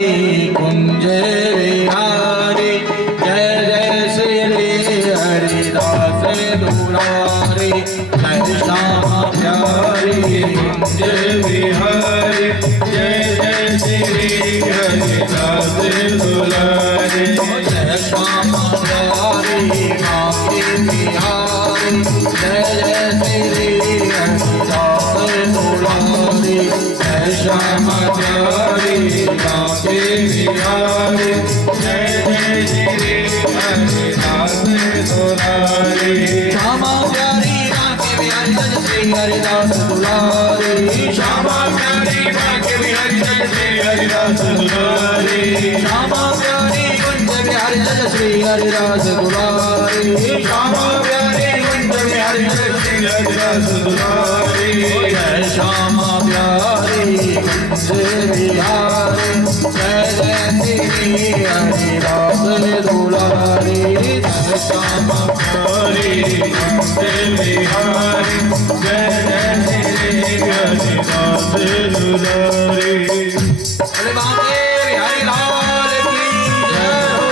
कुंज विहारी जय जय श्री हरिदास दुलारी जय श्यामा प्यारी कुंज विहारी जय जय श्री हरिदास दुलारी जय श्यामा प्यारी बांके बिहारी जय जय श्री हरिदास दुलारी जय श्यामा प्यारी बांके बिहारी जय जय श्री हरिदास दुलारी श्यामा प्यारी बांके बिहारी जय श्री हरिदास दुलारी श्यामा प्यारी बांके बिहारी जय श्री हरिदास दुलारी श्यामा प्यारी कुंज बिहारी जय श्री हरिदास दुलारी श्यामा प्यारी कुंज बिहारी जय श्री हरिदास दुलारी जय श्यामा प्यारी कुंज बिहारी जय जय श्री हरिदास दुलारी जय श्यामा प्यारी कुंज बिहारी जय जय श्री हरिदास दुलारी अरे बांके बिहारी लाल की जय हो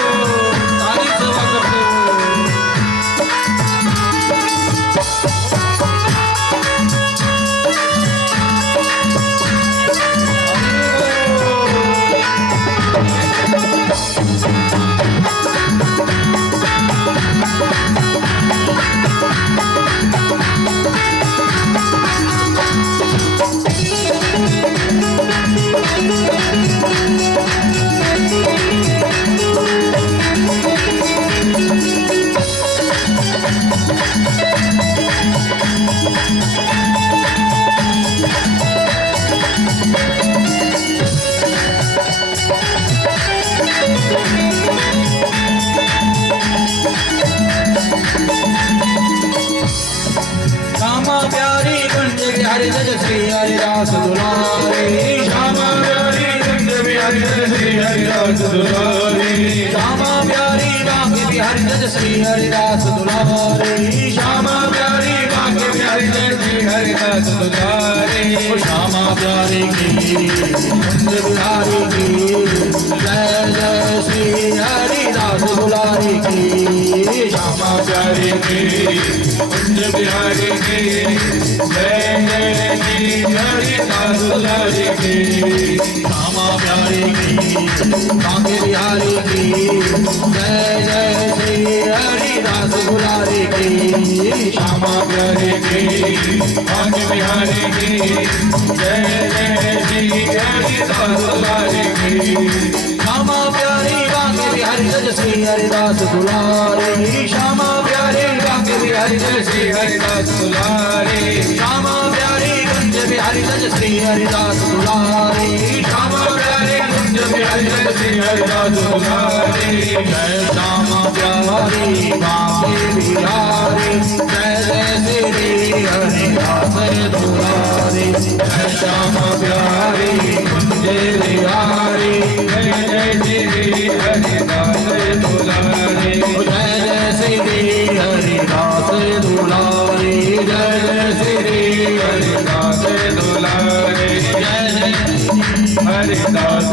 ताली सेवा करते श्यामा प्यारी कुंज बिहारी जय श्री हरिदास दुलारी श्यामा प्यारी कुंज बिहारी जय श्री हरिदास दुलारी श्यामा प्यारी बांके बिहारी जय श्री हरिदास दुलारी श्यामा प्यारी बांके बिहारी जय श्री हरिदास दुलारी श्यामा प्यारी की कुंज बिहारी की जय जय श्री हरिदास दुलारी की श्यामा प्यारी की कुंज बिहारी की जय जय श्री हरिदास दुलारी की श्यामा प्यारी की बांके बिहारी की जय जय श्री हरिदास दुलारी की श्यामा प्यारी की बांके बिहारी की जय जय श्री हरिदास दुलारी की श्यामा प्यारी बांके बिहारी जय श्री हरिदास दुलारी श्यामा प्यारी बांके बिहारी जय श्री हरिदास दुलारी श्यामा प्यारी कुंज बिहारी जय श्री हरिदास दुलारी श्यामा प्यारी कुंज बिहारी जय श्री हरिदास दुलारी जय श्यामा प्यारी बांके बिहारी जय जय श्री हरिदास दुलारी जय श्यामा प्यारी कुंज बिहारी जय जय श्री हरिदास दुलारी जय जय श्री हरिदास दुलारी जय जय श्री हरिदास दुलारी जय जय हरिदास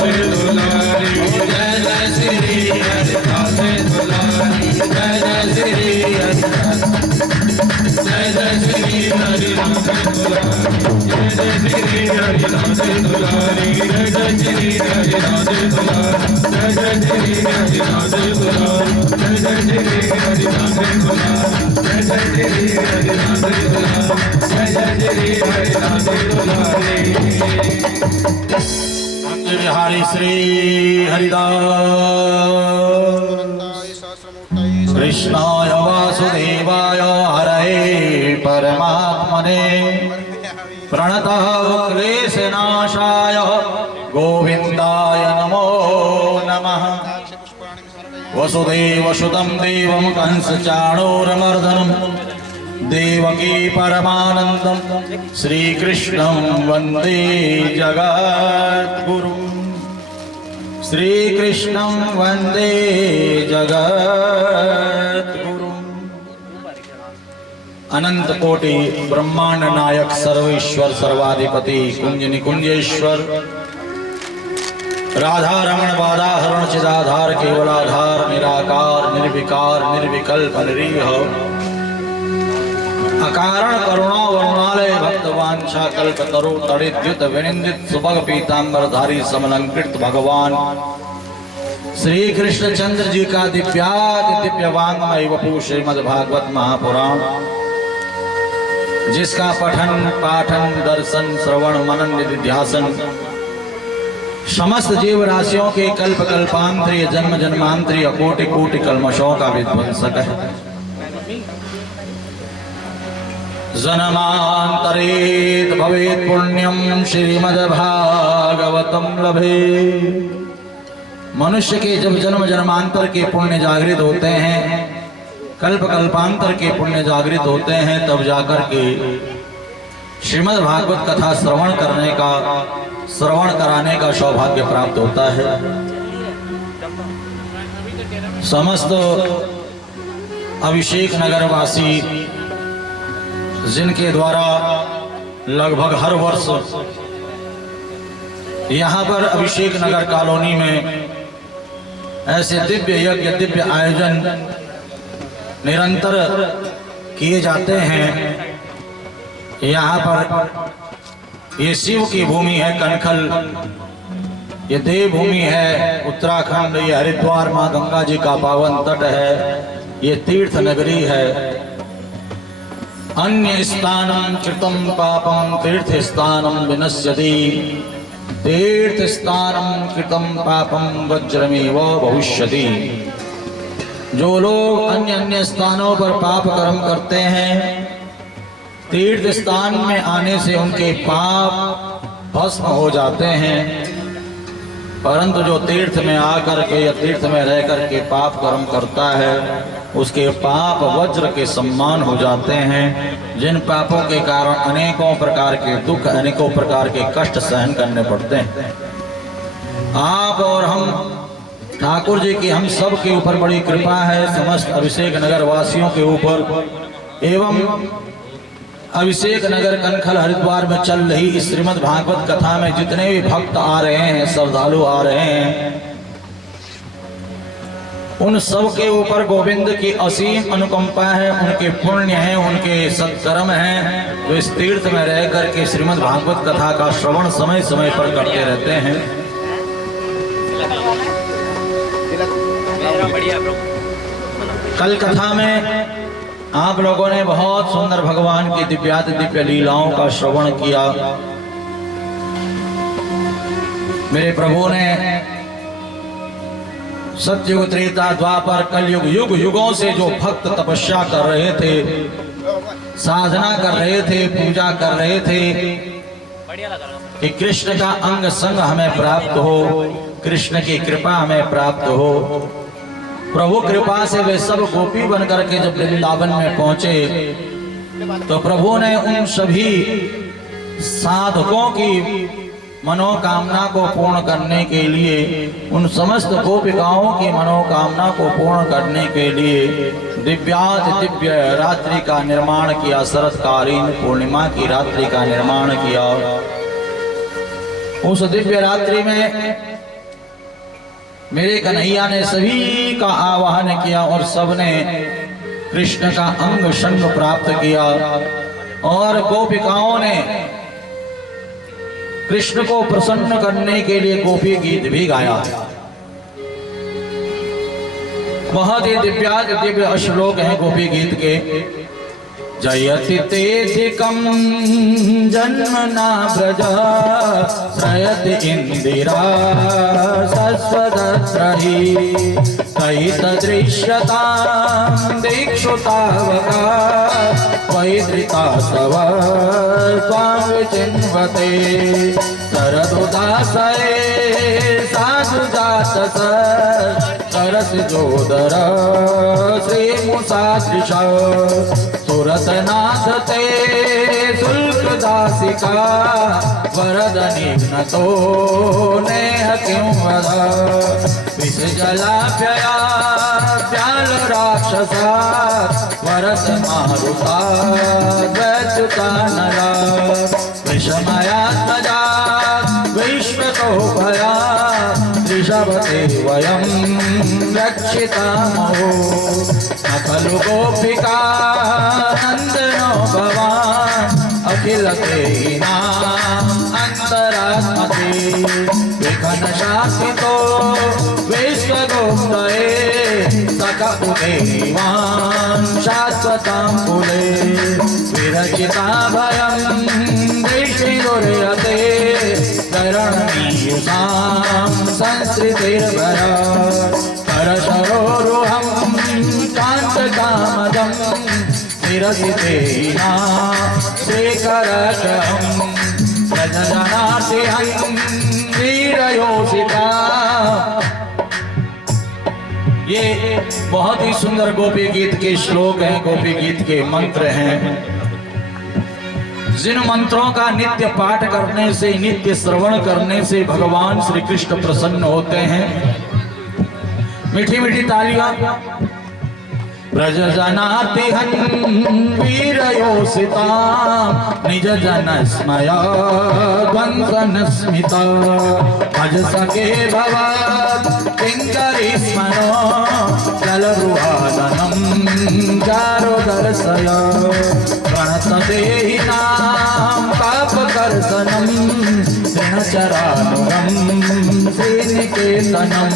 दुलारी जय जय श्री हरिदास दुलारी जय जय श्री जय जय श्री हरिदास दुलारी जय जय श्री हरिदास दुलारी जय जय श्री हरिदास दुलारी जय जय श्री हरिदास दुलारी जय जय श्री हरिदास दुलारी जय जय श्री हरिदास दुलारी जय जय श्री हरिदास दुलारी कुंज बिहारी श्री हरिदास कृष्णाय वासुदेवाय हरये परमात्मने प्रणतः क्लेशनाशाय गोविन्दाय नमो नमः वसुदेवसुतं देवं कंसचाणूरमर्दनं देवकी परमानन्दं श्रीकृष्णं वन्दे जगद्गुरुं श्रीकृष्णं वन्दे जगद्गुरुं अनंत कोटि ब्रह्मांड नायक सर्वेश्वर सर्वाधिपति कुंज निकुंजेश्वर राधा रमण बाधाहरण चिदाधार केवलाधार निराकार निर्विकार निर्विकल्प निरीह अकारण करुणा वरुणालय भक्तवांछा कल्प तरु तड़िद्युत विनिंदित सुभग पीतांबरधारी समलंकृत भगवान श्री कृष्ण चंद्र जी का दिव्यवांगमय वपु श्रीमद् भागवत महापुराण, जिसका पठन पाठन दर्शन श्रवण मनन निधिध्यासन समस्त जीव राशियों के कल्प कल्पांतरीय जन्म जन्मांतरीय कोटि कोटि कल्मषों का विध्वंसक है। जन्मांतरेत भवेत् पुण्यम श्रीमद्भागवतम लभे। मनुष्य के जब जन्म जन्मांतर के पुण्य जागृत होते हैं, कल्प कल्पांतर के पुण्य जागृत होते हैं, तब जाकर के श्रीमद् भागवत कथा श्रवण कराने का सौभाग्य प्राप्त होता है। समस्त अभिषेक नगरवासी जिनके द्वारा लगभग हर वर्ष यहाँ पर अभिषेक नगर कॉलोनी में ऐसे दिव्य यज्ञ दिव्य आयोजन निरंतर किए जाते हैं। यहाँ पर ये शिव की भूमि है कनखल, ये देव भूमि है उत्तराखंड, ये हरिद्वार माँ गंगा जी का पावन तट है, ये तीर्थ नगरी है। अन्य स्थानम कृतम पापम तीर्थ स्थानम विनश्यति, तीर्थ स्थानम कृतम पापम वज्रमेव भविष्यति। जो लोग अन्य अन्य स्थानों पर पाप कर्म करते हैं, तीर्थ स्थान में आने से उनके पाप भस्म हो जाते हैं, परंतु जो तीर्थ में आकर के या तीर्थ में रह कर के पाप कर्म करता है, उसके पाप वज्र के समान हो जाते हैं, जिन पापों के कारण अनेकों प्रकार के दुख अनेकों प्रकार के कष्ट सहन करने पड़ते हैं। आप और हम ठाकुर जी की हम सब के ऊपर बड़ी कृपा है, समस्त अभिषेक नगर वासियों के ऊपर एवं अभिषेक नगर कनखल हरिद्वार में चल रही इस श्रीमद् भागवत कथा में जितने भी भक्त आ रहे हैं, श्रद्धालु आ रहे हैं, उन सब के ऊपर गोविंद की असीम अनुकंपा है, उनके पुण्य हैं, उनके सत्कर्म हैं, जो इस तीर्थ में रह करके श्रीमद् भागवत कथा का श्रवण समय समय पर करते रहते हैं। कल कथा में आप लोगों ने बहुत सुंदर भगवान की दिव्याति दिव्य लीलाओं का श्रवण किया। मेरे प्रभु ने सतयुग त्रेता द्वापर कलयुग युग युगों से जो भक्त तपस्या कर रहे थे, साधना कर रहे थे, पूजा कर रहे थे कि कृष्ण का अंग संग हमें प्राप्त हो, कृष्ण की कृपा हमें प्राप्त हो। प्रभु कृपा से वे सब गोपी बन करके जब वृंदावन में पहुंचे, तो प्रभु ने उन सभी साधकों की मनोकामना को पूर्ण करने के लिए, उन समस्त गोपिकाओं की मनोकामना को पूर्ण करने के लिए दिव्याति दिव्य रात्रि का निर्माण किया, शरतकालीन पूर्णिमा की रात्रि का निर्माण किया। उस दिव्य रात्रि में मेरे कन्हैया ने सभी का आवाहन किया और सबने कृष्ण का अंग संग प्राप्त किया, और गोपिकाओं ने कृष्ण को प्रसन्न करने के लिए गोपी गीत भी गाया। बहुत ही दिव्य श्लोक हैं गोपी गीत के। जयति तेधिकं जन्मना व्रजा श्रयति इंदिरा सस्वदत्रहि तयि तदृश्यतां दीक्षुतावका वैदृता तव त्वां विचिन्वते शरदुदासये साधुजातस सरसिजोदर श्रीमुसादृश सुरतनाथ ते शुल्कदासिका वरदनिघ्नतो नेह किं वद विषजलाभ्यया व्याल राक्षसा वरस मारुता वैच्युता नरा विषमयात्मजा विश्वतो भया वृषभते वयं रक्षितामहो न खलु गोपिका नन्दनो भवान् अखिलते अन्तरात्मते विघ्नशासितो विश्वगोप्तये सकपुदेवान् शाश्वतां कुले विरचिता भयं दृष्टिदुर्यते करणीयुषां संस्कृतिर्भया परशरोरुहं कान्तकामदं शिरसि तेना श्रीकरशं प्रजननार्तिहं वीरयोषिता। ये बहुत ही सुंदर गोपी गीत के श्लोक हैं, गोपी गीत के मंत्र हैं, जिन मंत्रों का नित्य पाठ करने से, नित्य श्रवण करने से भगवान श्री कृष्ण प्रसन्न होते हैं। मीठी मीठी तालियां। प्रजजनातिहं वीरयोषिता निज जन स्मया ध्वंसन स्मिता भज सके भवत् किंकरी स्मरो जलरुहादनं चारो दर्शय प्रणत देहिनां पापकर्षणं ऋणचरानुगं श्रीनिकेतनं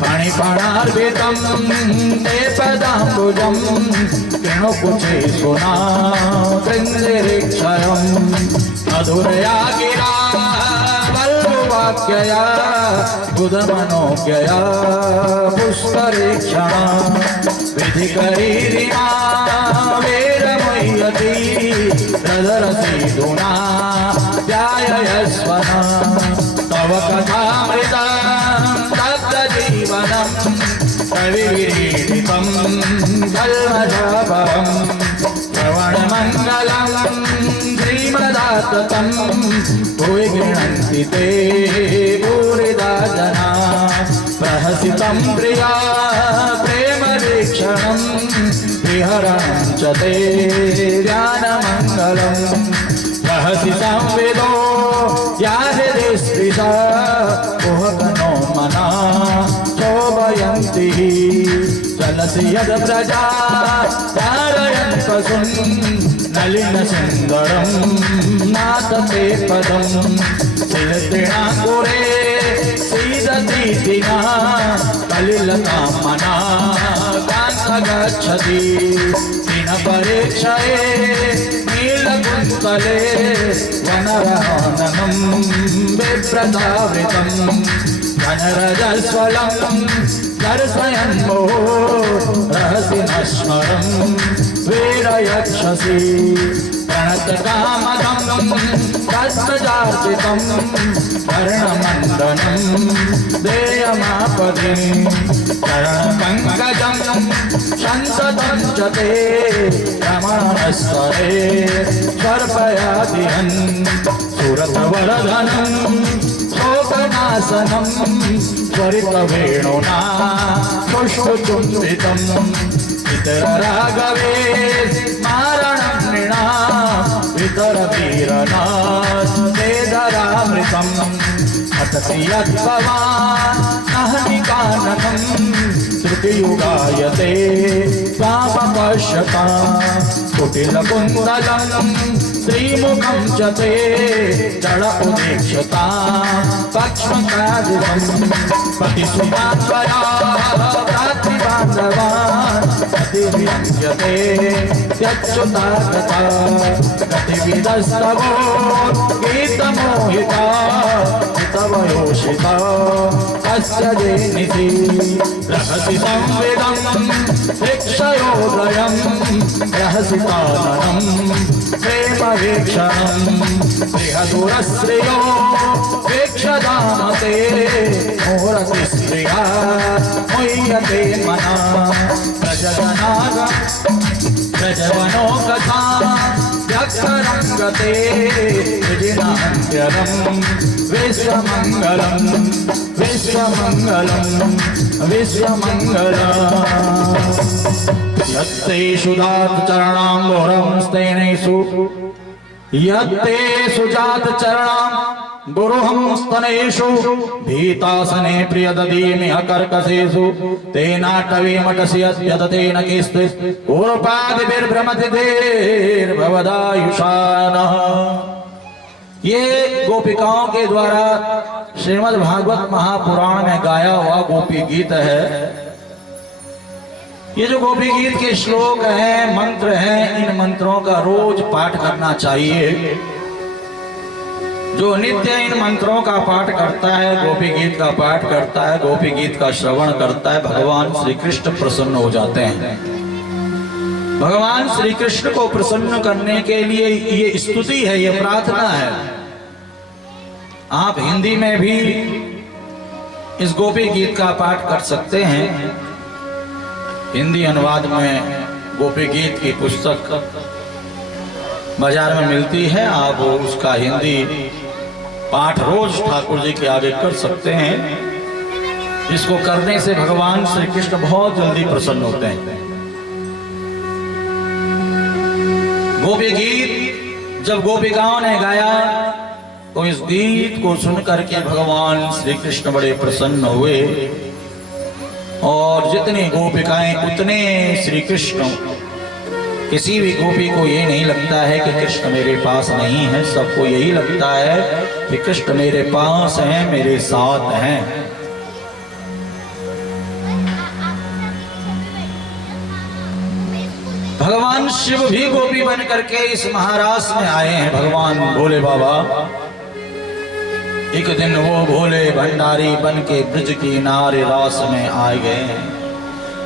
फणिफणार्पितं ते पदाम्बुजं कृणुकुचे सुना कृन्दिरीक्षयं मधुरया गिरा वल्लुवाक्यया बुधमनोज्ञया पुष्परीक्षणा विधिकरीरिणा वेरमय्यति हृदरसीदुना ध्यायस्वना तव कथामृतं तप्तजीवनं कविविरीडितं कल्मषापहं श्रवणमङ्गलं श्रीमदाततं भुवि गृह्णन्ति ते भूरिदा जना प्रहसितं प्रिया प्रेमवीक्षणं विहरणं च ते ध्यानमङ्गलं रहसि संविदो याहृदि स्त्रिषा कुहकनो मना शोभयन्ति चलसि यद् व्रजा तारयन् पशुन् नलिनसुन्दरं नाथते पदं शिलतृणाङ्कुरे सीदति दिना कलिलतां मना कान्त गच्छति दिनपरीक्षये नीलकुन्तले वनरहाननं बिभ्रतावृतं घनरजस्वलं दर्शयन् भो रहसि नश्वरं वीरयक्षसि प्रणतकामदं तत्सजार्चितं कर्णमण्डनं देयमापदि चरणपङ्कजं सन्ततं च ते रमणस्तरे सर्पयादिहन् सुरतवरधनं शोकनाशनं त्वरितवेणुना पुष्पचुम्बितं इतरराघवे स्मारणं नृणा इतरवीरनाथ वेदरामृतं अटति यद्भवान् अहनिकाननं श्रुतियुगायते स्वामपश्यतां कुटिलकुन्दलं श्रीमुखं च ते जड उदीक्षतां पक्ष्मकादिवं पतिसुतात्वया रात्रिबान्धवान् गतिर्यज्यते त्यच्युतागता गतिविदस्तवो गीतमोहिता हितवयोषिता अस्य जेनिति रहसि संविदं भिक्षयोदयं रहसि काननं प्रेमवीक्षणं गृहदुरश्रियो वीक्षदामते मुहूर्ति स्त्रिया मुह्यते मना प्रजवनो कथा व्यक्तरङ्गते विजिनान्त्यरं विश्वमङ्गलं विश्वमङ्गलं विश्वमङ्गलम् यत्ते सुजात चरणाम्बोरं स्तेनेषु यत्ते सुजात चरणां गुरुहं स्तनेषु भीतासने प्रियदधीमिह कर्कशेषु तेनाटवी मटसि यदतेन केस्तु ऊर्पादिभिर्भ्रमति धीर्भवदायुषानः। ये गोपिकाओं के द्वारा श्रीमद् भागवत महापुराण में गाया हुआ गोपी गीत है। ये जो गोपी गीत के श्लोक हैं, मंत्र हैं, इन मंत्रों का रोज पाठ करना चाहिए। जो नित्य इन मंत्रों का पाठ करता है, गोपी गीत का पाठ करता है, गोपी गीत का श्रवण करता है, भगवान श्री कृष्ण प्रसन्न हो जाते हैं। भगवान श्री कृष्ण को प्रसन्न करने के लिए ये स्तुति है, ये प्रार्थना है। आप हिंदी में भी इस गोपी गीत का पाठ कर सकते हैं। हिंदी अनुवाद में गोपी गीत की पुस्तक बाजार में मिलती है। आप उसका हिंदी पाठ रोज ठाकुर जी के आगे कर सकते हैं। इसको करने से भगवान श्री कृष्ण बहुत जल्दी प्रसन्न होते हैं। गोपी गीत जब गोपिकाओं ने गाया तो इस गीत को सुनकर के भगवान श्री कृष्ण बड़े प्रसन्न हुए और जितनी गोपिकाएं उतने श्री कृष्ण। किसी भी गोपी को ये नहीं लगता है कि कृष्ण मेरे पास नहीं है, सबको यही लगता है कि कृष्ण मेरे पास हैं, मेरे साथ हैं। भगवान शिव भी गोपी बन करके इस महारास में आए हैं। भगवान भोले बाबा एक दिन वो भोले भंडारी बन के ब्रज की नारे रास में आ गए।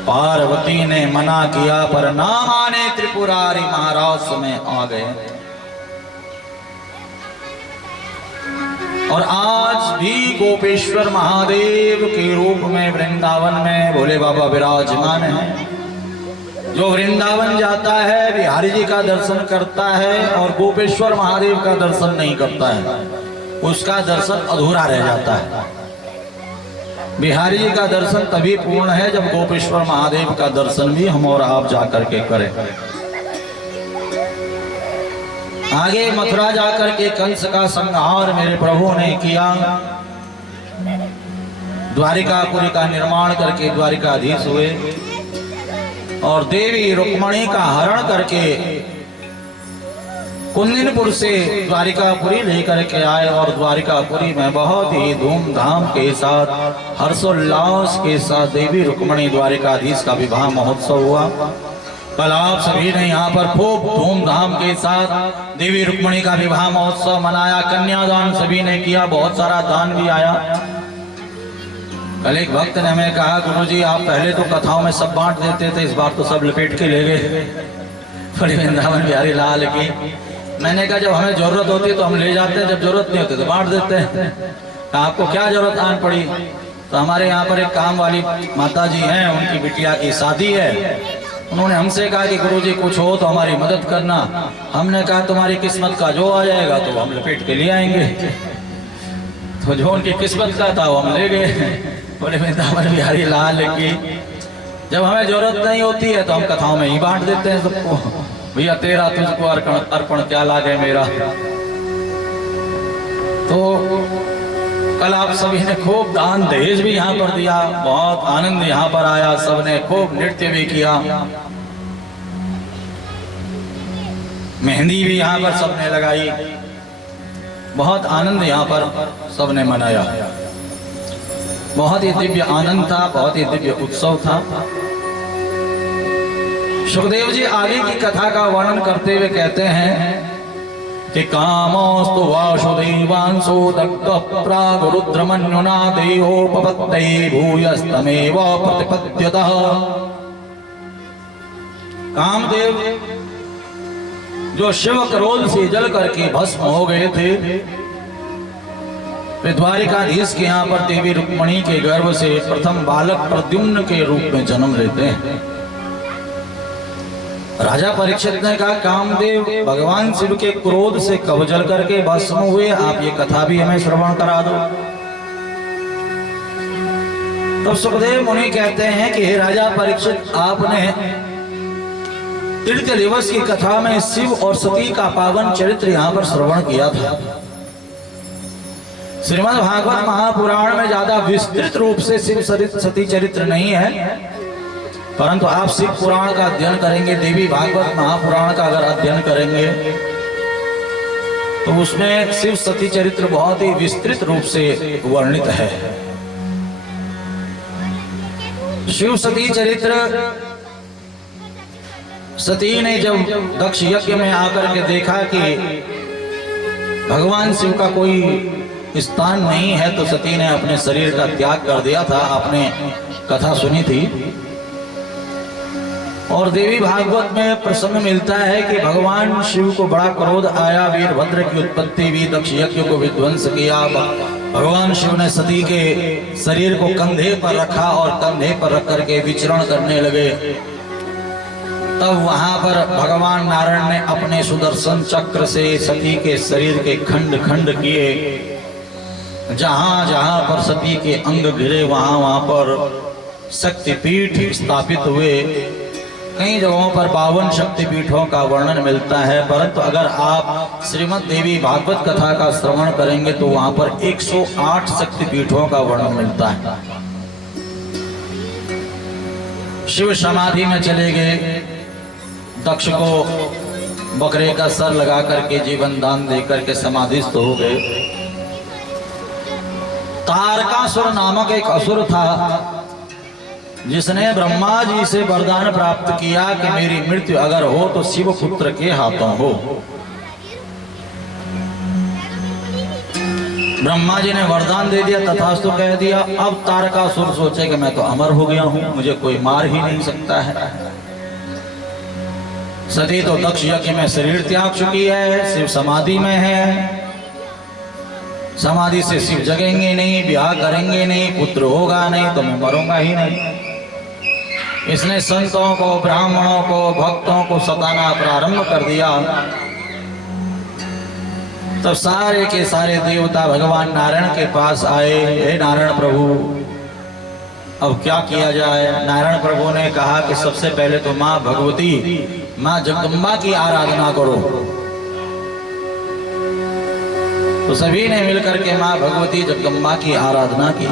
पार्वती ने मना किया पर ना माने, त्रिपुरारी महारास में आ गए। और आज भी गोपेश्वर महादेव के रूप में वृंदावन में भोले बाबा विराजमान हैं। जो वृंदावन जाता है बिहारी जी का दर्शन करता है और गोपेश्वर महादेव का दर्शन नहीं करता है, उसका दर्शन अधूरा रह जाता है। बिहारी जी का दर्शन तभी पूर्ण है जब गोपेश्वर महादेव का दर्शन भी हम और आप जाकर के करें। आगे मथुरा जाकर के कंस का संहार मेरे प्रभु ने किया। द्वारिकापुरी का निर्माण करके द्वारिकाधीश हुए और देवी रुक्मणी का हरण करके कुंदिनपुर से द्वारिकापुरी लेकर के आए और द्वारिकापुरी में बहुत ही धूमधाम के साथ हर्षोल्लास के साथ देवी रुक्मणी द्वारिकाधीश का विवाह महोत्सव हुआ। कल आप सभी ने यहाँ पर खूब धूमधाम के साथ देवी रुक्मणी का विवाह महोत्सव मनाया। कन्यादान सभी ने किया, बहुत सारा दान भी आया। कल एक भक्त ने हमें कहा, गुरुजी आप पहले तो कथाओं में सब बांट देते थे, इस बार तो सब लपेट के ले गए। बड़ी वृंदावन बिहारी लाल की। मैंने कहा जब हमें जरूरत होती है तो हम ले जाते हैं, जब जरूरत नहीं होती तो बांट देते हैं। आपको क्या जरूरत आन पड़ी? तो हमारे यहाँ पर एक काम वाली माता जी हैं, उनकी बिटिया की शादी है। उन्होंने हमसे कहा कि गुरुजी कुछ हो तो हमारी मदद करना। हमने कहा तुम्हारी किस्मत का जो आ जाएगा तो हम लपेट के ले आएंगे। तो जो उनकी किस्मत का था वो हम ले गए। बोले वृंदावन बिहारी लाल की। जब हमें जरूरत नहीं होती है तो हम कथाओं में ही बांट देते हैं सबको। भैया तेरा तुझको अर्पण क्या लागे मेरा। तो कल आप सभी ने खूब दान दहेज भी यहाँ पर दिया, बहुत आनंद यहाँ पर आया। सबने खूब नृत्य भी किया, मेहंदी भी यहाँ पर सबने लगाई, बहुत आनंद यहाँ पर सबने मनाया। बहुत ही दिव्य आनंद था, बहुत ही दिव्य उत्सव था। सुखदेव जी आगे की कथा का वर्णन करते हुए कहते हैं कि कामोस्तु वासुदेवांसो दग्धः प्रागरुद्रमन्युना देहोपपत्तये भूयस्तमेव प्रतिपद्यतः। कामदेव जो शिव क्रोध से जल करके भस्म हो गए थे, वे द्वारिकाधीश के यहाँ पर देवी रुक्मणी के गर्भ से प्रथम बालक प्रद्युम्न के रूप में जन्म लेते हैं। राजा परीक्षित ने कहा कामदेव भगवान शिव के क्रोध से कब जल करके भस्म हुए, आप ये कथा भी हमें श्रवण करा दो। तो सुखदेव मुनि कहते हैं कि हे राजा परीक्षित, आपने तीर्थ दिवस की कथा में शिव और सती का पावन चरित्र यहाँ पर श्रवण किया था। श्रीमद् भागवत महापुराण में ज्यादा विस्तृत रूप से शिव सती चरित्र नहीं है, परंतु आप शिव पुराण का अध्ययन करेंगे, देवी भागवत महापुराण का अगर अध्ययन करेंगे तो उसमें शिव सती चरित्र बहुत ही विस्तृत रूप से वर्णित है। शिव सती चरित्र, सती ने जब दक्ष यज्ञ में आकर के देखा कि भगवान शिव का कोई स्थान नहीं है, तो सती ने अपने शरीर का त्याग कर दिया था। आपने कथा सुनी थी। और देवी भागवत में प्रसंग मिलता है कि भगवान शिव को बड़ा क्रोध आया, वीरभद्र की उत्पत्ति हुई, दक्ष यज्ञ को विध्वंस किया। भगवान शिव ने सती के शरीर को कंधे पर रखा और कंधे पर रख करके विचरण करने लगे। तब वहां पर भगवान नारायण ने अपने सुदर्शन चक्र से सती के शरीर के खंड खंड किए। जहां जहां पर सती के अंग गिरे वहां वहां पर शक्तिपीठ स्थापित हुए। कई जगहों पर 52 शक्तिपीठों का वर्णन मिलता है, परंतु अगर आप श्रीमद् देवी भागवत कथा का श्रवण करेंगे तो वहां पर 108 शक्तिपीठों का वर्णन मिलता है। शिव समाधि में चले गए, दक्ष को बकरे का सर लगा करके जीवन दान दे करके समाधिस्थ हो गए। तारकासुर नामक एक असुर था जिसने ब्रह्मा जी से वरदान प्राप्त किया कि मेरी मृत्यु अगर हो तो शिव पुत्र के हाथों हो। ब्रह्मा जी ने वरदान दे दिया, तथास्तु कह दिया। अब तारकासुर सोचे कि मैं तो अमर हो गया हूं, मुझे कोई मार ही नहीं सकता है। सती तो दक्ष यज्ञ में शरीर त्याग चुकी है, शिव समाधि में है। समाधि से शिव जगेंगे नहीं, ब्याह करेंगे नहीं, पुत्र होगा नहीं, तो मैं मरूंगा ही नहीं। इसने संतों को, ब्राह्मणों को, भक्तों को सताना प्रारंभ कर दिया। तब सारे के सारे देवता भगवान नारायण के पास आए। हे नारायण प्रभु, अब क्या किया जाए? नारायण प्रभु ने कहा कि सबसे पहले तो माँ भगवती, माँ जगदम्बा की आराधना करो। तो सभी ने मिलकर के माँ भगवती जगदम्बा की आराधना की।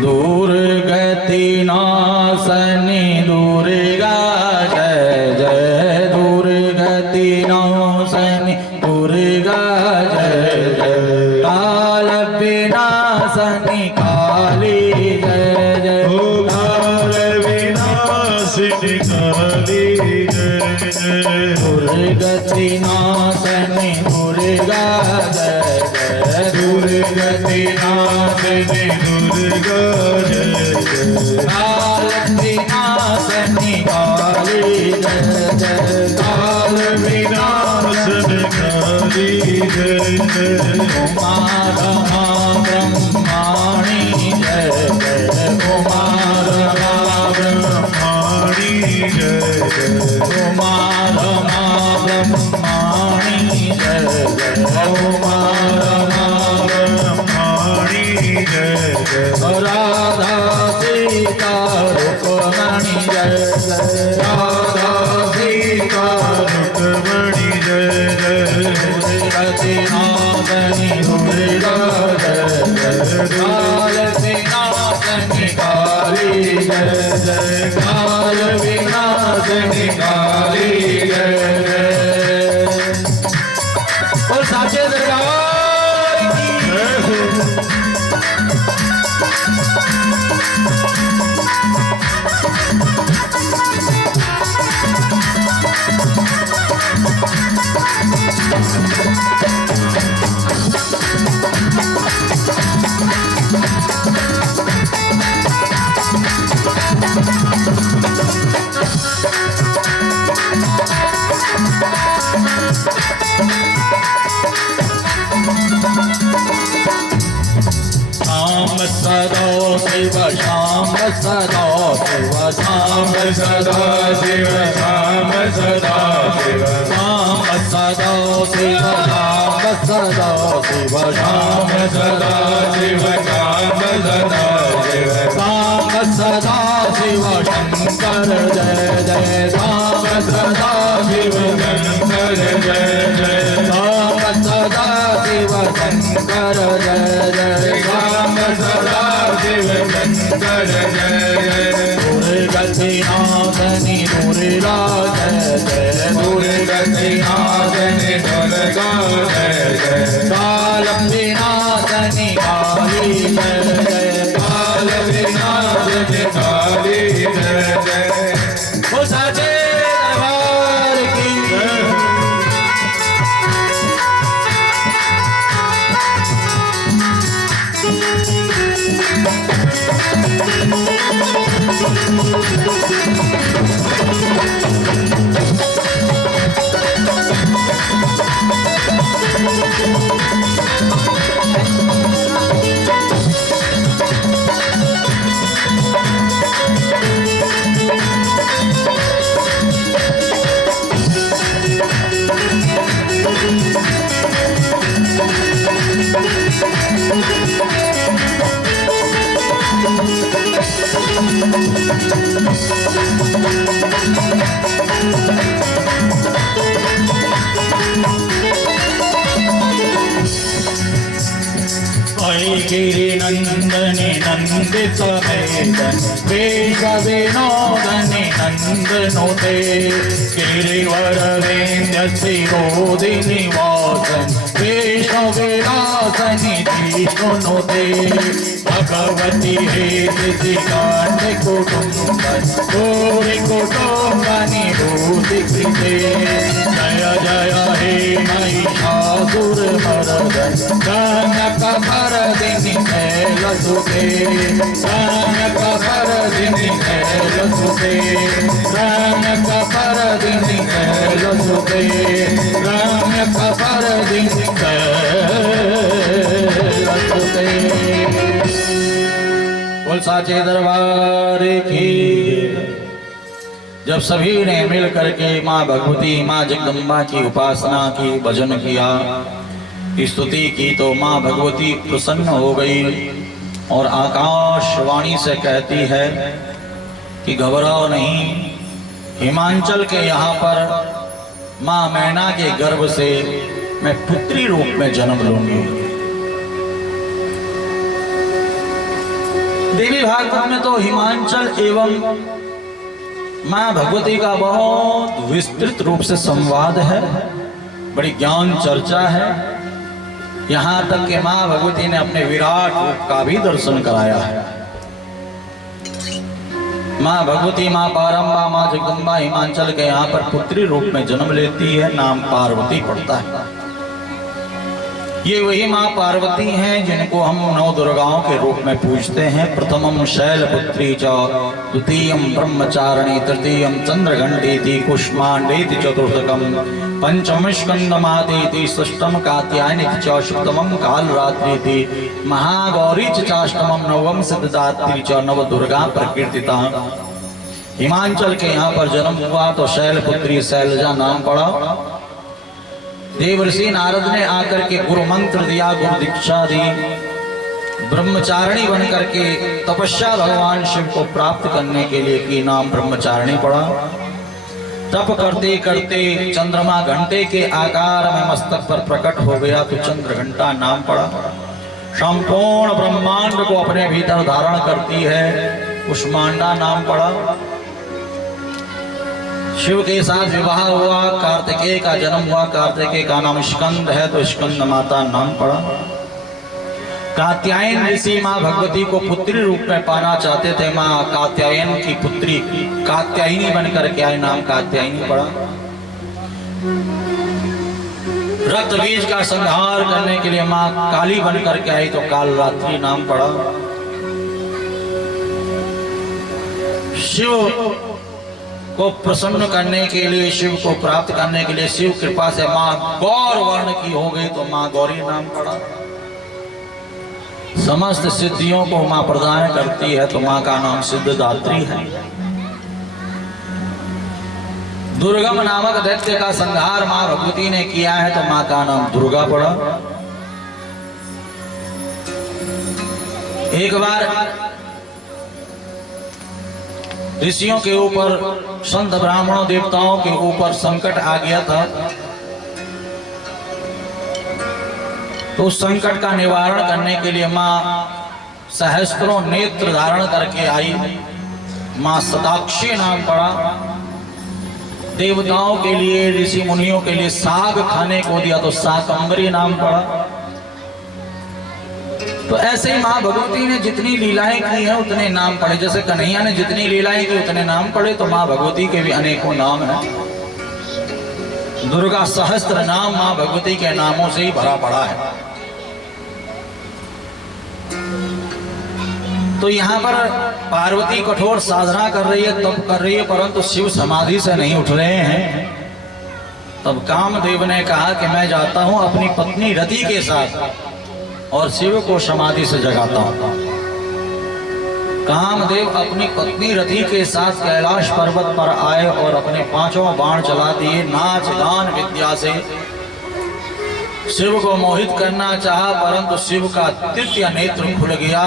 दुर्गति नाशनी दुर्गा जय जय, दुर्गति नाशनी दुर्गा जय जय, काल विनाशनी काली जय जय, काल विनाशिनी काली जय जय, दुर्गति नाशनी दुर्गा जय जय, दुर्गति नाशिनी दुर्गा जय जय, काल विनाशनी काली जय जय, काल विनाशिनी काली जय जय, उमा रमा ब्रह्माणी जय जय, उमा रमा ब्रह्माणी जय जय, उमा रमा ब्रह्माणी जय जय, उमा रमा ब्रह्माणी जय जय, राधा सीता रुक्मणी जय जय, राधा सीता रुक्मणी जय जय, दुर्गति नाशनी दुर्गा जय जय, काल विनाशनी काली जय जय, काल विनाशनी काली जय जय। और साचे दरबार की श्याम सदा शिव, श्याम सदा शिव, श्याम सदा शिव, श्याम सदा शिव, श्याम सदा शिव, श्याम सदा शिव, श्याम सदा शिव, श्याम सदा शिव, श्याम सदा शिव शंकर जय जय, श्याम सदा शिव शंकर जय जय, शंकर जय जय राम सदा शिव शंकर जय दुर्गतिनाथनि दुर्गा जय जय दुर्गतिनाथनि दुर्गा जय जय काल विनाशनि काली जय जय काल विनाशनि काली जय जय वो साचे दरबार की गिरिनंदनि नंदित मेदन वेश विनोदनि नंदनुते गिरिवर वेन्द्य शिरोदिनि वासन वेश विलासनि धीशुनुते भगवती हेति कांड कुटुंबन गौरी कुटुंबनि भूति कृते जय जय हे महिषासुर मर्दन कनक भरदिनि शैलसुते कनक भरदिनि शैलसुते कनक भरदिनि शैलसुते कनक भरदिनि शैलसुते। बोल साचे दरबार की। जब सभी ने मिल करके माँ भगवती माँ जगदम्बा की उपासना की, भजन किया, स्तुति की, तो माँ भगवती प्रसन्न हो गई और आकाशवाणी से कहती है कि घबराओ नहीं, हिमांचल के यहाँ पर माँ मैना के गर्भ से मैं पुत्री रूप में जन्म लूंगी। देवी भागवत में तो हिमांचल एवं माँ भगवती का बहुत विस्तृत रूप से संवाद है, बड़ी ज्ञान चर्चा है। यहाँ तक कि माँ भगवती ने अपने विराट रूप का भी दर्शन कराया है। माँ भगवती माँ पारंबा माँ जगदम्बा हिमांचल के यहाँ पर पुत्री रूप में जन्म लेती है, नाम पार्वती पड़ता है। ये वही माँ पार्वती हैं जिनको हम नौ दुर्गाओं के रूप में पूजते हैं। प्रथमम शैलपुत्री च, द्वितीयम ब्रह्मचारिणी, तृतीयम चंद्रघंटेति, कुष्मांडेति चतुर्थकम, पंचम स्कंदमादेति, षष्ठम कात्यायनी च, सप्तमम कालरात्रिति, महागौरी च चाष्टमम, नवम सिद्धदात्री च, नव दुर्गा प्रकीर्तिता। हिमांचल के यहाँ पर जन्म हुआ तो शैलपुत्री शैलजा नाम पड़ा। देवर्षि नारद ने आकर के गुरु मंत्र दिया, गुरु दीक्षा दी, ब्रह्मचारिणी बन करके तपस्या भगवान शिव को प्राप्त करने के लिए की, नाम ब्रह्मचारिणी पड़ा। तप करते करते चंद्रमा घंटे के आकार में मस्तक पर प्रकट हो गया तो चंद्र घंटा नाम पड़ा। संपूर्ण ब्रह्मांड को अपने भीतर धारण करती है, कुष्मांडा नाम पड़ा। शिव के साथ विवाह हुआ, कार्तिकेय का जन्म हुआ, कार्तिकेय का नाम स्कंद है तो स्कंद माता नाम पड़ा। कात्यायन ऋषि माँ भगवती को पुत्री रूप में पाना चाहते थे, माँ कात्यायन की पुत्री कात्यायनी बनकर के आए, नाम कात्यायनी पड़ा। रक्त बीज का संहार करने के लिए माँ काली बनकर के आई तो कालरात्रि नाम पड़ा। शिव को प्रसन्न करने के लिए, शिव को प्राप्त करने के लिए शिव कृपा से माँ गौर वर्ण की हो गई तो माँ गौरी नाम पड़ा। समस्त सिद्धियों को माँ प्रदान करती है तो माँ का नाम सिद्धदात्री है। दुर्गम नामक दैत्य का संहार माँ भगवती ने किया है तो माँ का नाम दुर्गा पड़ा। एक बार ऋषियों के ऊपर, संत ब्राह्मणों देवताओं के ऊपर संकट आ गया था। तो उस संकट का निवारण करने के लिए माँ सहस्त्रों नेत्र धारण करके आई। माँ शताक्षी नाम पड़ा। देवताओं के लिए, ऋषि मुनियों के लिए साग खाने को दिया तो शाकंभरी नाम पड़ा। तो ऐसे ही माँ भगवती ने जितनी लीलाएं की हैं उतने नाम पड़े। जैसे कन्हैया ने जितनी लीलाएं की उतने नाम पड़े, तो माँ भगवती के भी अनेकों नाम हैं। दुर्गा सहस्त्र नाम माँ भगवती के नामों से ही भरा पड़ा है। तो यहाँ पर पार्वती कठोर साधना कर रही है, तप कर रही है, परंतु शिव समाधि से नहीं उठ रहे हैं। तब कामदेव ने कहा कि मैं जाता हूं अपनी पत्नी रति के साथ और शिव को समाधि से जगाता हूं। कामदेव अपनी पत्नी रति के साथ कैलाश पर्वत पर आए और अपने पांचों बाण चला दिए। नाच गान विद्या से शिव को मोहित करना चाहा, परंतु शिव का तृतीय नेत्र खुल गया।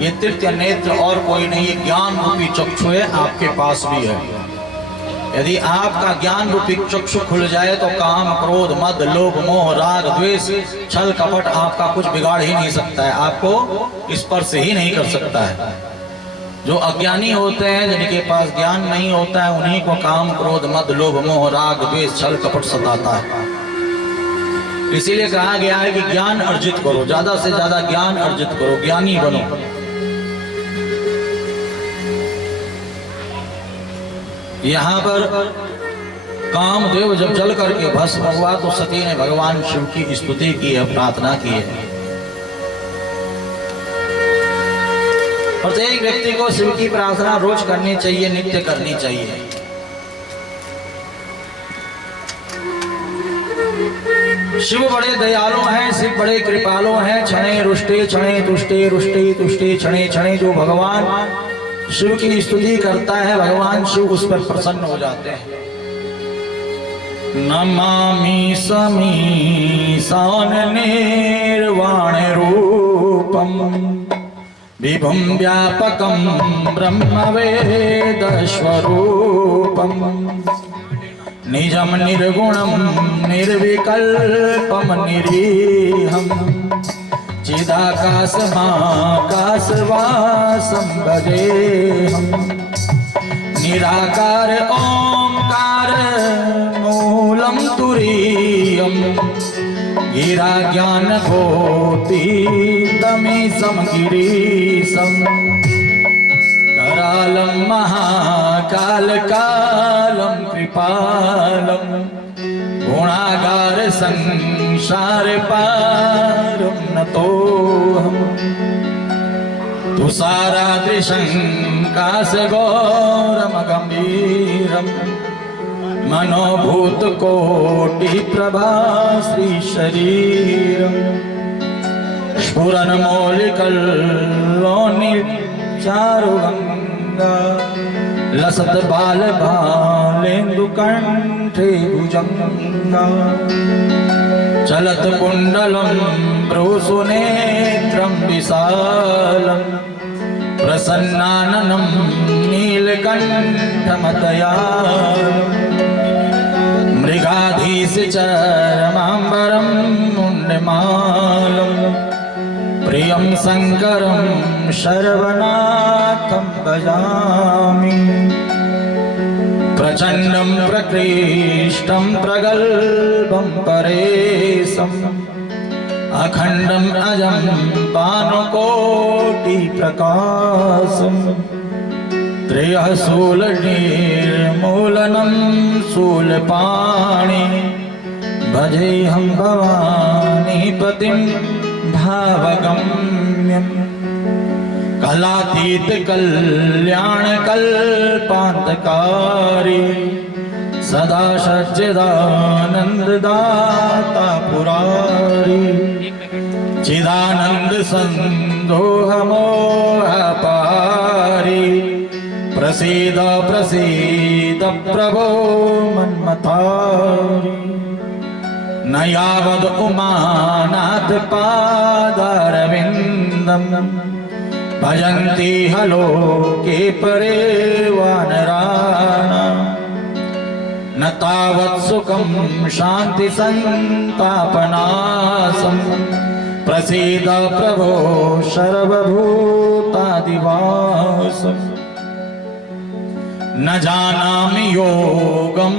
ये तृतीय नेत्र और कोई नहीं, ये ज्ञान रूपी चक्षु है, आपके पास भी है। यदि आपका ज्ञान रूपी चक्षु खुल जाए तो काम, क्रोध, मद, लोभ, मोह, राग, द्वेष, छल, कपट आपका कुछ बिगाड़ ही नहीं सकता है, आपको स्पर्श ही नहीं कर सकता है। जो अज्ञानी होते हैं, जिनके पास ज्ञान नहीं होता है, उन्हीं को काम, क्रोध, मद, लोभ, मोह, राग, द्वेष, छल, कपट सताता है। इसीलिए कहा गया है कि ज्ञान अर्जित करो, ज्यादा से ज्यादा ज्ञान अर्जित करो, ज्ञानी बनो। यहाँ पर कामदेव जब जल करके भस्म हुआ तो सती ने भगवान शिव की स्तुति की है, प्रार्थना की है। प्रत्येक व्यक्ति को शिव की प्रार्थना रोज करनी चाहिए, नित्य करनी चाहिए। शिव बड़े दयालु हैं, शिव बड़े कृपालु हैं। क्षणे रुष्टे क्षणे तुष्टे, रुष्टे तुष्टे क्षणे क्षणे। जो भगवान शिव की स्तुति करता है, भगवान शिव उस पर प्रसन्न हो जाते हैं। नमामि समीशान निर्वाण रूपम विभुं व्यापकं ब्रह्म वेद स्वरूपम निजं निर्गुणं निर्विकल्पं निरीहं चिदाकाशमाकाशवासं भजेऽहं। निराकार ओंकार मूलं तुरीयं गिरा ज्ञान भूति तमीशं गिरीशं। करालं महाकाल कालं कृपालं गुणागार संसार पारं नतोऽहम्। तुषारादृशं काशगौरम गंभीरं मनोभूत कोटि प्रभा श्री शरीरं। स्फुरन मौलिकल्लोनि चारुगंगा लसत बाल बालेन्दु कंठे भुजंगा। चलत कुंडलं भ्रूसुनेत्रं विशालं प्रसन्नाननं नीलकण्ठमतयालं। मृगाधीश चरमाम्बरं मुण्डमालं प्रियं शंकरं शर्वनाथं भजामि। प्रचंडं प्रकृष्टं प्रगल्भं परेशं अखंडं अजं भानुकोटि प्रकाशं। त्रयः शूलनिर्मूलनं शूलपाणि भजेऽहं भवानीपतिं भावगम्यम्। कलातीत कल्याण कल्पांतकारी सदा सच्चिदानंददाता पुरारी। चिदानंद संदोह मोहपारी प्रसीद प्रसीद प्रभो मन्मथारी। न यावद उमानाथ पादारविंदम भजन्ति हलोके परे वानराणां। न तावत् सुखं शांति संतापनाशं प्रसीद प्रभो सर्वभूतादिवास न जानामि योगं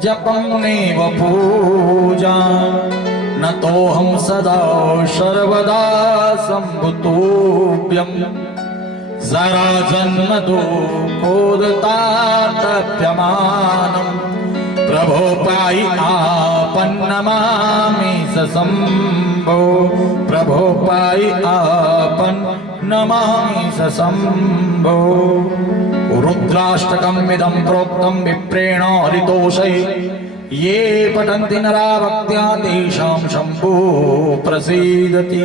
जपं नैव पूजा न तोहं सदा सर्वदा सम्भुतोऽभ्यं जरा जन्म दुःखोदतातप्यमानं प्रभो पाहि आपन्नमामि सशम्भो प्रभो पाहि आपन्नमामि सशम्भो रुद्राष्टकमिदं प्रोक्तं विप्रेण हरितोषै ये पठन्ति नरा भक्त्या तेषां शम्भो प्रसीदति।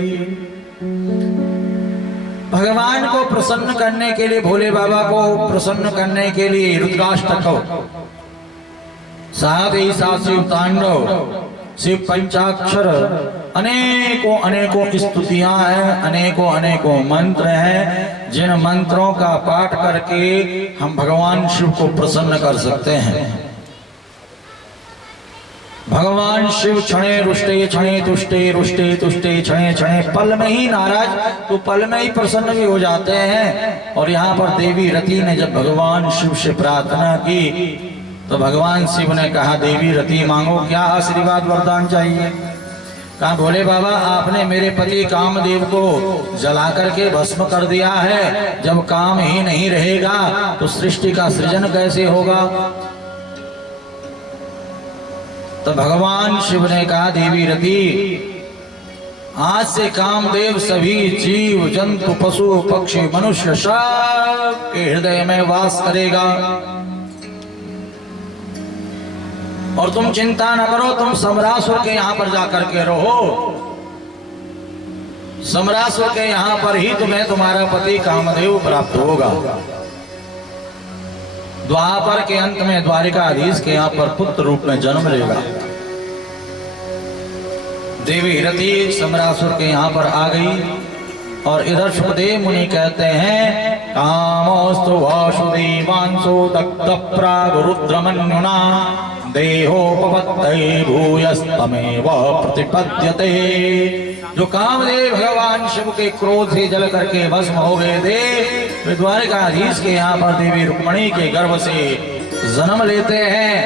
भगवान को प्रसन्न करने के लिए, भोले बाबा को प्रसन्न करने के लिए रुद्राष्टक, साथ ही साथ शिव तांडव, शिव पंचाक्षर, अनेकों अनेकों स्तुतियां हैं, अनेकों अनेकों मंत्र हैं, जिन मंत्रों का पाठ करके हम भगवान शिव को प्रसन्न कर सकते हैं। भगवान शिव क्षणे रुष्टे क्षणे तुष्टे रुष्टे तुष्टे क्षणे क्षणे, पल में ही नाराज तो पल में ही प्रसन्न भी हो जाते हैं। और यहाँ पर देवी रति ने जब भगवान शिव से प्रार्थना की तो भगवान शिव ने कहा, देवी रति मांगो, क्या आशीर्वाद वरदान चाहिए। कहा, भोले बाबा आपने मेरे पति कामदेव को जला करके भस्म कर दिया है, जब काम ही नहीं रहेगा तो सृष्टि का सृजन कैसे होगा। तो भगवान शिव ने कहा, देवी रति आज से कामदेव सभी जीव जंतु पशु पक्षी मनुष्य सब के हृदय में वास करेगा। और तुम चिंता न करो, तुम समरासुर के यहाँ पर जाकर के रहो, समरासुर के यहाँ पर ही तुम्हें तुम्हारा पति कामदेव प्राप्त होगा। द्वापर के अंत में द्वारिकाधीश के यहाँ पर पुत्र रूप में जन्म लेगा। देवी रति समरासुर के यहाँ पर आ गई और इधर सुखदेव मुनि कहते हैं, कामोस्तु वासुदेवांसो दग्ध प्राग रुद्रमन्युना देहोपपत्तये भूयस्तमेव प्रतिपद्यते। जो कामदेव भगवान शिव के क्रोध से जल करके भस्म हो गए थे, वे द्वारिकाधीश के यहाँ पर देवी रुक्मणी के गर्भ से जन्म लेते हैं।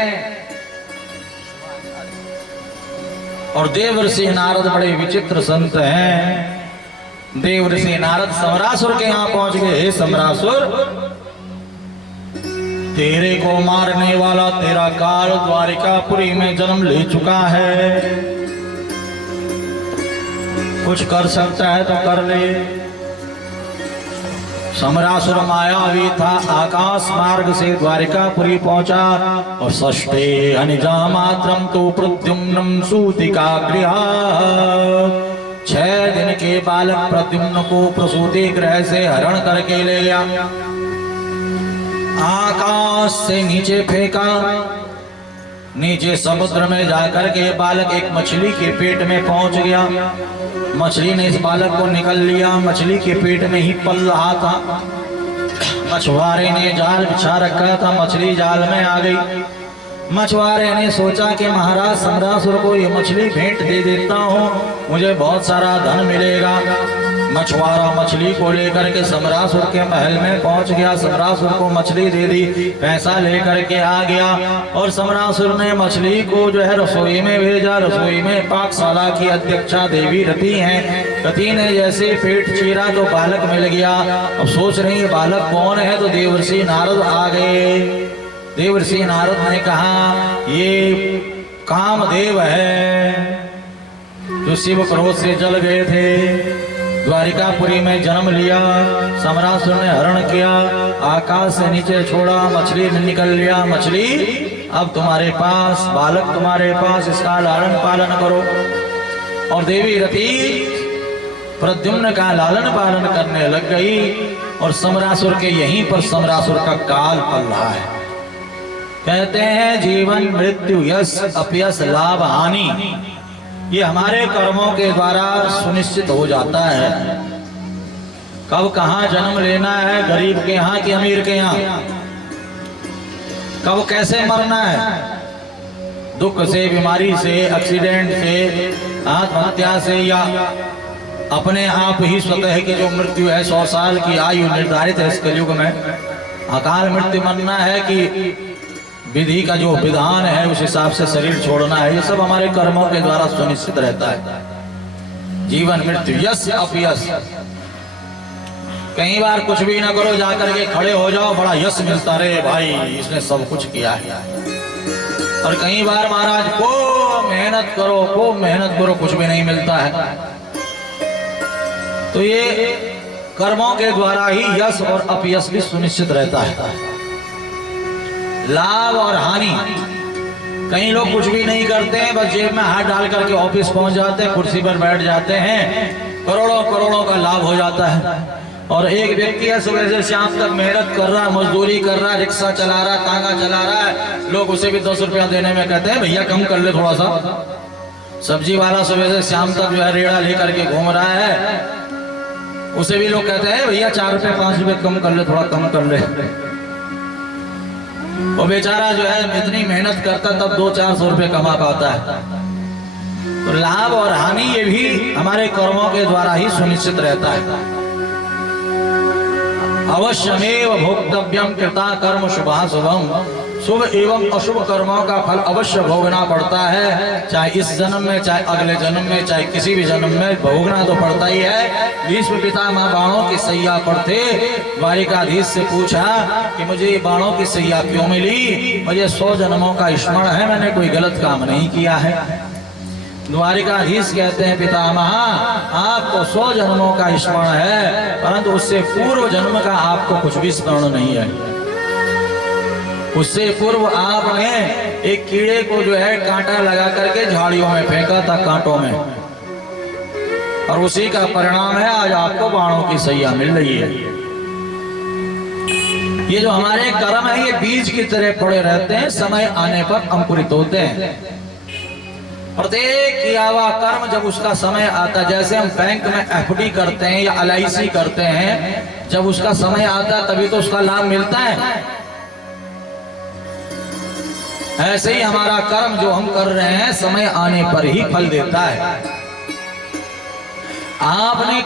और देवर्षि नारद बड़े विचित्र संत हैं। देवर्षि नारद समरासुर के यहाँ पहुंच गए। हे समरासुर, तेरे को मारने वाला तेरा काल द्वारिकापुरी में जन्म ले चुका है, कुछ कर सकता है तो कर ले। समरासुर मायावी था, आकाश मार्ग से द्वारिकापुरी पहुंचा और षष्ठे अनिजामात्रम तो प्रद्युम्नम सूतिका गृहात्, 6 दिन के बालक प्रद्युम्न को प्रसूति गृह से हरण करके ले गया, आकाश से नीचे फेंका। नीचे समुद्र में जाकर के बालक एक मछली के पेट में पहुंच गया। मछली ने इस बालक को निकल लिया, मछली के पेट में ही पल रहा था। मछुआरे ने जाल बिछा रखा था, मछली जाल में आ गई। मछुआरे ने सोचा कि महाराज समरासुर को ये मछली भेंट दे देता हूँ, मुझे बहुत सारा धन मिलेगा। मछुआरा मछली को लेकर के समरासुर के महल में पहुंच गया, समरासुर को मछली दे दी, पैसा लेकर के आ गया और समरासुर ने मछली को जो है रसोई में भेजा। रसोई में पाकशाला की अध्यक्षा देवी रति हैं। रति ने जैसे पेट चीरा तो बालक मिल गया। अब सोच रही है बालक कौन है, तो देवर्षि नारद आ गए। देवर्षि नारद ने कहा, ये कामदेव है जो शिव क्रोध से जल गए थे, द्वारिकापुरी में जन्म लिया, समरासुर ने हरण किया, आकाश से नीचे छोड़ा, मछली ने निकल लिया। मछली अब तुम्हारे पास, बालक तुम्हारे पास, इसका लालन पालन करो। और देवी रति प्रद्युम्न का लालन पालन करने लग गई और समरासुर के यहीं पर समरासुर का काल पल रहा है। कहते हैं जीवन मृत्यु यश अपयश लाभ हानि ये हमारे कर्मों के द्वारा सुनिश्चित हो जाता है। कब कहाँ जन्म लेना है, गरीब के यहाँ कि अमीर के यहाँ, कब कैसे मरना है, दुख से, बीमारी से, एक्सीडेंट से, आत्महत्या से या अपने आप ही स्वतः की जो मृत्यु है 100 साल की आयु निर्धारित है इस कलयुग में। अकाल मृत्यु मरना है कि विधि का जो विधान है उस हिसाब से शरीर छोड़ना है, ये सब हमारे कर्मों के द्वारा सुनिश्चित रहता है। जीवन मृत्यु यश अपयश, कई बार कुछ भी ना करो जाकर के खड़े हो जाओ, बड़ा यश मिलता रहे भाई इसने सब कुछ किया है। और कई बार महाराज को मेहनत करो कुछ भी नहीं मिलता है। तो ये कर्मों के द्वारा ही यश और अपयश भी सुनिश्चित रहता है। लाभ और हानि, कई लोग कुछ भी नहीं करते हैं, बस जेब में हाथ डाल करके ऑफिस पहुंच जाते हैं, कुर्सी पर बैठ जाते हैं, करोड़ों का लाभ हो जाता है। और एक व्यक्ति है सुबह से शाम तक मेहनत कर रहा है, मजदूरी कर रहा है, रिक्शा चला रहा है, तांगा चला रहा है, लोग उसे भी 10 रुपया देने में कहते हैं भैया कम कर ले थोड़ा सा। सब्जी वाला सुबह से शाम तक जो है रेड़ा लेकर के घूम रहा है, उसे भी लोग कहते हैं भैया 4 रुपए 5 रुपए कम कर ले, थोड़ा कम कर ले। वो बेचारा जो है इतनी मेहनत करता तब 200-400 रुपए कमा पाता है। तो लाभ और हानि ये भी हमारे कर्मों के द्वारा ही सुनिश्चित रहता है। अवश्यमेव भोक्तव्यम कृता कर्म शुभाशुभम, शुभ एवं अशुभ कर्मों का फल अवश्य भोगना पड़ता है, चाहे इस जन्म में, चाहे अगले जन्म में, चाहे किसी भी जन्म में भोगना तो पड़ता ही है। भीष्म पितामह बाणों की सैया पर थे, द्वारिकाधीश से पूछा कि मुझे ये बाणों की सैया क्यों मिली? मुझे 100 जन्मों का स्मरण है, मैंने कोई गलत काम नहीं किया है। द्वारिकाधीश कहते हैं पितामह आपको 100 जन्मों का स्मरण है, परंतु उससे पूर्व जन्म का आपको कुछ भी स्मरण नहीं है। उससे पूर्व आपने एक कीड़े को जो है कांटा लगा करके झाड़ियों में फेंका था, कांटों में, और उसी का परिणाम है आज आपको बाणों की सैया मिल रही है। ये जो हमारे कर्म है ये बीज की तरह पड़े रहते हैं, समय आने पर अंकुरित होते हैं। प्रत्येक किया हुआ कर्म जब उसका समय आता, जैसे हम बैंक में एफडी करते हैं या LIC करते हैं, जब उसका समय आता तभी तो उसका लाभ मिलता है। ऐसे ही हमारा कर्म जो हम कर रहे हैं समय आने पर ही फल देता है। आपने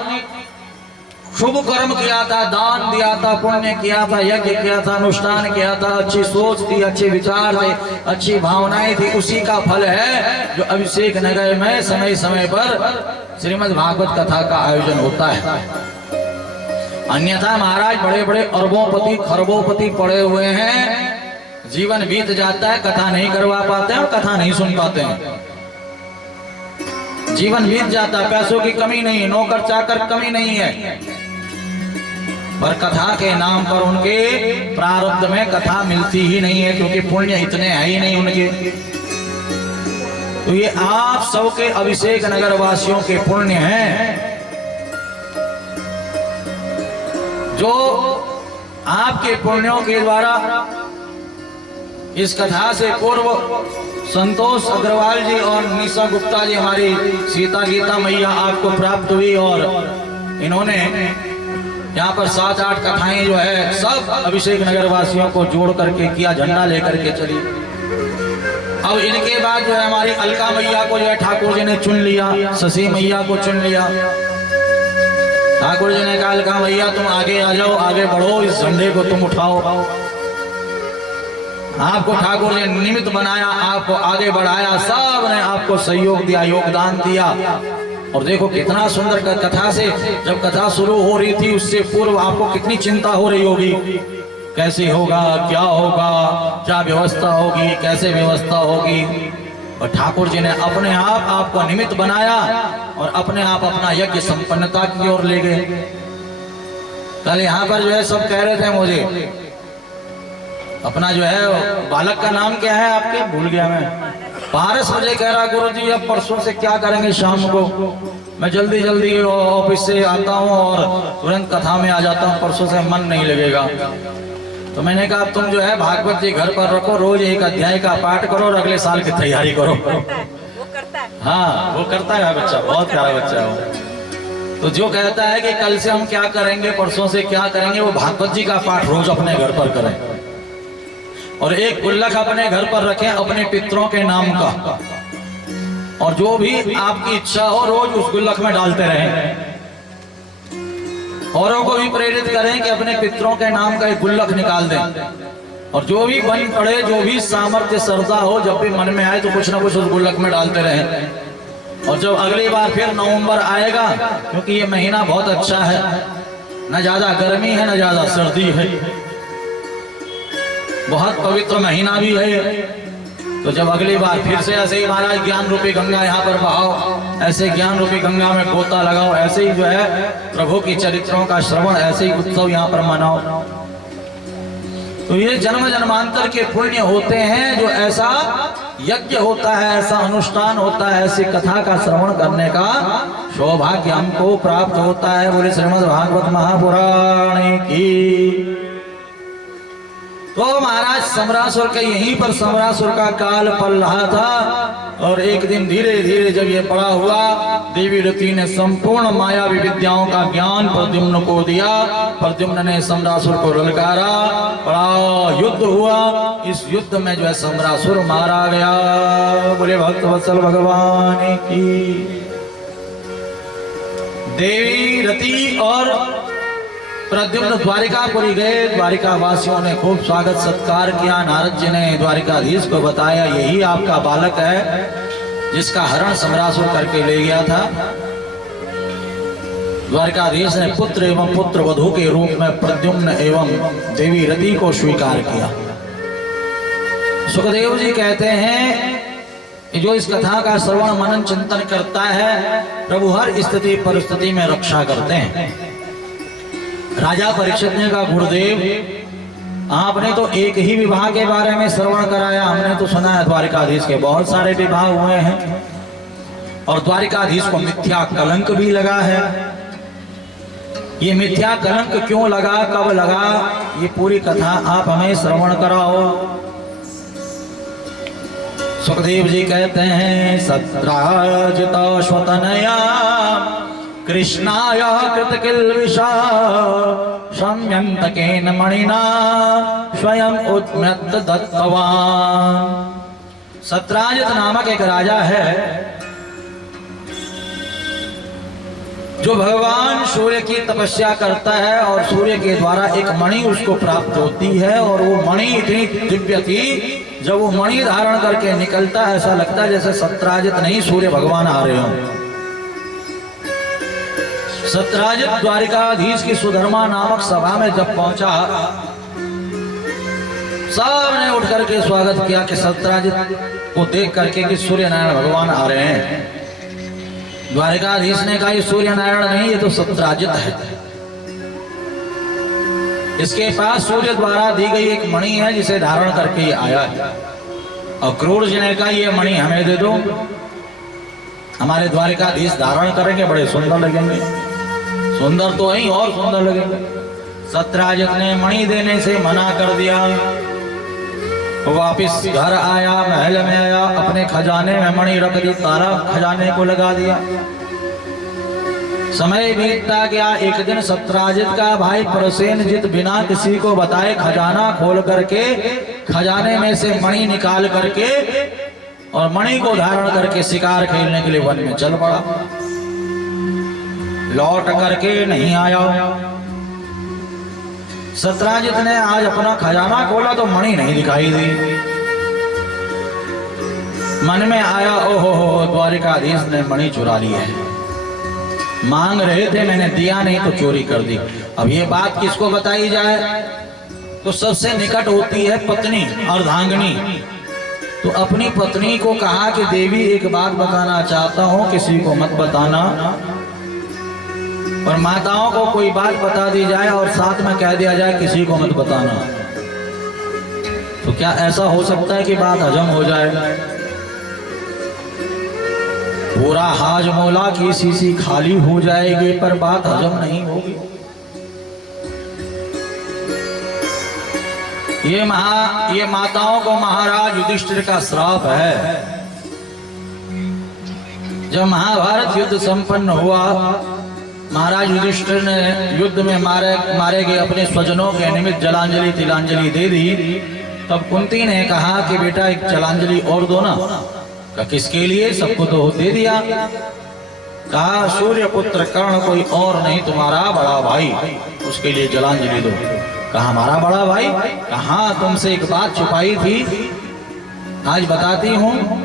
शुभ कर्म किया था, दान दिया था, पुण्य किया था, यज्ञ किया था, अनुष्ठान किया था, अच्छी सोच थी, अच्छे विचार थे, अच्छी भावनाएं थी, उसी का फल है जो अभिषेक नगर में समय समय पर श्रीमद् भागवत कथा का आयोजन होता है। अन्यथा महाराज बड़े बड़े अरबोंपति खरबोंपति पड़े हुए हैं, जीवन बीत जाता है, कथा नहीं करवा पाते हैं और कथा नहीं सुन पाते हैं। जीवन बीत जाता है, पैसों की कमी नहीं है, नौकर चाकर कमी नहीं है, पर कथा के नाम पर उनके प्रारब्ध में कथा मिलती ही नहीं है, क्योंकि पुण्य इतने है ही नहीं उनके। तो ये आप सबके अभिषेक नगर वासियों के पुण्य हैं जो आपके पुण्यों के द्वारा इस कथा से पूर्व संतोष अग्रवाल जी और निशा गुप्ता जी हमारी सीता गीता मैया आपको प्राप्त हुई, और इन्होंने यहाँ पर 7-8 कथाएं जो है सब अभिषेक नगर वासियों को जोड़ करके किया, झंडा लेकर के चली। अब इनके बाद जो है हमारी अलका मैया को जो है ठाकुर जी ने चुन लिया, शशि मैया को चुन लिया। ठाकुर जी ने कहा अलका मैया तुम आगे आ जाओ, आगे बढ़ो, इस झंडे को तुम उठाओ। आपको ठाकुर जी ने निमित्त बनाया, आपको आगे बढ़ाया, सब ने आपको सहयोग दिया, योगदान दिया। और देखो कितना सुंदर कथा से, जब कथा शुरू हो रही थी उससे पूर्व आपको कितनी चिंता हो रही होगी, कैसे होगा, क्या होगा, क्या व्यवस्था होगी, कैसे व्यवस्था होगी। और ठाकुर जी ने अपने आप आपको निमित्त बनाया और अपने आप अपना यज्ञ संपन्नता की ओर ले गए। कल यहाँ पर जो है सब कह रहे थे मुझे अपना जो है बालक का नाम क्या है आपके, भूल गया मैं। पारस मुझे कह रहा गुरुजी अब परसों से क्या करेंगे, शाम को मैं जल्दी जल्दी ऑफिस से आता हूँ और तुरंत कथा में आ जाता हूँ, परसों से मन नहीं लगेगा। तो मैंने कहा तुम जो है भागवत जी घर पर रखो, रोज एक अध्याय का पाठ करो और अगले साल की तैयारी करो। वो करता है, हाँ वो करता है बच्चा, बहुत प्यारा बच्चा है वो। तो जो कहता है कि कल से हम क्या करेंगे, परसों से क्या करेंगे, वो भागवत जी का पाठ रोज अपने घर पर करें और एक गुल्लक अपने घर पर रखें अपने पितरों के नाम का, और जो भी आपकी इच्छा हो रोज उस गुल्लक में डालते रहें। औरों को भी प्रेरित करें कि अपने पितरों के नाम का एक गुल्लक निकाल दें, और जो भी बन पड़े, जो भी सामर्थ्य श्रद्धा हो, जब भी मन में आए तो कुछ ना कुछ उस गुल्लक में डालते रहें। और जब अगली बार फिर नवंबर आएगा, क्योंकि ये महीना बहुत अच्छा है, न ज्यादा गर्मी है न ज्यादा सर्दी है, बहुत पवित्र महीना भी है, तो जब अगली बार फिर से ऐसे ही महाराज ज्ञान रूपी गंगा यहाँ पर बहाओ, ऐसे ज्ञान रूपी गंगा में गोता लगाओ, ऐसे ही जो है प्रभु की चरित्रों का श्रवण, ऐसे ही उत्सव यहाँ पर मनाओ। तो ये जन्म जन्मांतर के पुण्य होते हैं, जो ऐसा यज्ञ होता है, ऐसा अनुष्ठान होता है, ऐसी कथा का श्रवण करने का सौभाग्य हमको प्राप्त होता है। बोले श्रीमद् भागवत महापुराण की। तो महाराज समरासुर के यहीं पर समरासुर का काल पल रहा था, और एक दिन धीरे धीरे जब ये बड़ा हुआ, देवी रति ने संपूर्ण मायावी विद्याओं का ज्ञान प्रद्युम्न को दिया। प्रद्युम्न ने समरासुर को ललकारा, बड़ा युद्ध हुआ। इस युद्ध में जो है समरासुर मारा गया। बोले भक्त वत्सल भगवान की। देवी रति और प्रद्युम्न द्वारिकापुरी गए। द्वारिका वासियों ने खूब स्वागत सत्कार किया। नारद जी ने द्वारिकाधीश को बताया, यही आपका बालक है जिसका हरण समरासुर करके ले गया था। द्वारिकाधीश ने पुत्र एवं पुत्र वधू के रूप में प्रद्युम्न एवं देवी रति को स्वीकार किया। सुखदेव जी कहते हैं कि जो इस कथा का श्रवण मनन चिंतन करता है, प्रभु हर स्थिति परिस्थिति में रक्षा करते हैं। राजा परीक्षित ने कहा, गुरुदेव आपने तो एक ही विवाह के बारे में श्रवण कराया, हमने तो सुना है द्वारिकाधीश के बहुत सारे विवाह हुए हैं, और द्वारिकाधीश को मिथ्या कलंक भी लगा है। ये मिथ्या कलंक क्यों लगा, कब लगा, ये पूरी कथा आप हमें श्रवण कराओ। सुखदेव जी कहते हैं, सत्राजिताश्वतनया कृष्णाय कृतकिल्बिषा सम्यन्तकेन मणिना स्वयं उद्यत दत्तवान। सत्राजित नामक एक राजा है, जो भगवान सूर्य की तपस्या करता है, और सूर्य के द्वारा एक मणि उसको प्राप्त होती है, और वो मणि इतनी दिव्य थी, जब वो मणि धारण करके निकलता है, ऐसा लगता है जैसे सत्राजित नहीं सूर्य भगवान आ रहे हों। सत्राजित द्वारिकाधीश की सुधर्मा नामक सभा में जब पहुंचा, सबने उठ करके स्वागत किया कि सत्राजित को देख करके कि सूर्य नारायण भगवान आ रहे हैं। द्वारिकाधीश ने कहा, ये सूर्य नारायण नहीं, ये तो सत्राजित है। इसके पास सूर्य द्वारा दी गई एक मणि है, जिसे धारण करके आया है। और क्रूर जी ने कहा, ये मणि हमें दे दो, हमारे द्वारिकाधीश धारण करेंगे, बड़े सुंदर लगेंगे। सुंदर तो ही और सुंदर लगेंगे। सत्राजित ने मणि देने से मना कर दिया। वापिस घर आया, महल में आया, अपने खजाने में मणि रख दी, तारा खजाने को लगा दिया। समय बीतता गया। एक दिन सत्राजित का भाई प्रसेनजित बिना किसी को बताए खजाना खोल करके, खजाने में से मणि निकाल करके और मणि को धारण करके शिकार खेलने के लिए वन में चल पड़ा। लौट करके नहीं आया। सत्राजित ने आज अपना खजाना खोला तो मणि नहीं दिखाई दी। मन में आया, ओहो द्वारिकाधीश ने मणि चुरा ली है। मांग रहे थे, मैंने दिया नहीं तो चोरी कर दी। अब ये बात किसको बताई जाए? तो सबसे निकट होती है पत्नी अर्धांगिनी। तो अपनी पत्नी को कहा कि देवी एक बात बताना चाहता हूं, किसी को मत बताना। और माताओं को कोई बात बता दी जाए और साथ में कह दिया जाए किसी को मत बताना, तो क्या ऐसा हो सकता है कि बात हजम हो जाए? पूरा हाजमोला की शीशी खाली हो जाएगी पर बात हजम नहीं होगी। ये माताओं को महाराज युधिष्ठिर का श्राप है। जब महाभारत युद्ध संपन्न हुआ, महाराज युधिष्ठिर ने युद्ध में मारे गए अपने स्वजनों के निमित्त जलांजलि तिलांजलि दे दी। तब कुंती ने कहा कि बेटा एक जलांजलि और दो ना। किसके लिए? सबको तो दे दिया। कहा सूर्य पुत्र कर्ण कोई और नहीं तुम्हारा बड़ा भाई, उसके लिए जलांजलि दो। कहा हमारा बड़ा भाई? कहा तुमसे एक बात छुपाई थी, आज बताती हूँ।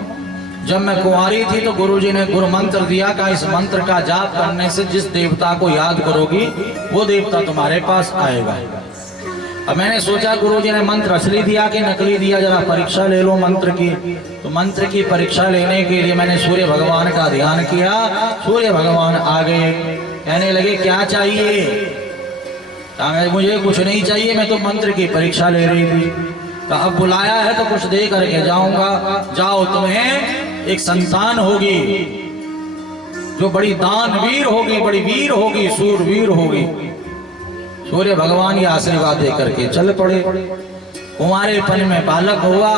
जब मैं कुंवारी थी तो गुरुजी ने गुरु मंत्र दिया, का इस मंत्र का जाप करने से जिस देवता को याद करोगी वो देवता तुम्हारे पास आएगा। अब मैंने सोचा गुरुजी ने मंत्र असली दिया कि नकली दिया, जरा परीक्षा ले लो मंत्र की। तो मंत्र की परीक्षा लेने के लिए मैंने सूर्य भगवान का ध्यान किया। सूर्य भगवान आ गए, कहने लगे क्या चाहिए? कहा मुझे कुछ नहीं चाहिए, मैं तो मंत्र की परीक्षा ले रही थी। कहा अब बुलाया है तो कुछ दे करके जाऊंगा। जाओ, तुम्हें एक संतान होगी जो बड़ी दानवीर होगी, बड़ी वीर होगी, सूरवीर होगी। सूर्य भगवान ये आशीर्वाद दे करके चल पड़े। कुंवारेपन में बालक हुआ,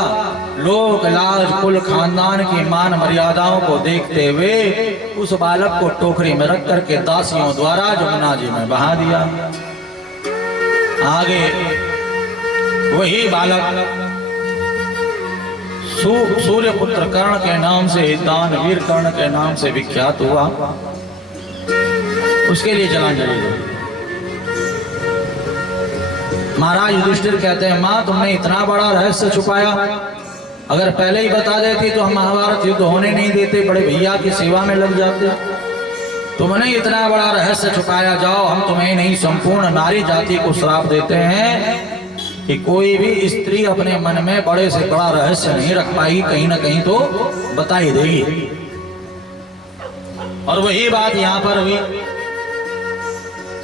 लोक लाज कुल खानदान की मान मर्यादाओं को देखते हुए उस बालक को टोकरी में रख करके दासियों द्वारा जमुना जी में बहा दिया। आगे वही बालक सूर्य पुत्र कर्ण के नाम से, दानवीर कर्ण के नाम से विख्यात हुआ। उसके लिए जलांजलि दो। महाराज युधिष्ठिर कहते हैं माँ तुमने इतना बड़ा रहस्य छुपाया, अगर पहले ही बता देती तो हम महाभारत युद्ध होने नहीं देते, बड़े भैया की सेवा में लग जाते। तुमने इतना बड़ा रहस्य छुपाया, जाओ हम तुम्हें नहीं संपूर्ण नारी जाति को श्राप देते हैं कि कोई भी स्त्री अपने मन में बड़े से बड़ा रहस्य नहीं रख पाई, कहीं ना कहीं तो बता ही देगी। और वही बात यहाँ पर हुई।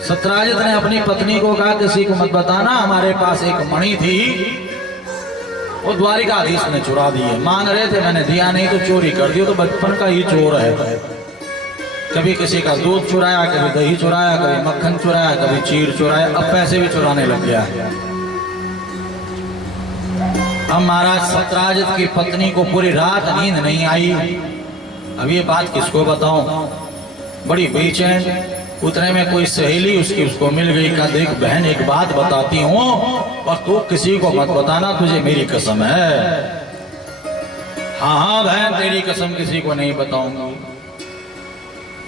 सत्राजित ने अपनी पत्नी को कहा किसी को मत बताना, हमारे पास एक मणि थी, वो द्वारिकाधीश ने चुरा दी है। मांग रहे थे, मैंने दिया नहीं तो चोरी कर दी, तो बचपन का ही चोर है। कभी किसी का दूध चुराया, कभी दही चुराया, कभी मक्खन चुराया, कभी चीर चुराया, अब पैसे भी चुराने लग गया। अब महाराज सत्राजित की पत्नी को पूरी रात नींद नहीं आई। अब ये बात किसको बताऊं, बड़ी बेचैन। उतने में कोई सहेली उसको मिल गई। कहा देख बहन एक बात बताती हूँ और तू किसी को मत बताना, तुझे मेरी कसम है। हाँ हाँ बहन तेरी कसम, किसी को नहीं बताऊंगी।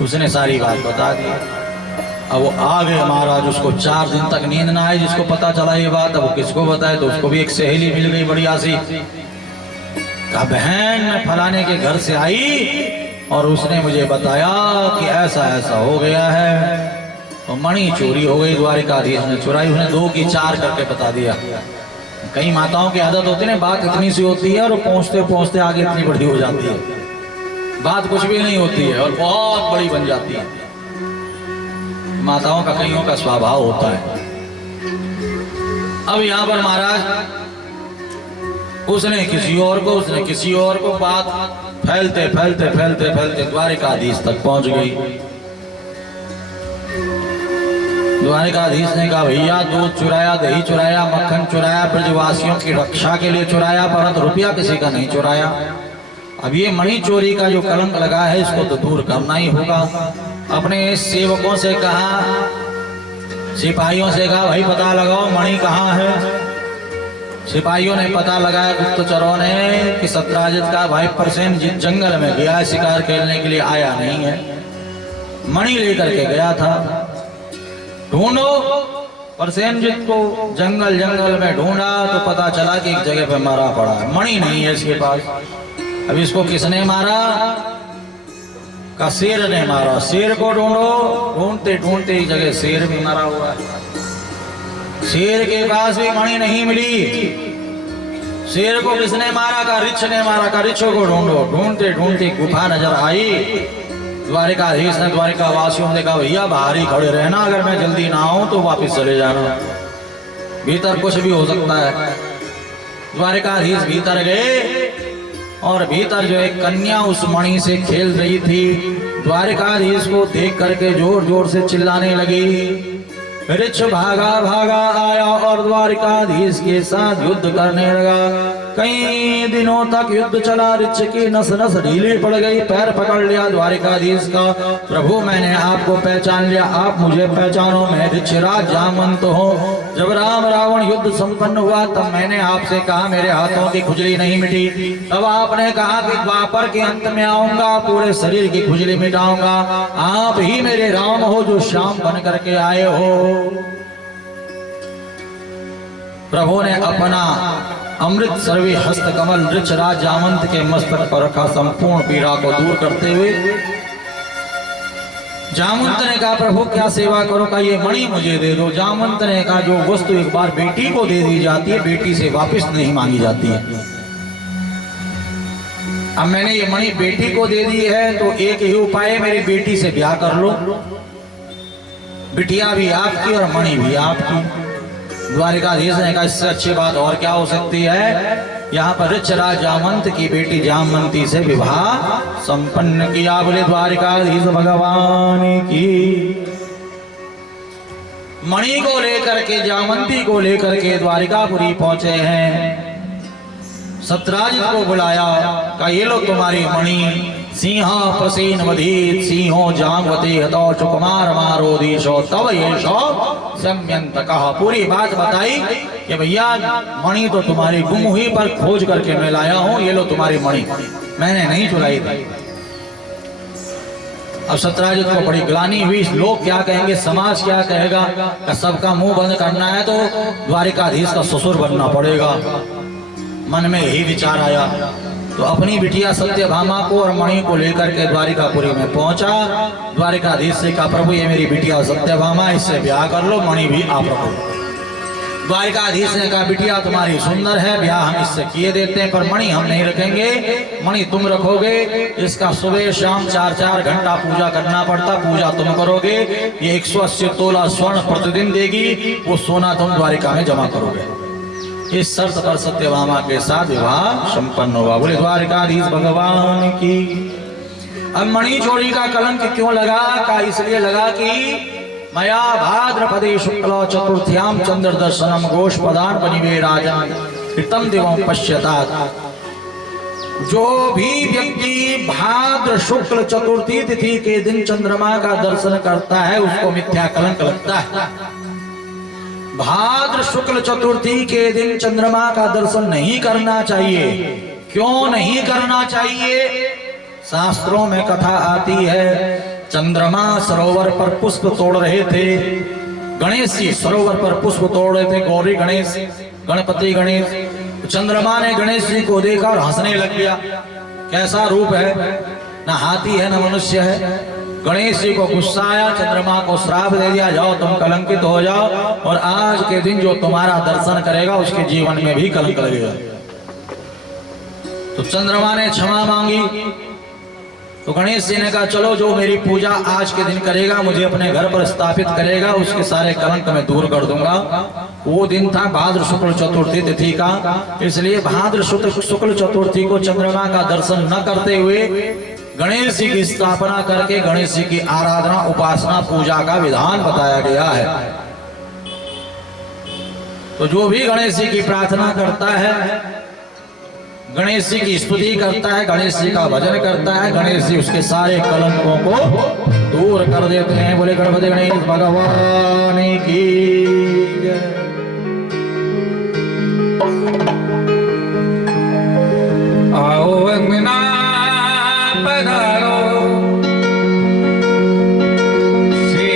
उसने सारी बात बता दी। अब वो आ गए महाराज, उसको 4 दिन तक नींद ना आई। जिसको पता चला ये बात, अब वो किसको बताए, तो उसको भी एक सहेली मिल गई बढ़िया सी। कहा बहन मैं फलाने के घर से आई और उसने मुझे बताया कि ऐसा ऐसा हो गया है, तो मणि चोरी हो गई, द्वारिकाधीश ने चुराई। उसने 2 की 4 करके बता दिया। कई माताओं की आदत होती है ना, बात इतनी सी होती है और पहुंचते पहुंचते आगे इतनी बड़ी हो जाती है, बात कुछ भी नहीं होती है और बहुत बड़ी बन जाती है। माताओं का कईयों का स्वभाव होता है। अब यहाँ पर महाराज उसने किसी और को बात फैलते फैलते फैलते फैलते द्वारिकाधीश तक पहुंच गई। द्वारिकाधीश ने कहा भैया दूध चुराया, दही चुराया, मक्खन चुराया, ब्रजवासियों की रक्षा के लिए चुराया, परंतु रुपया किसी का नहीं चुराया। अब ये मणि चोरी का जो कलंक लगा है इसको तो दूर करना ही होगा। अपने सेवकों से कहा, सिपाहियों से कहा भाई पता लगाओ मणि कहाँ है। सिपाहियों ने पता लगाया गुप्तचरों ने कि सत्राजित का भाई परसेन जंगल में गया है, शिकार खेलने के लिए आया नहीं है, मणि लेकर के गया था। ढूंढो परसेनजीत को। जंगल में ढूंढा तो पता चला कि एक जगह पे मरा पड़ा है, मणि नहीं है इसके पास। अब इसको किसने मारा? का शेर ने मारा। शेर को ढूंढो, ढूंढते ढूंढते एक जगह शेर भी मरा हुआ है। शेर के पास भी मणि नहीं मिली। शेर को किसने मारा? का रिछ ने मारा। का रिछो को ढूंढो, ढूंढते ढूंढते गुफा नजर आई। द्वारिकाधीश ने द्वारिका वासियों ने कहा भैया बाहर ही खड़े रहना, अगर मैं जल्दी ना आऊं तो वापिस चले जाना, भीतर कुछ भी हो सकता है। द्वारिकाधीश भीतर गए और भीतर जो एक कन्या उस मणि से खेल रही थी। द्वारिकाधीश को देख करके जोर जोर से चिल्लाने लगी। रिछ भागा भागा आया और द्वारिकाधीश के साथ युद्ध करने लगा। कई दिनों तक युद्ध चला, ऋच की नस नस ढीली पड़ गई, पैर पकड़ लिया द्वारिकाधीश का। प्रभु मैंने आपको पहचान लिया, आप मुझे पहचानो, मैं ऋक्षराज जामवंत हूँ। जब राम रावण युद्ध संपन्न हुआ तब मैंने आपसे कहा मेरे हाथों की खुजली नहीं मिटी। तब आपने कहा कि द्वापर के अंत में आऊंगा, पूरे शरीर की खुजली मिटाऊंगा। आप ही मेरे राम हो जो श्याम बन करके आए हो। प्रभु ने अपना अमृत सर्वी हस्त कमल ऋक्षराज जामवंत के मस्तक पर रखा, संपूर्ण पीड़ा को दूर करते हुए जामवंत ने कहा प्रभु क्या सेवा करो, का ये मणि मुझे दे दो। जामवंत ने कहा जो वस्तु एक बार बेटी को दे दी जाती है बेटी से वापस नहीं मांगी जाती है। अब मैंने ये मणि बेटी को दे दी है तो एक ही उपाय है, मेरी बेटी से ब्याह कर लो, बिटिया भी आपकी और मणि भी आपकी। द्वारिकाधीश ने कहा इससे अच्छी बात और क्या हो सकती है। यहाँ पर ऋक्षराज जामवंत की बेटी जामवंती से विवाह संपन्न किया। बोले द्वारिकाधीश भगवान की। मणि को लेकर के जामवंती को लेकर के द्वारिकापुरी पहुंचे हैं। सत्राजित को बुलाया, कहा ये लो तुम्हारी मणि। सिंहा प्रसीन वधीत सिंहो जामवती हतो चुकुमार मारोदीशो तब ये सम्यंत कहा। पूरी बात बताई कि भैया मणि तो तुम्हारी गुम हुई पर खोज करके मैं लाया हूं, ये लो तुम्हारी मणि, मैंने नहीं चुराई थी। अब सत्राजित को बड़ी ग्लानि हुई, लोग क्या कहेंगे, समाज क्या कहेगा। सबका मुंह बंद करना है तो द्वारिकाधीश का ससुर बनना पड़ेगा। मन में यही विचार आया तो अपनी बिटिया सत्यभामा को और मणि को लेकर के द्वारिकापुरी में पहुंचा। द्वारिकाधीश से कहा प्रभु ये मेरी बिटिया सत्यभामा, इससे ब्याह कर लो, मणि भी आप रखो। द्वारिकाधीश ने कहा बिटिया तुम्हारी सुंदर है, ब्याह हम इससे किए देते हैं, पर मणि हम नहीं रखेंगे, मणि तुम रखोगे। इसका सुबह शाम 4-4 घंटा पूजा करना पड़ता, पूजा तुम करोगे। ये 180 तोला स्वर्ण प्रतिदिन देगी, वो सोना तुम द्वारिका में जमा करोगे। इस शर्त पर सत्यभामा के साथ विवाह संपन्न हुआ। बोले द्वारिकाधीश भगवान की। अब मणि चोरी का कलंक क्यों लगा, का इसलिए लगा कि मया भाद्रपदे शुक्ल चतुर्थ्याम चंद्र दर्शनम गोष्पदान बनिवेराजन कृतम दिवं पश्यतात। जो भी व्यक्ति भाद्र शुक्ल चतुर्थी तिथि के दिन चंद्रमा का दर्शन करता है उसको मिथ्या कलंक लगता है। भाद्र शुक्ल चतुर्थी के दिन चंद्रमा का दर्शन नहीं करना चाहिए। क्यों नहीं करना चाहिए, शास्त्रों में कथा आती है। चंद्रमा सरोवर पर पुष्प तोड़ रहे थे, गणेश जी सरोवर पर पुष्प तोड़ रहे थे, गौरी गणेश गणपति गणेश। चंद्रमा ने गणेश जी को देखा और हंसने लग गया, कैसा रूप है, ना हाथी है ना मनुष्य है। गणेश जी को गुस्सा आया, चंद्रमा को श्राप दे दिया, जाओ तुम कलंकित हो जाओ और आज के दिन जो तुम्हारा दर्शन करेगा उसके जीवन में भी कलंक लगेगा। तो चंद्रमा ने क्षमा मांगी। तो गणेश जी ने कहा चलो जो मेरी पूजा आज के दिन करेगा, मुझे अपने घर पर स्थापित करेगा, उसके सारे कलंक मैं दूर कर दूंगा। वो दिन था भाद्र शुक्ल चतुर्थी तिथि का, इसलिए भाद्र शुक्ल चतुर्थी को चंद्रमा का दर्शन न करते हुए गणेश जी की स्थापना करके गणेश जी की आराधना उपासना पूजा का विधान बताया गया है। तो जो भी गणेश जी की प्रार्थना करता है, गणेश जी की स्तुति करता है, गणेश जी का भजन करता है, गणेश जी उसके सारे कलंकों को दूर कर देते हैं। बोले गणपति गणेश भगवान की। आओ अंगना पधारो श्री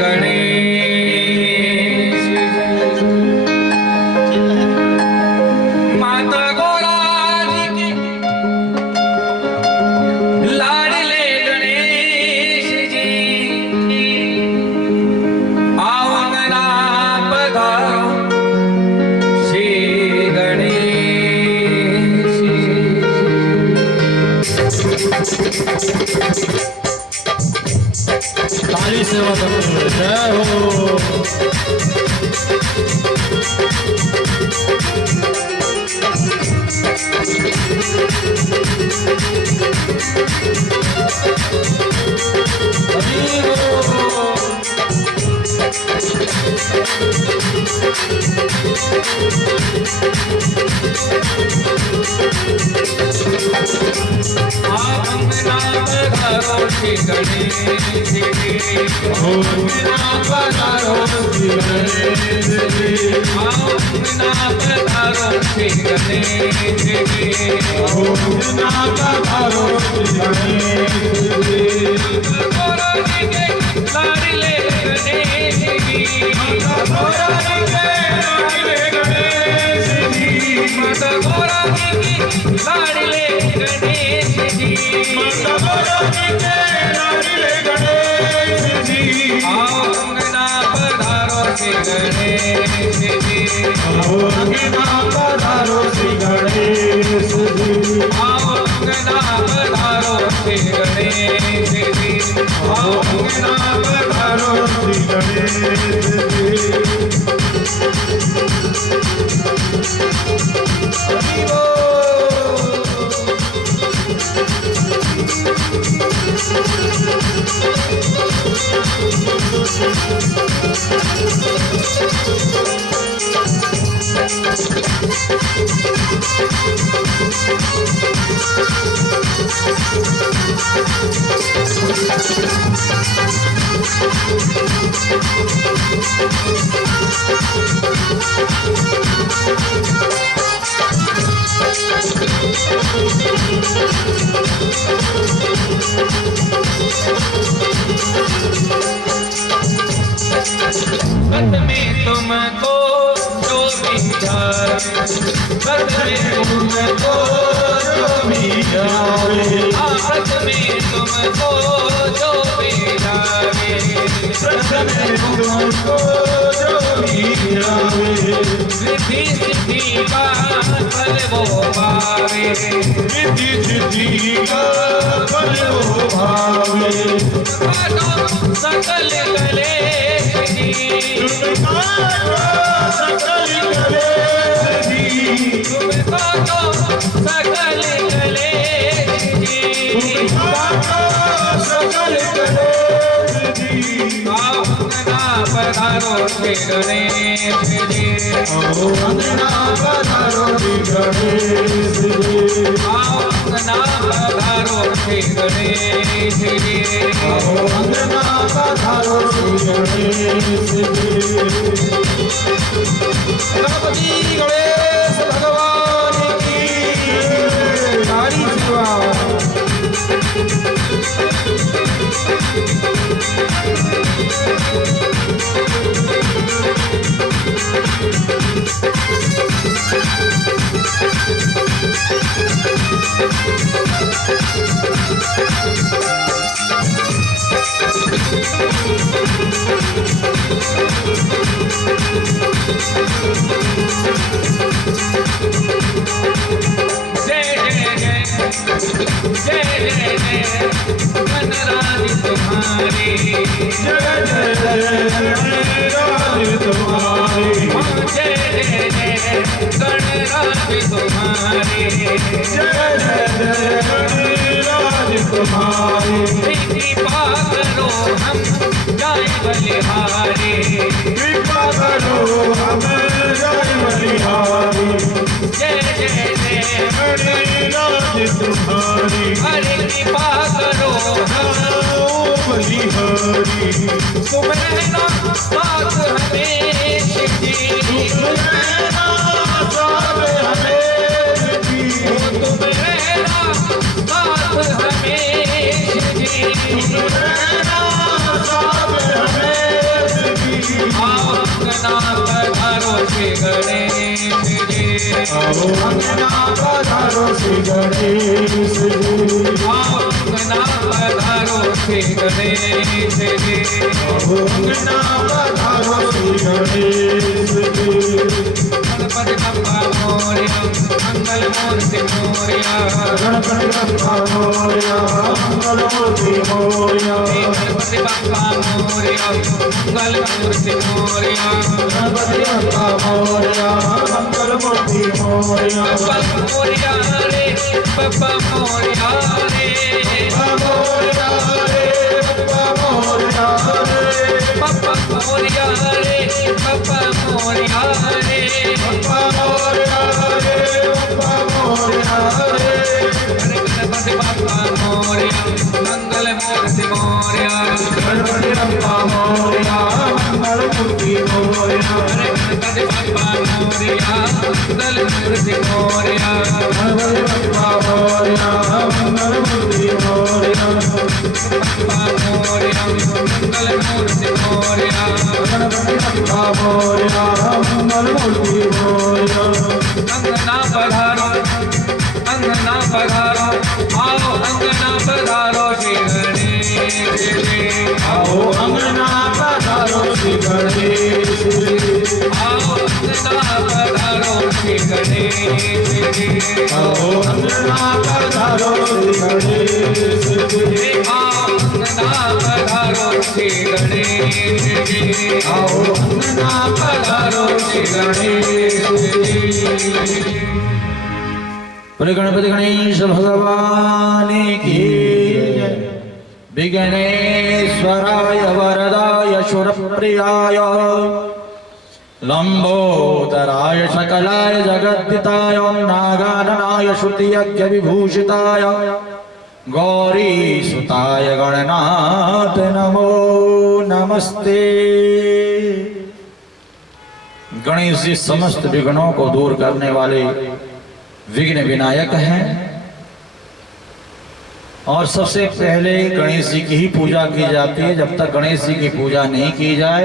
गणेश, माता गौरा जी के लाडले गणेश जी। आओ अंगना पधारो श्री गणेश। ताली सेवा करो, जय हो। अभी हो। अंगना पधारो श्री गणेश जी, अंगना पधारो श्री गणेश जी, अंगना पधारो श्री गणेश जी, अंगना पधारो श्री गणेश जी, गौरा जी के लाडले गणेश जी, गौरा जी के लाडले गणेश जी, माता गौरा जी की लाडले गणेश जी, माता गौरा जी के लाडले गणेश जी, अंगना पधारो श्री गणेश जी, अंगना पधारो श्री गणेश जी, अंगना पधारो श्री गणेश जी, अंगना पधारो श्री गणेश जी। बद में तुमको जो भी जाए, बद में तुमको जो भी जाए, बद में तुमको जो भी जाए, बद में तुमको जो भी जाए, रिद्धि सिद्धि का फल वो पावे, रिद्धि सिद्धि का फल वो पावे, सकल गले सकल गले सकल गले सकल गले अंगना पधारो श्री गणेश जी, अंगना पधारो श्री गणेश जी, अंगना पधारो श्री गणेश जी, अंगना पधारो श्री गणेश जी। गणपति गणेश भगवान की नारी सेवा। गणराज तुम्हारी, जय जय गणराज तुम्हारी, जय जय गणराज तुम्हारी, जय जय गणराज तुम्हारी, कृपा करो हम जाय बलिहारी, कृपा करो हम जाय बलिहारी, जय जय गणराज तुम्हारी, हरे कृपा करो बलिहारी, तुम रहना साथ हमें जी, तुम रहना साथ हमें जी, तुम रहना साथ हमें जी, तुम रहना साथ हमें जी, अंगना पधारो श्री गणेश जी, अंगना पधारो श्री गणेश जी, अंगना पधारो श्री गणेश जी, अंगना पधारो श्री गणेश जी। गणपति बप्पा मोरया, मंगल मूर्ति मोरया, गणपति बप्पा मोरया, मंगल मूर्ति मोरया, गणपति बप्पा मोरया, मंगल मूर्ति मोरया, गणपति बप्पा मोरया, मंगल मूर्ति मोरया, बप्पा मोरया रे, बप्पा मोरया रे, बप्पा मोरया रे, बप्पा मोरया रे, बप्पा मोरया रे, बप्पा मोरया मंगलमूर्ति मोरया गणपति बप्पा मोरया मंगलमूर्ति मोरया गणपति बप्पा मोरया मंगलमूर्ति मोरया गणपति बप्पा मोरया मंगलमूर्ति मोरया बप्पा मोरया मंगलमूर्ति मोरया गणपति बप्पा मोरया मंगलमूर्ति मोरया अंगना पधारो आओ अंगना पधारो श्री गणेश जी आओ अंगना पधारो श्री गणेश जी आओ अंगना पधारो श्री गणेश जी आओ अंगना पधारो श्री गणेश जी आओ अंगना पधारो श्री गणेश जी आओ अंगना पधारो श्री गणेश जी। बोले गणपति गणेश भगवान की जय। विघ्नेश्वराय वरदाय शूरप्रियाय लंबोदराय सकलाय जगद्दिताय नागाननाय श्रुतियज्ञ विभूषिताय गौरीसुताय गणनाथ नमो नमस्ते। गणेश जी समस्त विघ्नों को दूर करने वाले विघ्न विनायक हैं और सबसे पहले गणेश जी की ही पूजा की जाती है। जब तक गणेश जी की पूजा नहीं की जाए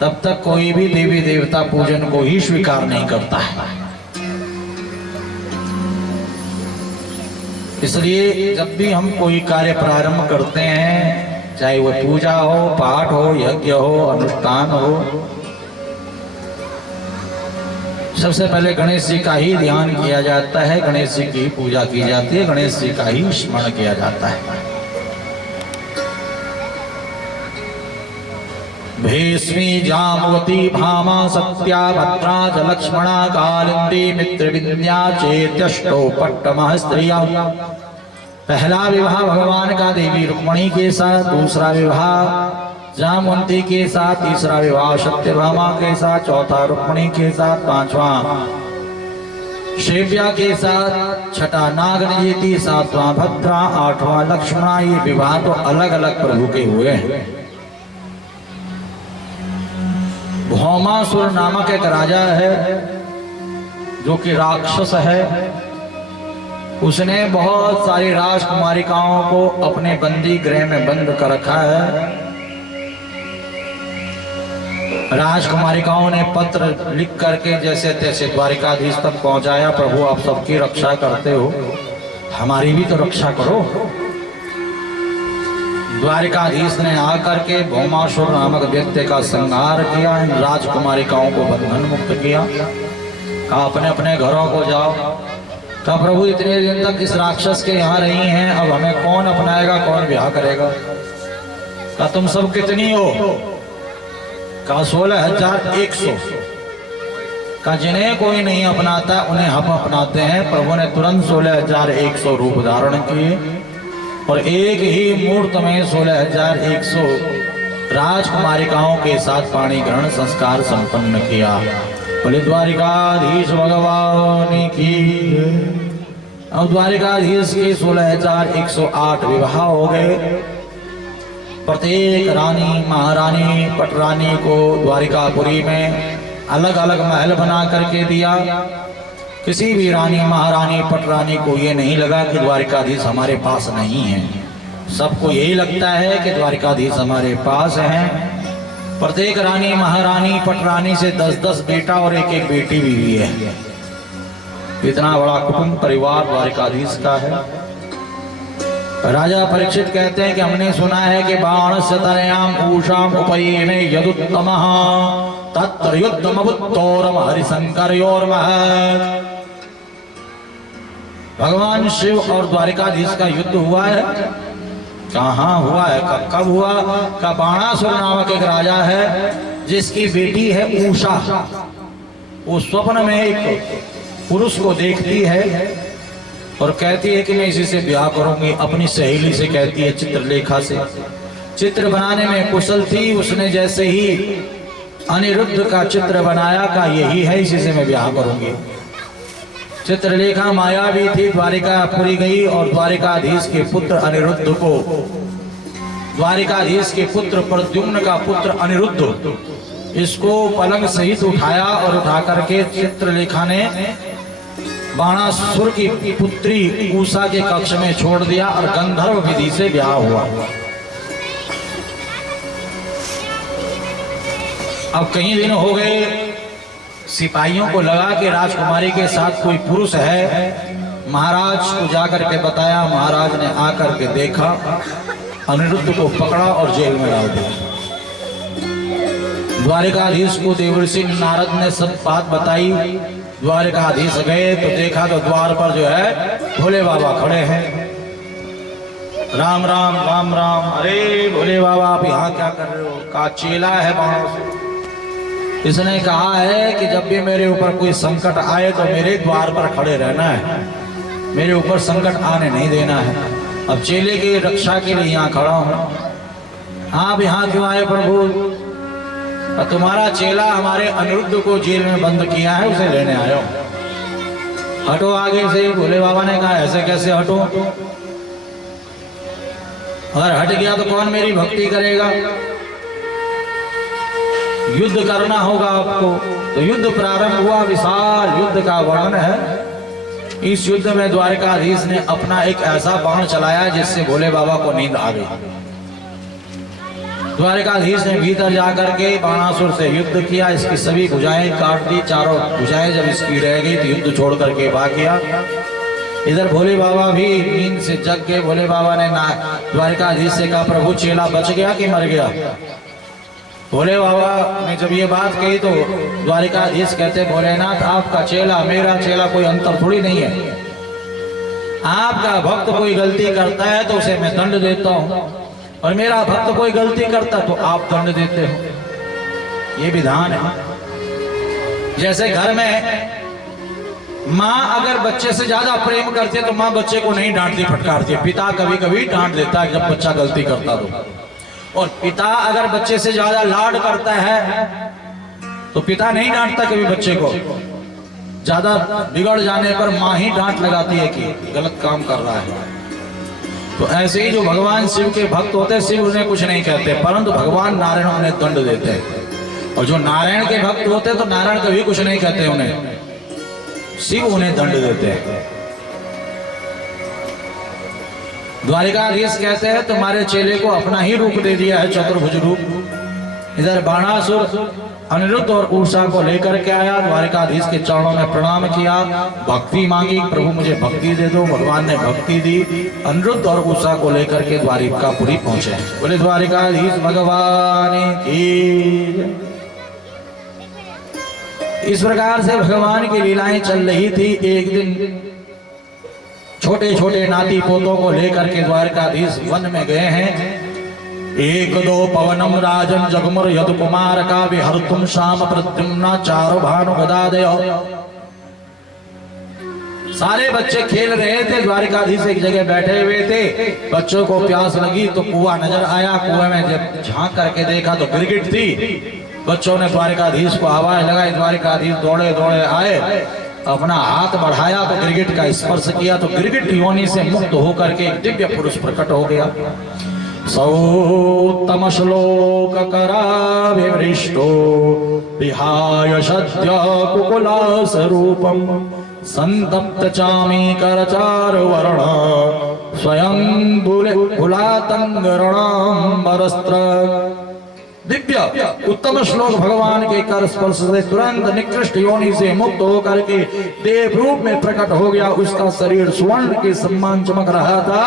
तब तक कोई भी देवी देवता पूजन को ही स्वीकार नहीं करता है। इसलिए जब भी हम कोई कार्य प्रारंभ करते हैं, चाहे वो पूजा हो, पाठ हो, यज्ञ हो, अनुष्ठान हो, सबसे पहले गणेश जी का ही ध्यान किया जाता है, गणेश जी की पूजा की जाती है, गणेश जी का ही स्मरण किया जाता है। भीष्मी जामवती भामा सत्या भद्रा च लक्ष्मणा कालिंदी मित्र विद्या चेत्यष्टो पट्टमः स्त्रिया। पहला विवाह भगवान का देवी रुक्मणी के साथ, दूसरा विवाह जामवंती के साथ, तीसरा विवाह सत्यभामा के साथ, चौथा रुक्मणी के साथ, पांचवा शिव्या के साथ, छठा नागनियति, सातवां भद्रा, आठवां लक्ष्मणा। ये विवाह तो अलग अलग प्रभु के हुए हैं। भौमासुर नामक एक राजा है जो कि राक्षस है। उसने बहुत सारी राजकुमारिकाओं को अपने बंदी गृह में बंद कर रखा है। राजकुमारिकाओं ने पत्र लिख करके जैसे तैसे द्वारिकाधीश तक पहुंचाया, प्रभु आप सबकी रक्षा करते हो, हमारी भी तो रक्षा करो। द्वारिकाधीश ने आकर के भौमासुर नामक व्यक्ति का संहार किया, इन राजकुमारिकाओं को बंधन मुक्त किया, कहा अपने अपने घरों को जाओ। कहा प्रभु इतने दिन तक इस राक्षस के यहाँ रही हैं, अब हमें कौन अपनाएगा, कौन ब्याह करेगा। कहा तुम सब कितनी हो। कहा 16,100। कहा जिन्हें कोई नहीं अपनाता उन्हें हम अपनाते हैं। प्रभु ने तुरंत 16,100 रूप धारण किए और एक ही मुहूर्त में 16,100 राजकुमारिकाओं के साथ पाणी ग्रहण संस्कार संपन्न किया। बोले द्वारिकाधीश भगवान की। अब द्वारिकाधीश के 16,108 विवाह हो गए। प्रत्येक रानी महारानी पटरानी को द्वारिकापुरी में अलग अलग महल बना करके दिया। किसी भी रानी महारानी पटरानी को ये नहीं लगा कि द्वारिकाधीश हमारे पास नहीं है। सबको यही लगता है कि द्वारिकाधीश हमारे पास हैं। प्रत्येक रानी महारानी पटरानी से 10-10 बेटा और एक एक बेटी भी हुई है। इतना बड़ा कुटुंब परिवार द्वारिकाधीश का है। राजा परीक्षित कहते हैं कि हमने सुना है कि बाणस्य तनयाम ऊषाम उपयेमे यदुत्तमः तत्र युद्धमभूत्तोरम हरिशंकरयोर्महत्। भगवान शिव और द्वारिकाधीश का युद्ध हुआ है। कहाँ हुआ है, कब हुआ। का बाणासुर नामक एक राजा है जिसकी बेटी है ऊषा। वो स्वप्न में एक पुरुष को देखती है और कहती है कि मैं इसी से ब्याह करूंगी। अपनी सहेली से कहती है चित्रलेखा से। चित्र बनाने में कुशल थी, उसने जैसे ही अनिरुद्ध का चित्र बनाया का यही है, इसी से मैं ब्याह करूंगी। चित्रलेखा माया भी थी, द्वारिकापुरी गई और द्वारिकाधीश के पुत्र अनिरुद्ध को द्वारिकाधीश के पुत्र प्रद्युम्न का पुत्र अनिरुद्ध इसको पलंग सहित उठाया और उठा करके चित्रलेखा ने बाणासुर की पुत्री उषा के कक्ष में छोड़ दिया और गंधर्व विधि से ब्याह हुआ। अब कई दिन हो गए, सिपाहियों को लगा कि राजकुमारी के साथ कोई पुरुष है। महाराज को जाकर के बताया, महाराज ने आकर के देखा, अनिरुद्ध को पकड़ा और जेल में डाल दिया। द्वारिकाधीश को देवर्षि नारद ने सब बात बताई। द्वारिकाधीश गए तो देखा तो द्वार पर जो है भोले बाबा खड़े हैं। राम राम राम राम। अरे भोले बाबा आप यहाँ क्या कर रहे हो? का चेला है बाणासुर। इसने कहा है कि जब भी मेरे ऊपर कोई संकट आए तो मेरे द्वार पर खड़े रहना है, मेरे ऊपर संकट आने नहीं देना है। अब चेले की रक्षा के लिए यहाँ खड़ा हूँ। आप यहाँ क्यों आए प्रभु? तुम्हारा चेला हमारे अनिरुद्ध को जेल में बंद किया है, उसे लेने आयो। हटो आगे से। भोले बाबा ने कहा ऐसे कैसे हटो? अगर हट गया तो कौन मेरी भक्ति करेगा? युद्ध करना होगा आपको। तो युद्ध प्रारंभ हुआ। विशाल युद्ध का वर्णन है। इस युद्ध में द्वारिकाधीश ने अपना एक ऐसा बाण चलाया जिससे भोले बाबा को नींद आ गई। द्वारिकाधीश ने भीतर जाकर के बाणासुर से युद्ध किया, इसकी सभी भुजाएं काट दी। चारों भुजाएं जब इसकी रह गई तो युद्ध छोड़ करके भाग गया। इधर भोले बाबा भी नींद से जग गए। भोले बाबा ने द्वारिकाधीश से कहा, प्रभु चेला बच गया कि मर गया? भोले बाबा ने जब ये बात कही तो द्वारिकाधीश कहते, भोलेनाथ आपका चेला मेरा चेला कोई अंतर थोड़ी नहीं है। आपका भक्त कोई गलती करता है तो उसे मैं दंड देता हूँ, और मेरा भक्त कोई गलती करता तो आप दंड देते हो। ये विधान है। जैसे घर में माँ अगर बच्चे से ज्यादा प्रेम करती है तो माँ बच्चे को नहीं डांटती फटकारती है। पिता कभी कभी डांट देता है जब बच्चा गलती करता तो, और पिता अगर बच्चे से ज्यादा लाड करता है तो पिता नहीं डांटता कभी बच्चे को। ज्यादा बिगड़ जाने पर माँ ही डांट लगाती है कि गलत काम कर रहा है। तो ऐसे ही जो भगवान शिव के भक्त होते हैं, शिव उन्हें कुछ नहीं कहते, परंतु भगवान नारायण उन्हें दंड देते हैं। और जो नारायण के भक्त होते हैं तो नारायण कभी कुछ नहीं कहते उन्हें, शिव उन्हें दंड देते हैं। द्वारिकाधीश कहते हैं तुम्हारे चेले को अपना ही रूप दे दिया है, चतुर्भुज रूप। इधर बाणासुर अनिरुद्ध और उषा को लेकर के आया। द्वारिकाधीश के चरणों में प्रणाम किया, भक्ति मांगी, प्रभु मुझे भक्ति दे दो। भगवान ने भक्ति दी। अनिरुद्ध और उषा को लेकर के द्वारिकापुरी पहुंचे। बोले द्वारिकाधीश भगवान की। इस प्रकार से भगवान की लीलाएं चल रही थी। एक दिन छोटे छोटे नाती पोतों को लेकर के द्वारकाधीश वन में गए हैं। एक दो पवनम राजन जगमुर यद कुमार का विहर्तुम श्याम प्रद्युम्ना चारु भानु गदादय। सारे बच्चे खेल रहे थे। द्वारिकाधीश एक जगह बैठे हुए थे। बच्चों को प्यास लगी तो कुआं नजर आया। कुएं में जब झांक करके देखा तो गिरगिट थी। बच्चों ने द्वारिकाधीश को आवाज लगाई। द्वारिकाधीश दौड़े दौड़े आए, अपना हाथ बढ़ाया तो गिरगिट का स्पर्श किया तो गिरगिट योनि से मुक्त होकर के एक दिव्य पुरुष प्रकट हो गया। सौत्तम श्लोक कराभिवृष्टो विहाय सद्य कुकुला स्वरूपम संतप्त चामी करचार वर्ण स्वयं बुलातंग रणम्बरस्त्र। दिव्य उत्तम श्लोक भगवान के कर स्पर्श से तुरंत निकृष्ट योनि से मुक्त होकर के देव रूप में प्रकट हो गया। उसका शरीर स्वर्ण के समान चमक रहा था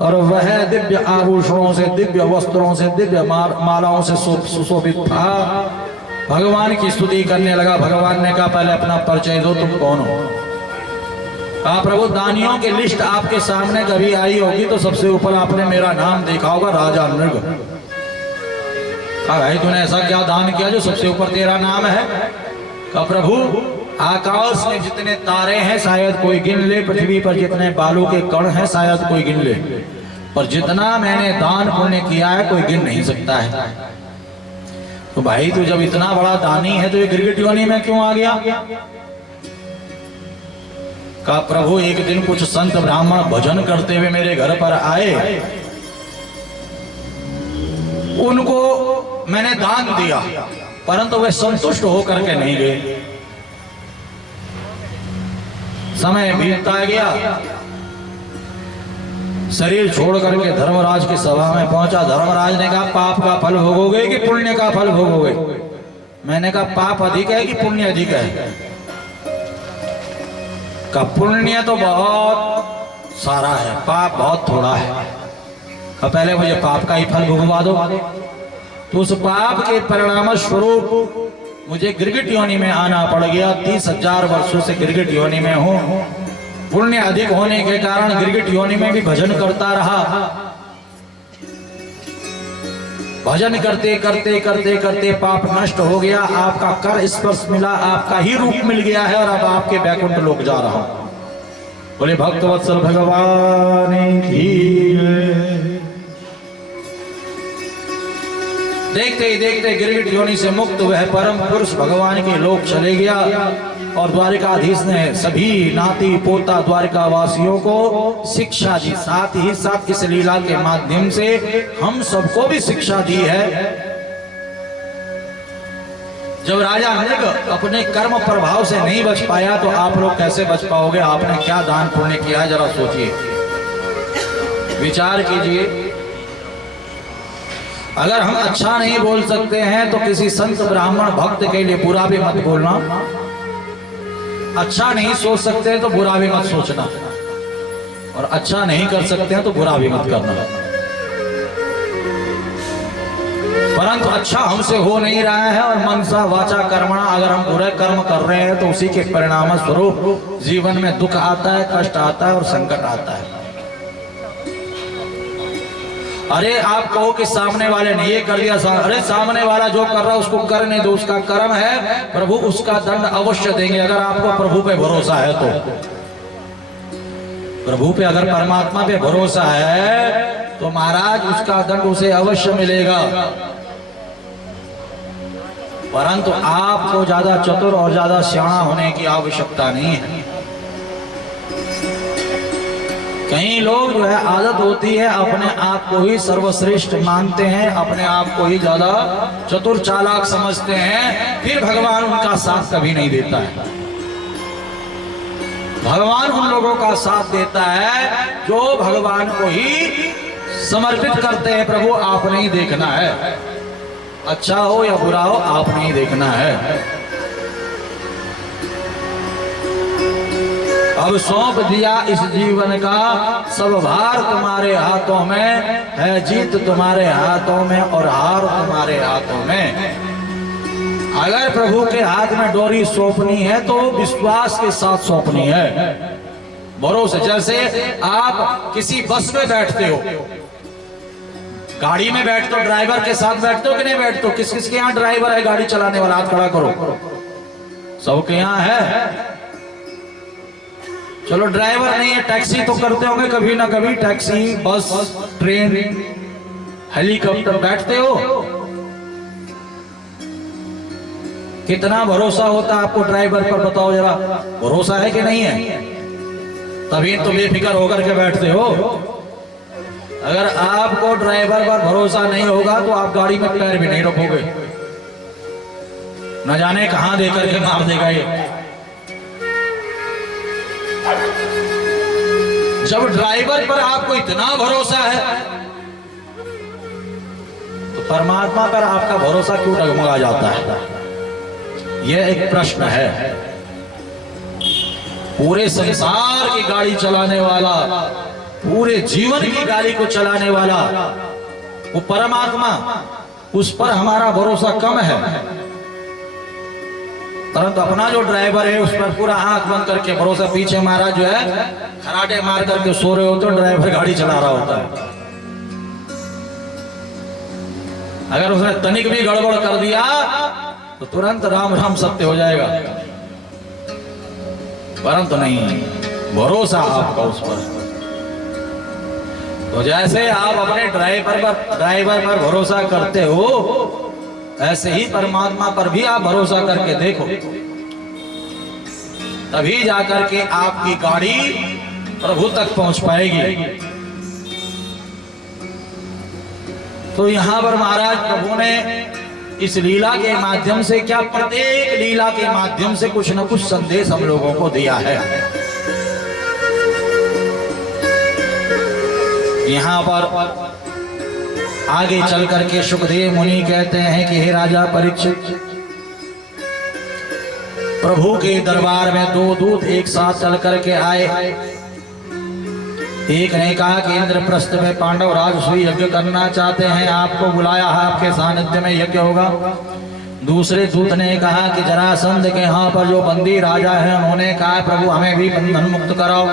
और वह दिव्य आभूषणों से, दिव्य वस्त्रों से, दिव्य मालाओं से सुशोभित था। भगवान की स्तुति करने लगा। भगवान ने कहा पहले अपना परिचय दो, तुम कौन हो? कहा प्रभु दानियों की लिस्ट आपके सामने कभी आई होगी तो सबसे ऊपर आपने मेरा नाम देखा होगा, राजा नृग। कहा भाई तूने ऐसा क्या दान किया जो सबसे ऊपर तेरा नाम है? कहा प्रभु आकाश में जितने तारे हैं शायद कोई गिन ले, पृथ्वी पर जितने बालू के कण हैं शायद कोई गिन ले, पर जितना मैंने दान पुण्य किया है कोई गिन नहीं सकता है। तो भाई तू जब इतना बड़ा दानी है तो ये गिरगिट योनि में क्यों आ गया? कहा प्रभु एक दिन कुछ संत ब्राह्मण भजन करते हुए मेरे घर पर आए उनको मैंने दान दिया, परंतु वे संतुष्ट होकर के नहीं गए। समय बीतता गया, शरीर छोड़ करके धर्मराज की सभा में पहुंचा। धर्मराज ने कहा, पाप का फल भोगोगे कि पुण्य का फल भोगोगे? मैंने कहा, पाप अधिक है कि पुण्य अधिक है? का पुण्य तो बहुत सारा है, पाप बहुत थोड़ा है। अब पहले मुझे पाप का ही फल भुगवा दो। तो उस पाप के परिणाम स्वरूप मुझे गिरगिट योनि में आना पड़ गया। 30,000 वर्षों से गिरगिट योनि में हूं। पुण्य अधिक होने के कारण गिरगिट योनि में भी भजन करता रहा। भजन करते करते करते करते पाप नष्ट हो गया। आपका कर स्पर्श मिला, आपका ही रूप मिल गया है और अब आपके वैकुंठ लोक जा रहा हूं। बोले भक्तवत्सल भगवान की जय। देखते ही देखते गिरगिट योनि से मुक्त वह परम पुरुष भगवान के लोक चले गया। और द्वारिकाधीश ने सभी नाती पोता द्वारिका वासियों को शिक्षा दी, साथ ही साथ इस लीला के माध्यम से हम सबको भी शिक्षा दी है। जब राजा मृग अपने कर्म प्रभाव से नहीं बच पाया तो आप लोग कैसे बच पाओगे? आपने क्या दान पुण्य किया, जरा सोचिए, विचार कीजिए। अगर हम अच्छा नहीं बोल सकते हैं तो किसी संत ब्राह्मण भक्त के लिए बुरा भी मत बोलना। अच्छा नहीं सोच सकते हैं तो बुरा भी मत सोचना, और अच्छा नहीं कर सकते हैं तो बुरा भी मत करना। परंतु अच्छा हमसे हो नहीं रहा है और मनसा वाचा कर्मणा, अगर हम बुरे कर्म कर रहे हैं तो उसी के परिणाम स्वरूप जीवन में दुख आता है, कष्ट आता है और संकट आता है। अरे आप कहो कि सामने वाले ने ये कर दिया, अरे सामने वाला जो कर रहा है उसको करने दो, उसका कर्म है, प्रभु उसका दंड अवश्य देंगे। अगर आपको प्रभु पे भरोसा है तो, प्रभु पे अगर परमात्मा पे भरोसा है तो महाराज उसका दंड उसे अवश्य मिलेगा। परंतु आपको ज्यादा चतुर और ज्यादा सियाना होने की आवश्यकता नहीं है। कई लोग जो है आदत होती है अपने आप को ही सर्वश्रेष्ठ मानते हैं, अपने आप को ही ज्यादा चतुर चालाक समझते हैं, फिर भगवान उनका साथ कभी नहीं देता है। भगवान उन लोगों का साथ देता है जो भगवान को ही समर्पित करते हैं। प्रभु आपने ही देखना है, अच्छा हो या बुरा हो आपने ही देखना है। अब सौंप दिया इस जीवन का सब भार तुम्हारे हाथों में है, जीत तुम्हारे हाथों में और हार तुम्हारे हाथों में। अगर प्रभु के हाथ में डोरी सौंपनी है तो विश्वास के साथ सौंपनी है, भरोसे। जैसे आप किसी बस में बैठते हो, गाड़ी में बैठते हो, ड्राइवर के साथ बैठते हो कि नहीं बैठते हो? किस किस के यहाँ ड्राइवर है, गाड़ी चलाने वाला? हाथ खड़ा करो। सबके यहाँ है। चलो ड्राइवर नहीं है, टैक्सी तो करते होंगे कभी ना कभी, टैक्सी, बस, ट्रेन, हेलीकॉप्टर बैठते हो। कितना भरोसा होता है आपको ड्राइवर पर, बताओ जरा, भरोसा है कि नहीं है? तभी तो बेफिक्र होकर के बैठते हो। अगर आपको ड्राइवर पर भरोसा नहीं होगा तो आप गाड़ी में पैर भी नहीं रखोगे, न जाने कहां देकर के मार देगा ये। जब ड्राइवर पर आपको इतना भरोसा है तो परमात्मा पर आपका भरोसा क्यों डगमगा जाता है? यह एक प्रश्न है। पूरे संसार की गाड़ी चलाने वाला, पूरे जीवन की गाड़ी को चलाने वाला वो परमात्मा, उस पर हमारा भरोसा कम है। परंतु अपना जो ड्राइवर है उस पर पूरा आंख बंद करके भरोसा, पीछे महाराज जो है खराटे मार करके सो रहे होते, ड्राइवर गाड़ी चला रहा होता है। अगर उसने तनिक भी गड़बड़ कर दिया तो तुरंत राम राम सत्य हो जाएगा। परंतु नहीं, भरोसा आपका उस पर। तो जैसे आप अपने ड्राइवर पर भरोसा करते हो, ऐसे ही परमात्मा पर भी आप भरोसा करके देखो, तभी जाकर के आपकी गाड़ी प्रभु तक पहुंच पाएगी। तो यहाँ पर महाराज प्रभु ने इस लीला के माध्यम से क्या, प्रत्येक लीला के माध्यम से कुछ न कुछ संदेश हम लोगों को दिया है। यहाँ पर आगे चल करके सुखदेव मुनि कहते हैं कि हे राजा परीक्षित, प्रभु के दरबार में दो दूत एक साथ चल करके आए। एक ने कहा कि इंद्रप्रस्थ में पांडव राजसूय यज्ञ करना चाहते हैं, आपको बुलाया है, आपके सानिध्य में यज्ञ होगा। दूसरे दूत ने कहा कि जरासंध के यहाँ पर जो बंदी राजा है, उन्होंने कहा प्रभु हमें भी बंधन मुक्त कराओ।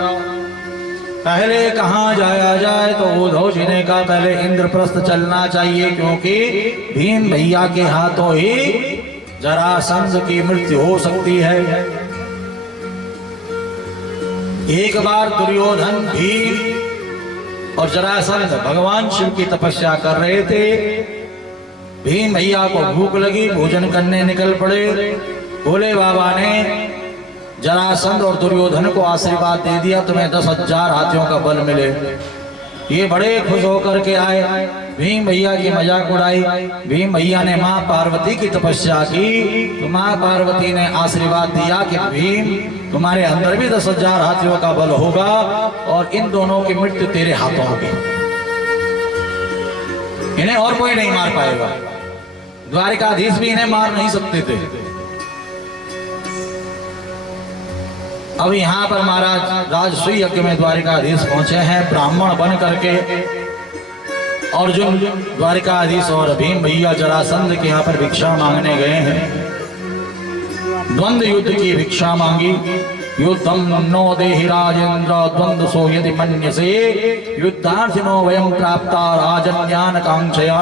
पहले कहाँ जाया जाए, तो उद्धव जी ने कहा पहले इंद्रप्रस्थ चलना चाहिए, क्योंकि भीम भैया के हाथों ही जरासंध की मृत्यु हो सकती है। एक बार दुर्योधन भीम और जरासंध भगवान शिव की तपस्या कर रहे थे। भीम भैया को भूख लगी, भोजन करने निकल पड़े। भोले बाबा ने जरासंध और दुर्योधन को आशीर्वाद दे दिया, तुम्हें 10,000 हाथियों का बल मिले। ये बड़े खुश होकर के आए, भीम भैया की मजाक उड़ाई। भीम भैया ने माँ पार्वती की तपस्या की, तो माँ पार्वती ने आशीर्वाद दिया कि भीम तुम्हारे अंदर भी 10,000 हाथियों का बल होगा और इन दोनों की मृत्यु तेरे हाथों होगी, इन्हें और कोई नहीं मार पाएगा। द्वारिकाधीश भी इन्हें मार नहीं सकते थे। अब यहाँ पर महाराज राजसूय यज्ञ में द्वारिकाधीश पहुंचे हैं, ब्राह्मण बन करके अर्जुन द्वारिकाधीश और भीम भैया जरासंध के यहाँ पर भिक्षा मांगने गए हैं। द्वंद्व युद्ध की भिक्षा मांगी। युद्धम नो देहि राजेंद्र द्वंद्व सो यदि मन्यसे युद्धार्थिनो वयं प्राप्ता राजन्यान कांक्षया।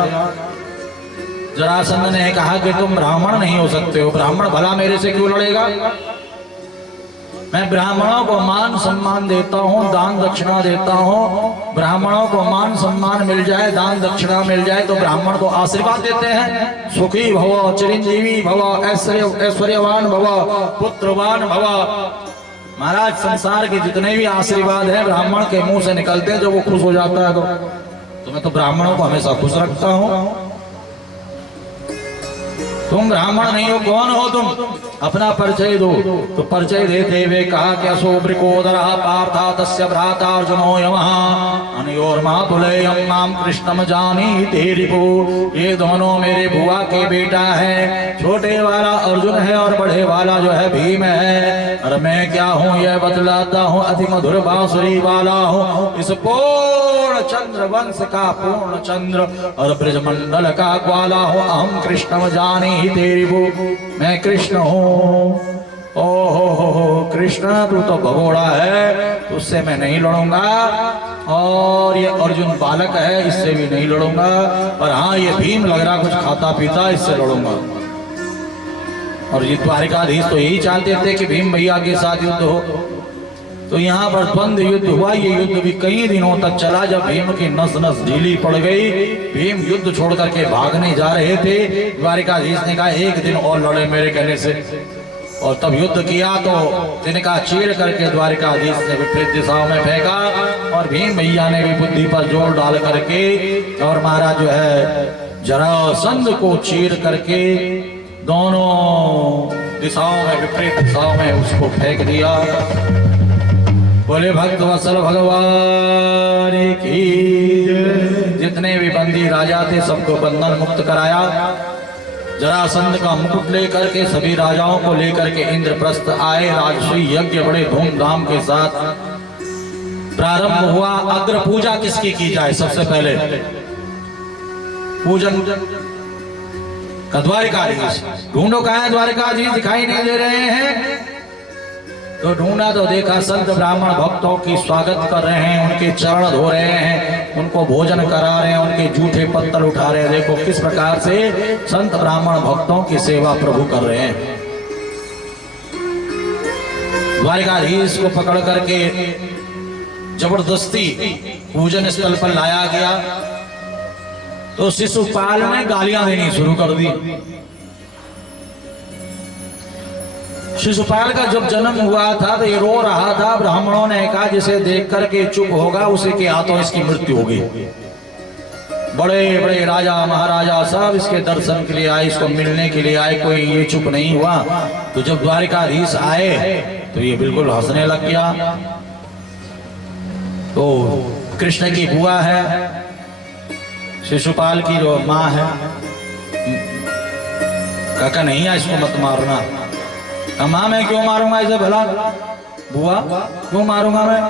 जरासंध ने कहा कि तुम ब्राह्मण नहीं हो सकते हो, ब्राह्मण भला मेरे से क्यों लड़ेगा? मैं ब्राह्मणों को मान सम्मान देता हूँ, दान दक्षिणा देता हूँ। ब्राह्मणों को मान सम्मान मिल जाए, दान दक्षिणा मिल जाए तो ब्राह्मण को आशीर्वाद देते हैं, सुखी भव, चिरंजीवी भव, ऐश्वर्यवान भव, पुत्रवान भव। महाराज संसार के जितने भी आशीर्वाद हैं ब्राह्मण के मुंह से निकलते हैं, जो वो खुश हो जाता है। तो मैं तो ब्राह्मणों को हमेशा खुश रखता हूँ। तुम ब्राह्मण नहीं हो, कौन हो तुम? अपना परिचय दो। तो परिचय देते हुए कहा कि अशोभ्रिकोदर पार्था तस्य भ्राता अर्जुनो यमः अनयोर्मातुलेयं नाम कृष्णम जानीते रिपु। ये दोनों मेरे बुआ के बेटा है, छोटे वाला अर्जुन है और बड़े वाला जो है भीम है। और मैं क्या हूँ यह बतलाता हूँ, अति मधुर बांसुरी वाला हूँ, इस पूर्ण चंद्र वंश का पूर्ण चंद्र और ब्रजमंडल का ग्वाला हूँ। अहम कृष्णम जानीते रिपु, मैं कृष्ण हूँ। ओहो कृष्ण, तू तो भगोड़ा है, उससे मैं नहीं लड़ूंगा। और ये अर्जुन बालक है, इससे भी नहीं लड़ूंगा। और हाँ, ये भीम लग रहा कुछ खाता पीता, इससे लड़ूंगा। और ये द्वारिकाधीश तो यही चाहते थे कि भीम भैया के साथ युद्ध हो। तो यहाँ पर द्वंद्व युद्ध हुआ। ये युद्ध भी कई दिनों तक चला। जब भीम की नस नस ढीली पड़ गई, भीम युद्ध छोड़ करके भागने जा रहे थे, द्वारिकाधीश ने कहा एक दिन और लड़े मेरे कहने से। और तब युद्ध किया तो तिनका चीर करके द्वारिकाधीश ने विपरीत दिशाओं में फेंका और भीम भैया ने भी बुद्धि पर जोर डाल करके और महाराज जो है जरासंध को चीर करके दोनों दिशाओं में, विपरीत दिशाओं में उसको फेंक दिया। बोले भक्त वत्सल भगवान की। जितने भी बंदी राजा थे सबको बंधन मुक्त कराया। जरासंध का मुकुट लेकर के सभी राजाओं को लेकर के इंद्रप्रस्थ आए। राजसूय यज्ञ बड़े धूमधाम के साथ प्रारंभ हुआ। अग्र पूजा किसकी की जाए? सबसे पहले पूजन का द्वारिकाधीश। ढूंढो कहाँ है द्वारिकाधीश? दिखाई नहीं दे रहे हैं। तो ढूंढा तो देखा संत ब्राह्मण भक्तों की स्वागत कर रहे हैं, उनके चरण धो रहे हैं, उनको भोजन करा रहे हैं, उनके जूठे पत्तल उठा रहे हैं। देखो किस प्रकार से संत ब्राह्मण भक्तों की सेवा प्रभु कर रहे हैं। द्वारिकाधीश को पकड़ करके जबरदस्ती पूजन स्थल पर लाया गया तो शिशुपाल ने गालियां देनी शुरू कर दी। शिशुपाल का जब जन्म हुआ था तो ये रो रहा था। ब्राह्मणों ने कहा जिसे देख करके चुप होगा उसी के हाथों इसकी मृत्यु होगी। बड़े बड़े राजा महाराजा सब इसके दर्शन के लिए आए, इसको मिलने के लिए आए, कोई ये चुप नहीं हुआ। तो जब द्वारिकाधीश आए तो ये बिल्कुल हंसने लग गया। तो कृष्ण की बुआ है, शिशुपाल की जो माँ है, काका नहीं है इसको मत मारना। माँ मैं क्यों मारूंगा इसे भला, बुआ क्यों मारूंगा मैं?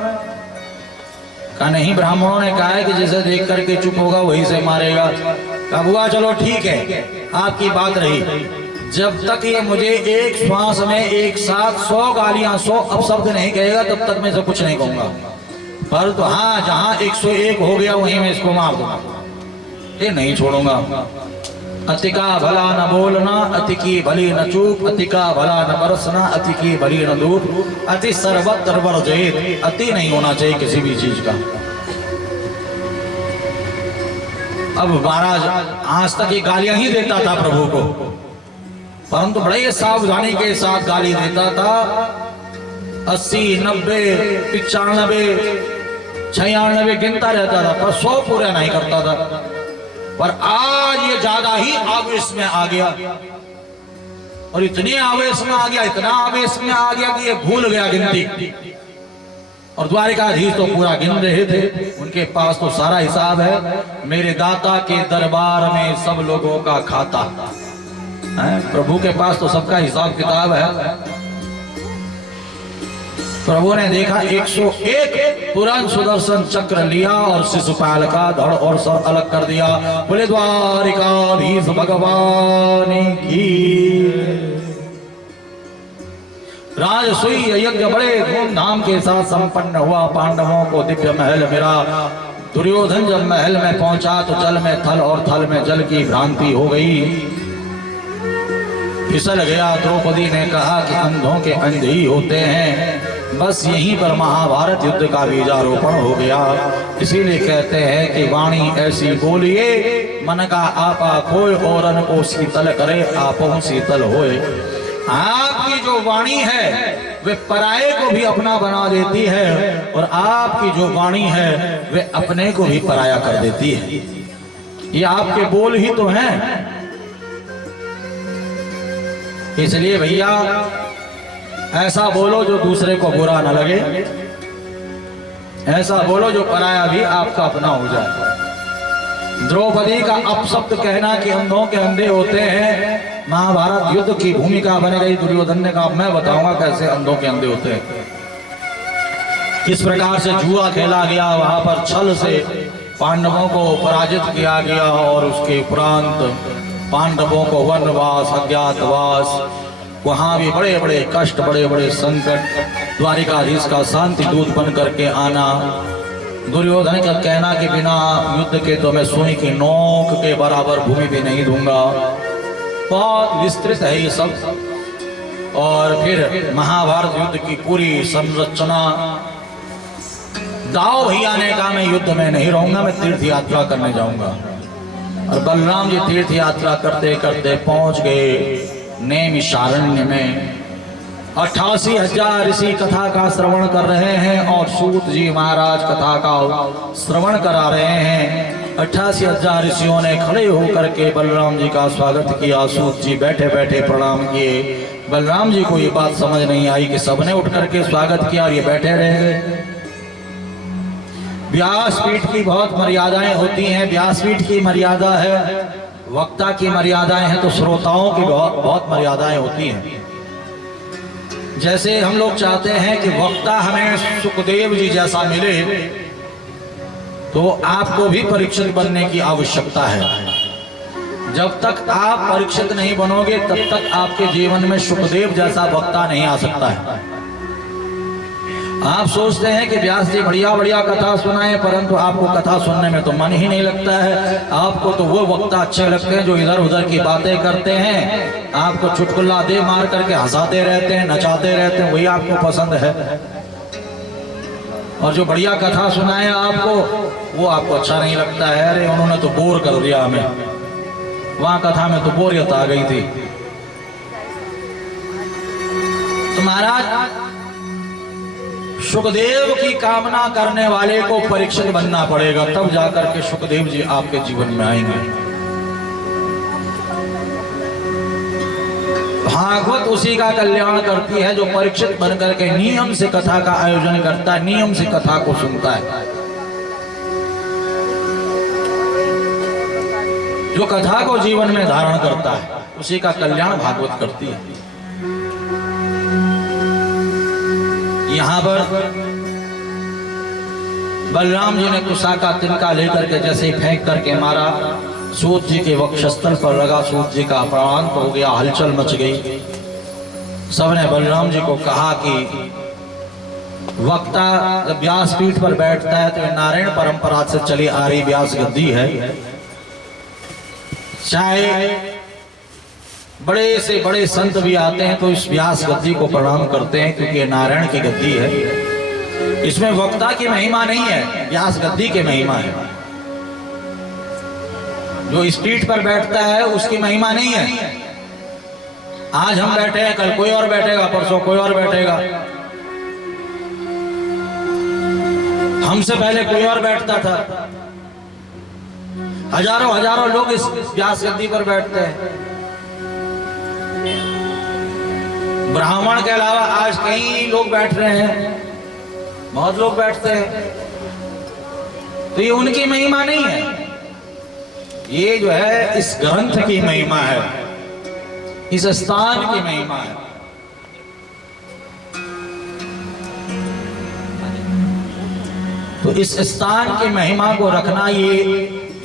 कहा नहीं, ब्राह्मणों ने कहा है कि जिसे देख करके चुप होगा वही से मारेगा। कहा बुआ चलो ठीक है, आपकी बात रही, जब तक ये मुझे एक श्वास में एक साथ 100 गालियां 100 अपशब्द नहीं कहेगा तब तक मैं इसे कुछ नहीं कहूंगा। पर तो हाँ, जहां 101 हो गया वहीं मैं इसको मार दूंगा, ये नहीं छोड़ूंगा। अति का भला न बोलना, अति की भली न चूक, अति का भला न बरसना, अति की भली न धूप, अति सर्वत्र वर्जित। अति नहीं होना चाहिए किसी भी चीज का। अब महाराज आज तक ये गालियां ही देता था प्रभु को, परंतु बड़े सावधानी के साथ गाली देता था। 80, 90, 95, 96 गिनता रहता था, पर 100 पूरा नहीं करता था। पर आज ये ज्यादा ही आवेश में आ गया, और इतने आवेश में आ गया, इतना आवेश में आ गया कि ये भूल गया गिनती। और द्वारिकाधीश तो पूरा गिन रहे थे, उनके पास तो सारा हिसाब है। मेरे दाता के दरबार में सब लोगों का खाता है, प्रभु के पास तो सबका हिसाब किताब है। प्रभु ने देखा 101, तुरंत सुदर्शन चक्र लिया और शिशुपाल का धड़ और सर अलग कर दिया। बोले द्वारिकाधीश भगवान की। राजसूय यज्ञ बड़े धूमधाम के साथ संपन्न हुआ। पांडवों को दिव्य महल मिला। दुर्योधन जब महल में पहुंचा तो जल में थल और थल में जल की भ्रांति हो गई, फिसल गया। द्रौपदी ने कहा कि अंधों के अंधे ही होते हैं। बस यहीं पर महाभारत युद्ध का बीजारोपण हो गया। इसीलिए कहते हैं कि वाणी ऐसी बोलिए, मन का आपा खोए, औरन को शीतल करे, आपो शीतल होए। आपकी जो वाणी है वे पराये को भी अपना बना देती है, और आपकी जो वाणी है वे अपने को भी पराया कर देती है। ये आपके बोल ही तो हैं। इसलिए भैया ऐसा बोलो जो दूसरे को बुरा न लगे, ऐसा बोलो जो पराया भी आपका अपना हो जाए। द्रौपदी का अपशब्द कहना कि अंधों के अंधे होते हैं, महाभारत युद्ध की भूमिका बन गई। दुर्योधन ने कहा मैं बताऊंगा कैसे अंधों के अंधे होते हैं। किस प्रकार से जुआ खेला गया, वहां पर छल से पांडवों को पराजित किया गया, और उसके उपरांत पांडवों को वनवास, अज्ञातवास, वहां भी बड़े बड़े कष्ट, बड़े बड़े संकट, द्वारिकाधीश का शांति दूत बन करके आना। दुर्योधन का कहना कि बिना युद्ध के तो मैं सुई की नोक के बराबर भूमि भी नहीं दूंगा। बहुत विस्तृत है ये सब। और फिर महाभारत युद्ध की पूरी संरचना। दाऊ भैया ने कहा मैं युद्ध में नहीं रहूंगा, मैं तीर्थ यात्रा करने जाऊंगा। और बलराम जी तीर्थ यात्रा करते करते पहुंच गए नैमिषारण्य में। 88,000 ऋषि कथा का श्रवण कर रहे हैं, और सूत जी महाराज कथा का श्रवण करा रहे हैं। 88,000 ऋषियों ने खड़े होकर के बलराम जी का स्वागत किया। सूत जी बैठे बैठे प्रणाम किए। बलराम जी को ये बात समझ नहीं आई कि सबने उठ करके स्वागत किया और ये बैठे रह गए। व्यासपीठ की बहुत मर्यादाएं होती हैं। व्यासपीठ की मर्यादा है, वक्ता की मर्यादाएं हैं, तो श्रोताओं की बहुत मर्यादाएं होती हैं। जैसे हम लोग चाहते हैं कि वक्ता हमें सुखदेव जी जैसा मिले, तो आपको भी परीक्षित बनने की आवश्यकता है। जब तक आप परीक्षित नहीं बनोगे तब तक आपके जीवन में सुखदेव जैसा वक्ता नहीं आ सकता है। आप सोचते हैं कि व्यास जी बढ़िया बढ़िया कथा सुनाए, परंतु आपको कथा सुनने में तो मन ही नहीं लगता है। आपको तो वो वक्ता अच्छे लगते हैं जो इधर उधर की बातें करते हैं, आपको चुटकुला दे मार करके हंसाते रहते हैं, नचाते रहते हैं, वही आपको पसंद है। और जो बढ़िया कथा सुनाए आपको, वो आपको अच्छा नहीं लगता है। अरे उन्होंने तो बोर कर दिया हमें, वहां कथा में तो बोरियत आ गई थी। तो महाराज सुखदेव की कामना करने वाले को परीक्षित बनना पड़ेगा, तब जाकर के सुखदेव जी आपके जीवन में आएंगे। भागवत उसी का कल्याण करती है जो परीक्षित बनकर के नियम से कथा का आयोजन करता है, नियम से कथा को सुनता है। जो कथा को जीवन में धारण करता है उसी का कल्याण भागवत करती है। यहां पर बलराम जी ने कुशा का तिनका लेकर के जैसे फेंक करके मारा, सूत जी के वक्षस्थल पर लगा, सूत जी का अपरांत हो गया, हलचल मच गई। सबने बलराम जी को कहा कि वक्ता जब व्यासपीठ पर बैठता है तो ये नारायण परंपरा से चली आ रही व्यास गद्दी है, चाहे बड़े से बड़े संत भी आते हैं तो इस व्यास गद्दी को प्रणाम करते हैं क्योंकि ये नारायण की गद्दी है। इसमें वक्ता की महिमा नहीं है, व्यास गद्दी की महिमा है। जो इस पीठ पर बैठता है उसकी महिमा नहीं है। आज हम बैठे हैं, कल कोई और बैठेगा, परसों कोई और बैठेगा, हमसे पहले कोई और बैठता था। हजारों हजारों लोग इस व्यास गद्दी पर बैठते हैं। ब्राह्मण के अलावा आज कई लोग बैठ रहे हैं, बहुत लोग बैठते हैं। तो ये उनकी महिमा नहीं है, ये जो है इस ग्रंथ की महिमा है, इस स्थान की महिमा है। तो इस स्थान की महिमा को रखना, ये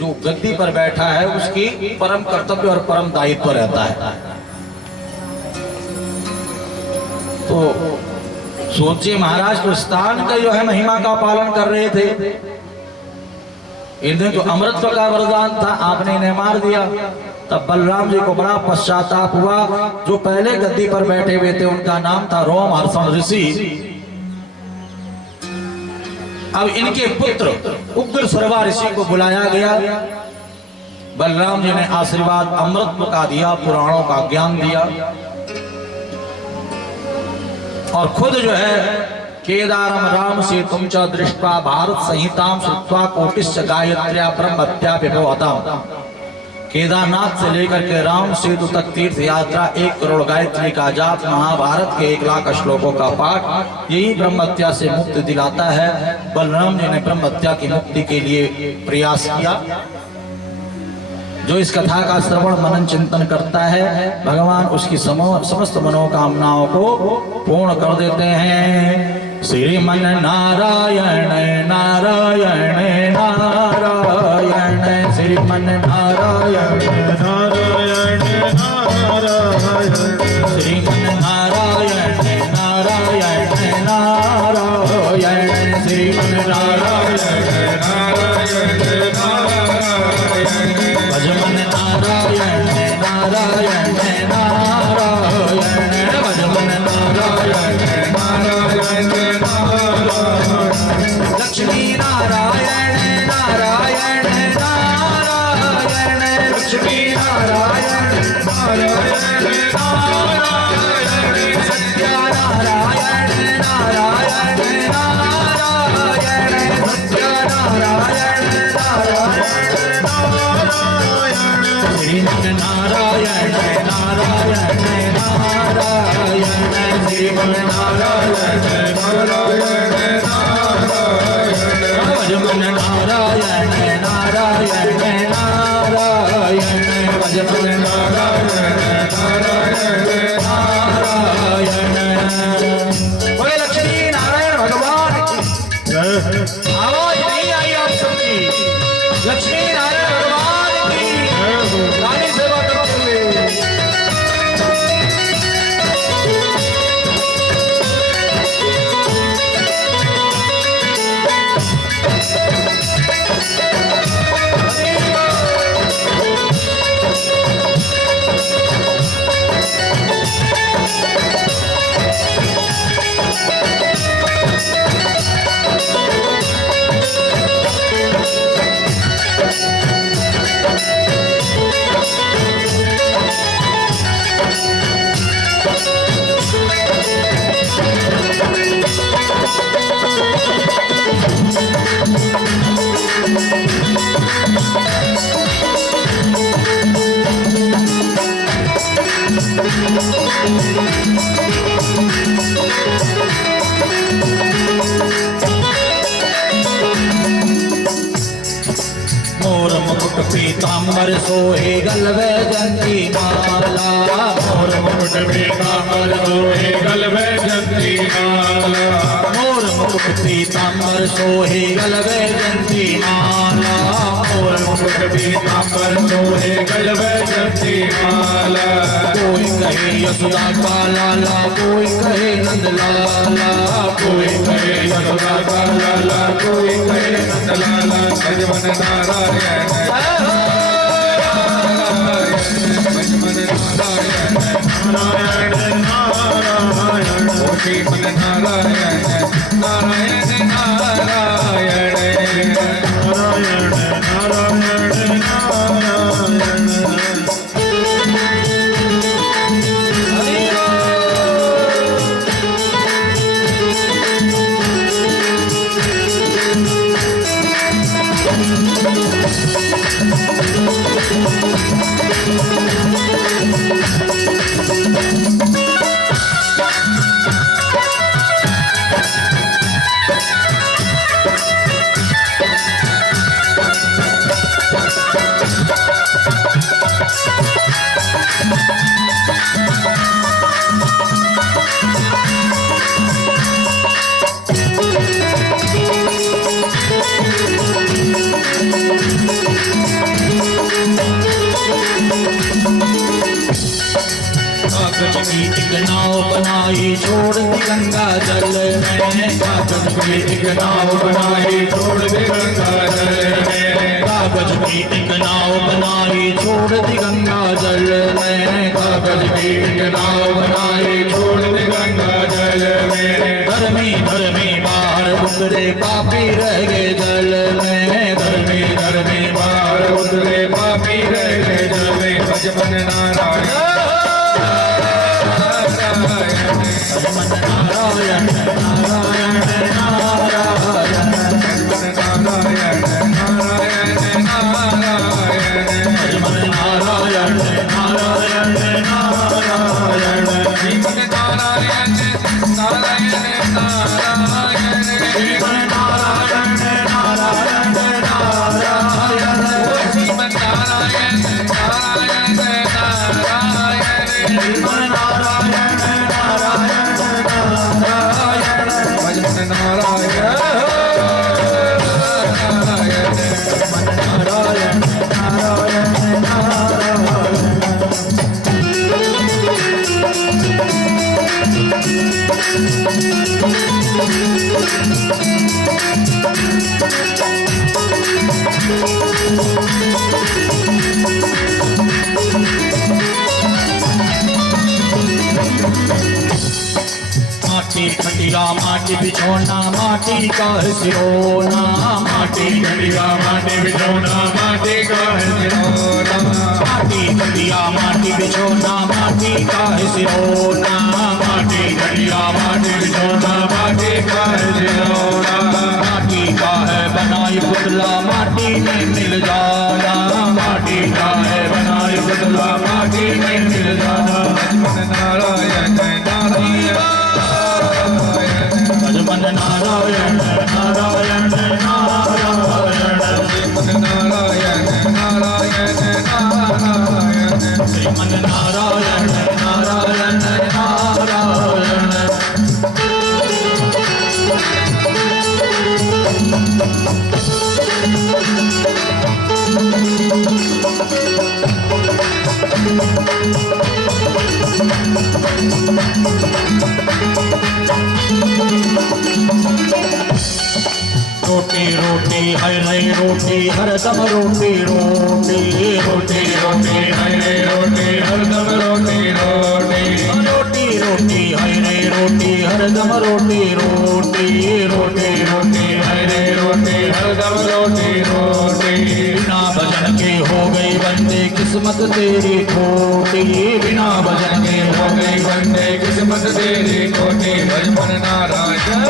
जो गद्दी पर बैठा है उसकी परम कर्तव्य और परम दायित्व रहता है। तो सोचिए महाराज तो स्थान का जो है महिमा का पालन कर रहे थे, इन्हें तो अमृत का वरदान था, आपने इन्हें मार दिया। तब बलराम जी को बड़ा पश्चाताप हुआ। जो पहले गद्दी पर बैठे हुए थे उनका नाम था रोमहर्षण ऋषि। अब इनके पुत्र उग्र सर्वा ऋषि को बुलाया गया। बलराम जी ने आशीर्वाद अमृत का दिया, पुराणों का ज्ञान दिया और खुद जो है केदारम राम से तुम च दृष्ट्वा भारत संहिताम श्रुत्वा कोटिश्च गायत्र्या ब्रह्मत्या विभवताम। केदारनाथ से लेकर के राम सेतु तक तीर्थ यात्रा, 1 करोड़ गायत्री का जाप, महाभारत के 1 लाख श्लोकों का पाठ, यही ब्रह्मत्या से मुक्ति दिलाता है। बलराम जी ने ब्रह्मत्या की मुक्ति के लिए प्रयास किया। जो इस कथा का श्रवण मनन चिंतन करता है भगवान उसकी समस्त मनोकामनाओं को पूर्ण कर देते हैं। श्रीमन नारायण नारायण नारायण, श्रीमन नारायण नारायण नारायण, श्रीमन नारायण नारायण नारायण, श्रीमन नारायण नारायण नारायण, भजमन नारायण नारायण नारायण, भजमन नारायण नारायण नारायण, लक्ष्मी नारायण नारायण नारायण, लक्ष्मी नारायण नारायण नारायण। मोर मुकुट पीतांबर सोहे गलवे जंती माला। मोर मुकुट पीतांबर सोहे गलवे जंती माला। मोर मुकुट पीतांबर सोहे गलवे जंती माला। मोर मुकुट पीतांबर सोहे गलवे जंती माला। कोई कहे यशोदा का लाला, कोई कहे नंद लाला, कोई कहे यशोदा का लाला, कोई कहे नंद लाला। भजमन नारायण भजमन नारायण नारायण नारायण भजमन नारायण नारायण नारायण नारायण नारायण नारायण। कागज की एक नाव बनाई छोड़ दी गंगा जल में। कागज की एक नाव बनाई छोड़ दे गंगा जल में। कागज की एक नाव बनाई छोड़ दी गंगा जल में। कागज की एक नाव बनाई छोड़ दे गंगा जल में। धर्मी धर्मी बाहर उतरे पापी रह गए जल में। धर्मी धर्मी बाहर उतरे पापी रह गए जल में। भजमन नारायण भजमन नारायण नारायण नारायण भजमन नारायण नारायण नारायण भजमन नारायण नारायण नारायण भजमन नारायण नारायण नारायण श्रीमन नारायण नारायण नारायण भजमन नारायण नारायण नारायण श्रीमन नारायण नारायण नारायण भजमन नारायण नारायण नारायण नारायण। माटी खटिया माटी बिछोना माटी का है सिरोना। माटी खटिया माटी बिछौना माटी का है सिरोना। माटी खटिया माटी बिछोना माटी का है सिरोना। माटी खटिया माटी बिछौना माटी का है सिरोना। माटी का है बनाई पुतला माटी में मिल जाना। माटी का है बनाई पुतला माटी में मिल जाना। भजमन नारायण नारायण भजमन नारायण नारायण नारायण भजमन नारायण नारायण नारायण श्रीमन नारायण नारायण नारायण। रोटी रोटी है नहीं रोटी हरदम रोटी रोटी रोटी रोटी हरे रोटी हरदम रोटी रोटी रोटी रोटी है नहीं रोटी हरदम रोटी रोटी रोटी रोटी हरे रोटी हरदम रोटी रोटी। बिना भजन के हो गई बंदे किस्मत तेरी खोटी। बिना भजन के हो गई बंदे किस्मत तेरी खोटी। भजमन नारायण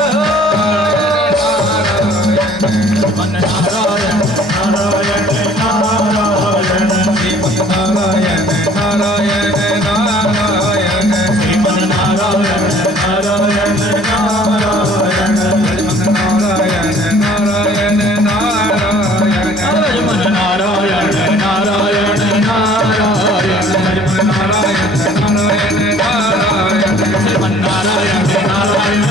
मन नारायण नारायण नारायण श्रीमन नारायण नारायण नारायण श्रीमन नारायण नारायण नारायण नारायण भजमन नारायण नारायण नारायण नारायण नारायण नारायण भजमन नारायण नारायण नारायण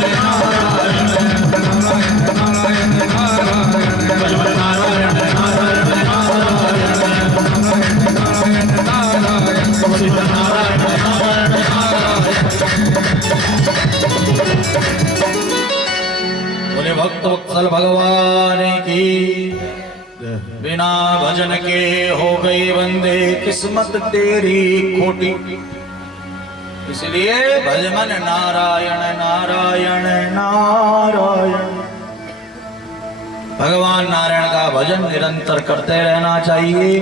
नारायण नारायण भजमन नारायण नारायण नारायण भजमन नारायण नारायण बोले भक्त वत्सल भगवान की बिना भजन के हो गई बंदे किस्मत तेरी खोटी। इसलिए भजमन नारायण नारायण नारायण भगवान नारायण का भजन निरंतर करते रहना चाहिए।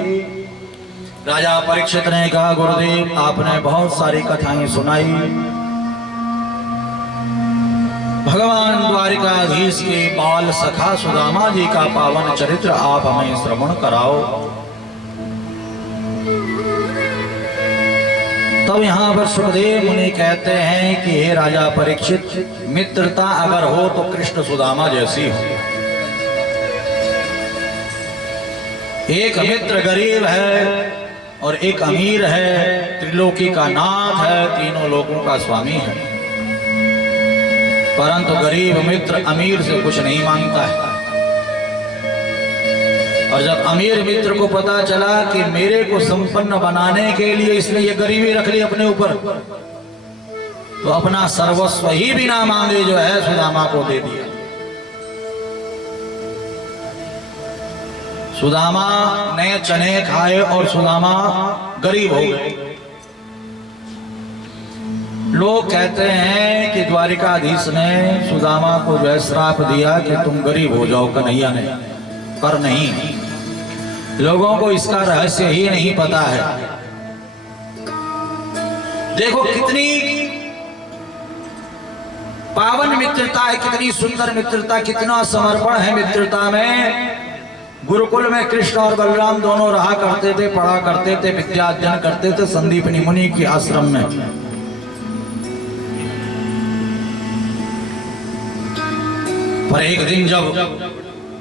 राजा परीक्षित ने कहा गुरुदेव आपने बहुत सारी कथाएं सुनाई, भगवान द्वारिकाधीश के बाल सखा सुदामा जी का पावन चरित्र आप हमें श्रवण कराओ। तब यहाँ पर सुखदेव मुनि कहते हैं कि हे राजा परीक्षित, मित्रता अगर हो तो कृष्ण सुदामा जैसी हो। एक मित्र गरीब है और एक अमीर है, त्रिलोकी का नाथ है, तीनों लोगों का स्वामी है। परंतु गरीब मित्र अमीर से कुछ नहीं मांगता है। और जब अमीर मित्र को पता चला कि मेरे को संपन्न बनाने के लिए इसने ये गरीबी रख ली अपने ऊपर, तो अपना सर्वस्व ही बिना मांगे जो है सुदामा को दे दिया। सुदामा ने चने खाए और सुदामा गरीब हो गए। लोग कहते हैं कि द्वारिकाधीश ने सुदामा को जो है श्राप दिया कि तुम गरीब हो जाओ, कन्हैया ने, पर नहीं, लोगों को इसका रहस्य ही नहीं पता है। देखो कितनी पावन मित्रता है, कितनी सुंदर मित्रता, कितना समर्पण है मित्रता में। गुरुकुल में कृष्ण और बलराम दोनों रहा करते थे, पढ़ा करते थे, विद्या अध्ययन करते थे संदीपनी मुनि की आश्रम में। पर एक दिन जब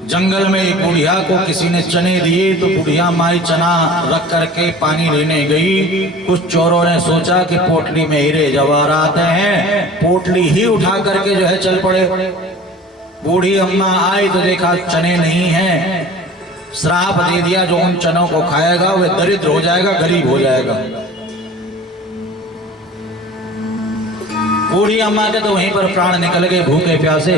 जंगल में एक बुढ़िया को किसी ने चने दिए तो बुढ़िया माई चना रख करके पानी लेने गई। कुछ चोरों ने सोचा कि पोटली में हीरे जवाहरात हैं, पोटली ही उठा करके जो है चल पड़े। बूढ़ी अम्मा आई तो देखा चने नहीं हैं, श्राप दे दिया जो उन चनों को खाएगा वह दरिद्र हो जाएगा, गरीब हो जाएगा। बूढ़ी अम्मा के तो वहीं पर प्राण निकल गए भूखे प्यासे।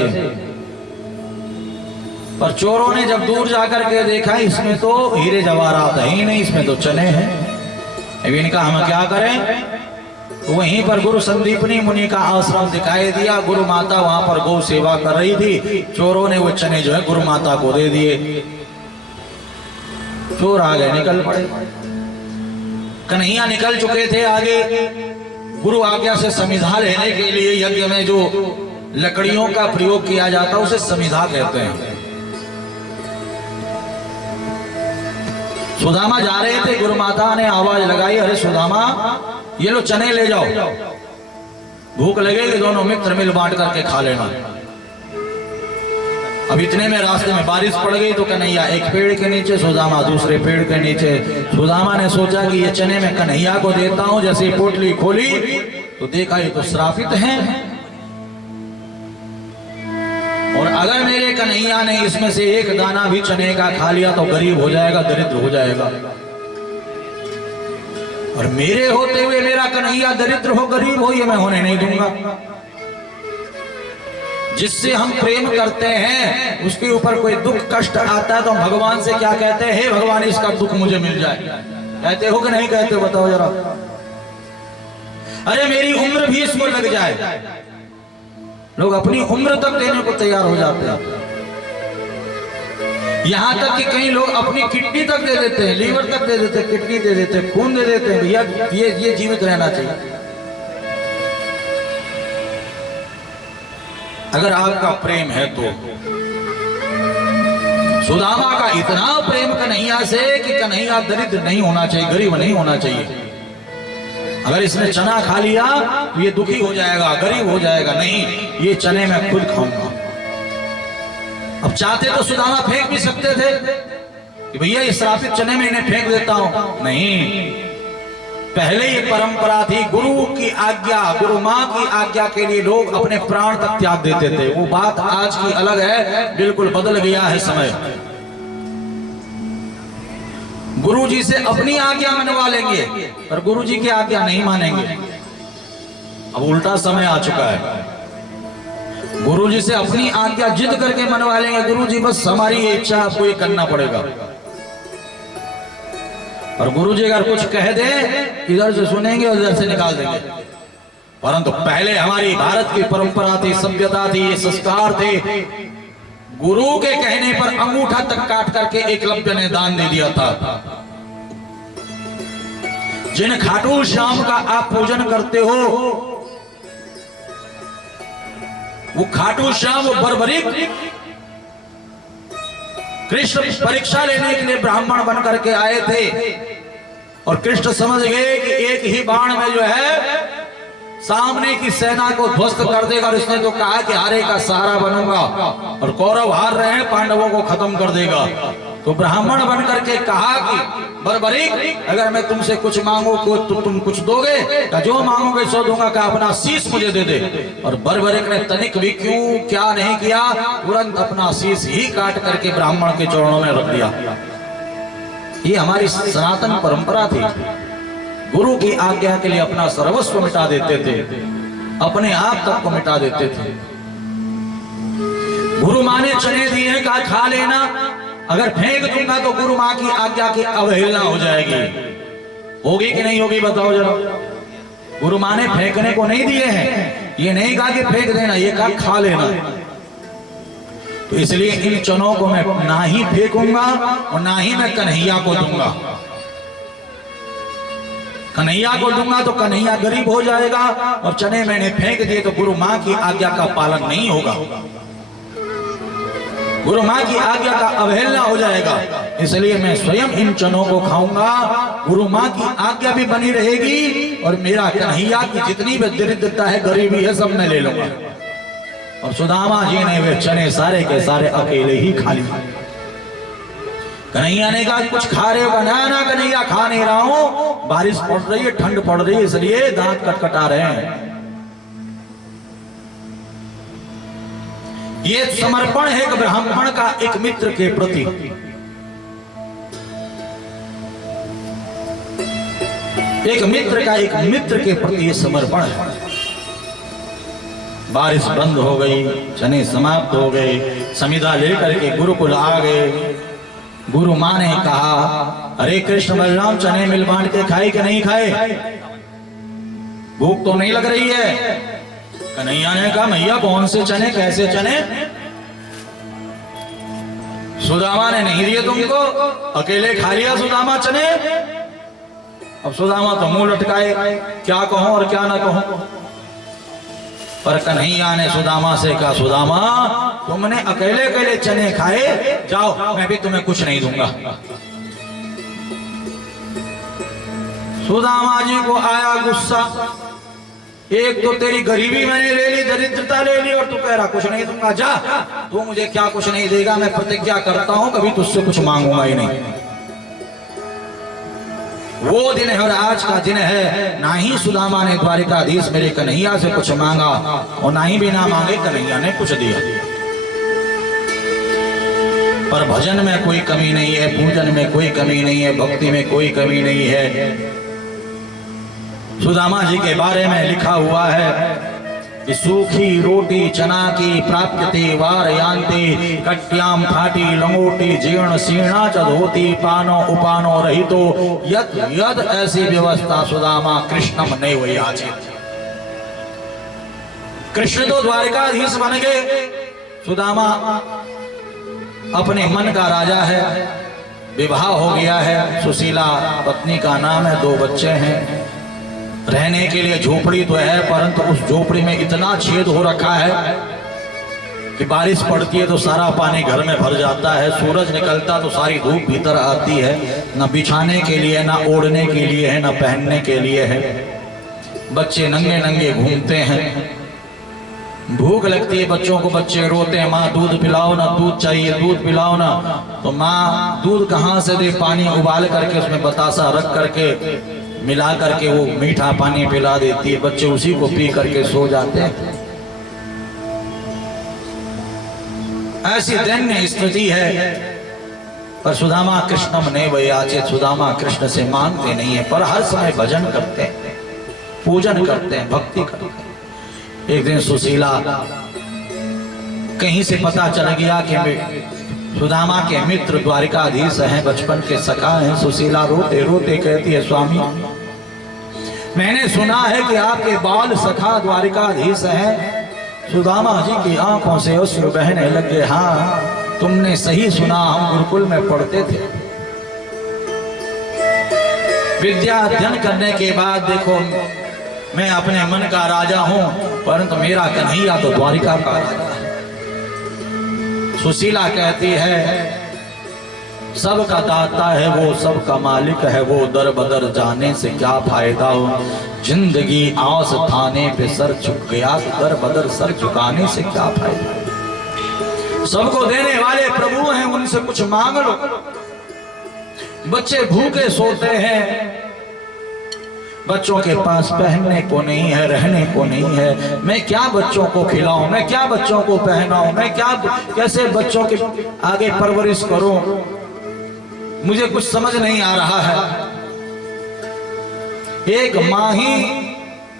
पर चोरों ने जब दूर जाकर के देखा इसमें तो हीरे जवाहरात है ही नहीं, इसमें तो चने हैं। अब इनका हम क्या करें? तो वहीं पर गुरु संदीपनी मुनि का आश्रम दिखाई दिया। गुरु माता वहां पर गौ सेवा कर रही थी। चोरों ने वो चने जो है गुरु माता को दे दिए। चोर आ गए, निकल पड़े। कन्हैया निकल चुके थे आगे। गुरु आज्ञा से समिधा लेने के लिए यज्ञ में जो लकड़ियों का प्रयोग किया जाता है उसे समिधा कहते हैं। सुदामा जा रहे थे, गुरु माता ने आवाज लगाई, अरे सुदामा ये लो चने ले जाओ, भूख लगेगी दोनों मित्र मिल बांट करके खा लेना। अब इतने में रास्ते में बारिश पड़ गई तो कन्हैया एक पेड़ के नीचे, सुदामा दूसरे पेड़ के नीचे। सुदामा ने सोचा कि ये चने मैं कन्हैया को देता हूं। जैसे पोटली खोली तो देखा ये तो श्रापित हैं, और अगर मेरे कन्हैया ने इसमें से एक दाना भी चने का खा लिया तो गरीब हो जाएगा, दरिद्र हो जाएगा। और मेरे होते हुए मेरा कन्हैया दरिद्र हो, गरीब हो, ये मैं होने नहीं दूंगा। जिससे हम प्रेम करते हैं उसके ऊपर कोई दुख कष्ट आता है तो हम भगवान से क्या कहते हैं? हे भगवान इसका दुख मुझे मिल जाए। कहते हो कि नहीं कहते? बताओ जरा। अरे मेरी उम्र भी इसको लग जाए। लोग अपनी उम्र तक देने को तैयार हो जाते हैं। यहां तक कि कई लोग अपनी किडनी तक दे देते हैं, लीवर तक दे देते हैं, किडनी दे देते हैं, खून दे देते हैं। भैया ये जीवित रहना चाहिए। अगर आपका प्रेम है तो सुदामा का इतना प्रेम कन्हैया से कि कन्हैया दरिद्र नहीं होना चाहिए, गरीब नहीं होना चाहिए। अगर इसने चना खा लिया तो ये दुखी हो जाएगा, गरीब हो जाएगा। नहीं, ये चने मैं खुद खाऊंगा। अब चाहते तो सुदामा फेंक भी सकते थे कि भैया इस श्रापित चने में इन्हें फेंक देता हूं। नहीं, पहले ये परंपरा थी, गुरु की आज्ञा, गुरु माँ की आज्ञा के लिए लोग अपने प्राण तक त्याग देते थे। वो बात आज की अलग है, बिल्कुल बदल गया है समय। गुरु जी से अपनी आज्ञा मनवा लेंगे पर गुरु जी की आज्ञा नहीं मानेंगे। अब उल्टा समय आ चुका है, गुरु जी से अपनी आज्ञा जिद करके मनवा लेंगे। गुरु जी बस हमारी ये इच्छा, आपको ये करना पड़ेगा। और गुरु जी अगर कुछ कह दे, इधर से सुनेंगे और इधर से निकाल देंगे। परंतु पहले हमारी भारत की परंपरा थी, सभ्यता थी, ये संस्कार थे। गुरु के कहने पर अंगूठा तक काट करके एकलव्य ने दान दे दिया था। जिन खाटू श्याम का आप पूजन करते हो, वो खाटू श्याम, वो बर्बरीक कृष्ण परीक्षा लेने के लिए ब्राह्मण बन करके आए थे और कृष्ण समझ गए कि एक ही बाण में जो है सामने की सेना को ध्वस्त कर देगा। और इसने तो कहा कि हारे का सहारा बनूंगा और कौरव हार रहे हैं, पांडवों को खत्म कर देगा। तो ब्राह्मण बन करके कहा कि बर्बरीक, अगर मैं तुमसे कुछ मांगू तो तुम कुछ दोगे? क्या जो मांगोगे सो दूंगा, का अपना शीश मुझे दे दे। और बर्बरीक ने तनिक भी क्यों क्या नहीं किया, तुरंत अपना शीश ही काट करके ब्राह्मण के चरणों में रख दिया। ये हमारी सनातन परंपरा थी। गुरु की आज्ञा के लिए अपना सर्वस्व मिटा देते थे, अपने आप तक को मिटा देते थे। गुरु माँ ने चने दिए, कहा खा लेना, अगर फेंक दूंगा तो गुरु माँ की आज्ञा की अवहेलना हो जाएगी। होगी कि नहीं होगी, बताओ जरा। गुरु माँ ने फेंकने को नहीं दिए हैं, ये नहीं कहा कि फेंक देना, ये कहा खा लेना। तो इसलिए इन चनों को मैं ना ही फेंकूंगा और ना ही मैं कन्हैया को दूंगा। कन्हैया को दूंगा तो कन्हैया गरीब हो जाएगा, और चने मैंने फेंक दिए तो गुरु माँ की आज्ञा का पालन नहीं होगा, गुरु माँ की आज्ञा का अवहेलना हो जाएगा। इसलिए मैं स्वयं इन चनों को खाऊंगा, गुरु माँ की आज्ञा भी बनी रहेगी और मेरा कन्हैया की जितनी भी दरिद्रता है, गरीबी है, सब मैं ले लूंगा। और सुदामा जी ने वे चने सारे के सारे अकेले ही खा लिए। कन्हैया ने कहा कुछ खा रहे हो? ना ना कन्हैया, खा नहीं रहा हूं, बारिश पड़ रही है, ठंड पड़ रही है, इसलिए दांत कटकटा रहे हैं। ये समर्पण है एक ब्राह्मण का एक मित्र के प्रति। एक मित्र के प्रति ये समर्पण है। बारिश बंद हो गई, चने समाप्त हो गए, समिधा लेकर के गुरुकुल आ गए। गुरु माँ ने कहा, अरे कृष्ण बलराम, चने मिल बांट के खाए कि नहीं खाए? भूख तो नहीं लग रही है? कन्हैया ने कहा, भैया कौन से चने, कैसे चने? सुदामा ने नहीं दिए तुमको, अकेले खा लिया सुदामा चने। अब सुदामा तो मुंह लटकाए, क्या कहूं और क्या ना कहूं। पर कन्हैया ने सुदामा से कहा, सुदामा तुमने अकेले अकेले चने खाए, जाओ मैं भी तुम्हें कुछ नहीं दूंगा। सुदामा जी को आया गुस्सा, एक तो तेरी गरीबी मैंने ले ली, दरिद्रता ले ली, और तू कह रहा कुछ नहीं दूंगा। जा, तू मुझे क्या कुछ नहीं देगा, मैं प्रतिज्ञा करता हूं कभी तुझसे कुछ मांगूंगा ही नहीं। वो दिन है और आज का दिन है, ना ही सुदामा ने द्वारिकाधीश मेरे कन्हैया से कुछ मांगा और ना ही बिना मांगे कन्हैया ने कुछ दिया। पर भजन में कोई कमी नहीं है, पूजन में कोई कमी नहीं है, भक्ति में कोई कमी नहीं है। सुदामा जी के बारे में लिखा हुआ है कि सूखी रोटी चना की प्राप्यते वारयांते, कट्याम फाटी लंगोटी जीर्ण शीर्णा चधोती, पानो उपानो रहितो यद यद, ऐसी व्यवस्था सुदामा कृष्णम नैव याचेत। कृष्ण तो द्वारिकाधीश बन गए, सुदामा अपने मन का राजा है, विवाह हो गया है, सुशीला पत्नी का नाम है, 2 बच्चे हैं। रहने के लिए झोपड़ी तो है, परंतु उस झोपड़ी में इतना छेद हो रखा है कि बारिश पड़ती है तो सारा पानी घर में भर जाता है, सूरज निकलता तो सारी धूप भीतर आती है। न बिछाने के लिए, न ओढ़ने के लिए है, न पहनने के लिए है। बच्चे नंगे नंगे घूमते हैं, भूख लगती है बच्चों को, बच्चे रोते हैं, माँ दूध पिलाओ ना, दूध चाहिए, दूध पिलाओ ना। तो माँ दूध कहाँ से दे, पानी उबाल करके उसमें बतासा रख करके मिला करके वो मीठा पानी पिला देती है, बच्चे उसी को पी करके सो जाते हैं। ऐसी दैन्य स्थिति है। पर सुदामा कृष्णम ने वयाचे, सुदामा कृष्ण से मांगते नहीं है, पर हर समय भजन करते हैं, पूजन करते हैं, भक्ति करते हैं। एक दिन सुशीला कहीं से पता चल गया कि सुदामा के मित्र द्वारिकाधीश हैं, बचपन के सखा हैं। सुशीला रोते रोते कहती है, स्वामी मैंने सुना है कि आपके बाल सखा द्वारिकाधीश हैं। सुदामा जी की आंखों से अश्रु बहने लगे। हाँ तुमने सही सुना, हम गुरुकुल में पढ़ते थे। विद्या अध्ययन करने के बाद देखो मैं अपने मन का राजा हूं, परंतु मेरा कन्हैया तो द्वारिका का राजा है। सुशीला कहती है, सबका दाता है वो, सबका मालिक है वो, दर बदर जाने से क्या फायदा हो। जिंदगी आस थाने पे सर झुक गया, दर बदर सर झुकाने से क्या फायदा। सबको देने वाले प्रभु हैं, उनसे कुछ मांग लो। बच्चे भूखे सोते हैं, बच्चों के पास पहनने को नहीं है, रहने को नहीं है। मैं क्या बच्चों को खिलाऊं, मैं क्या बच्चों को पहनाऊं, मैं क्या कैसे बच्चों के आगे परवरिश करूं, मुझे कुछ समझ नहीं आ रहा है। एक माँ ही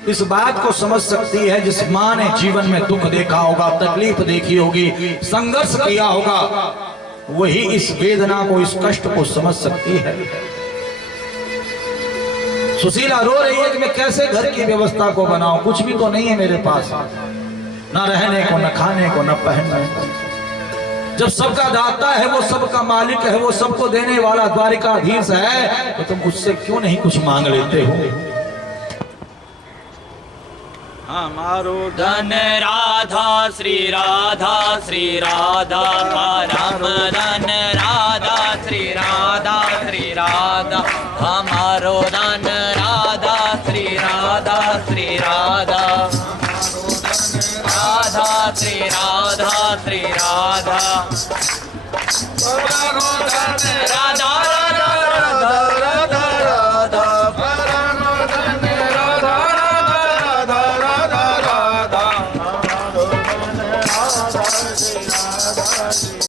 इस बात को समझ सकती है, जिस माँ ने जीवन में दुख देखा होगा, तकलीफ देखी होगी, संघर्ष किया होगा, वही इस वेदना को, इस कष्ट को समझ सकती है। सुशीला रो रही है कि मैं कैसे घर की व्यवस्था को बनाऊं, कुछ भी तो नहीं है मेरे पास, ना रहने को, न खाने को, न पहनने को। जब सबका दाता है वो, सबका मालिक है वो, सबको देने वाला द्वारिकाधीश है, तो तुम उससे क्यों नहीं कुछ मांग लेते हो। हमारो धन राधा श्री राधा, श्री राधा परम धन राधा, श्री राधा, श्री राधा हमारो धन राधा, श्री राधा, श्री राधा राधा, श्री राधा, श्री राधा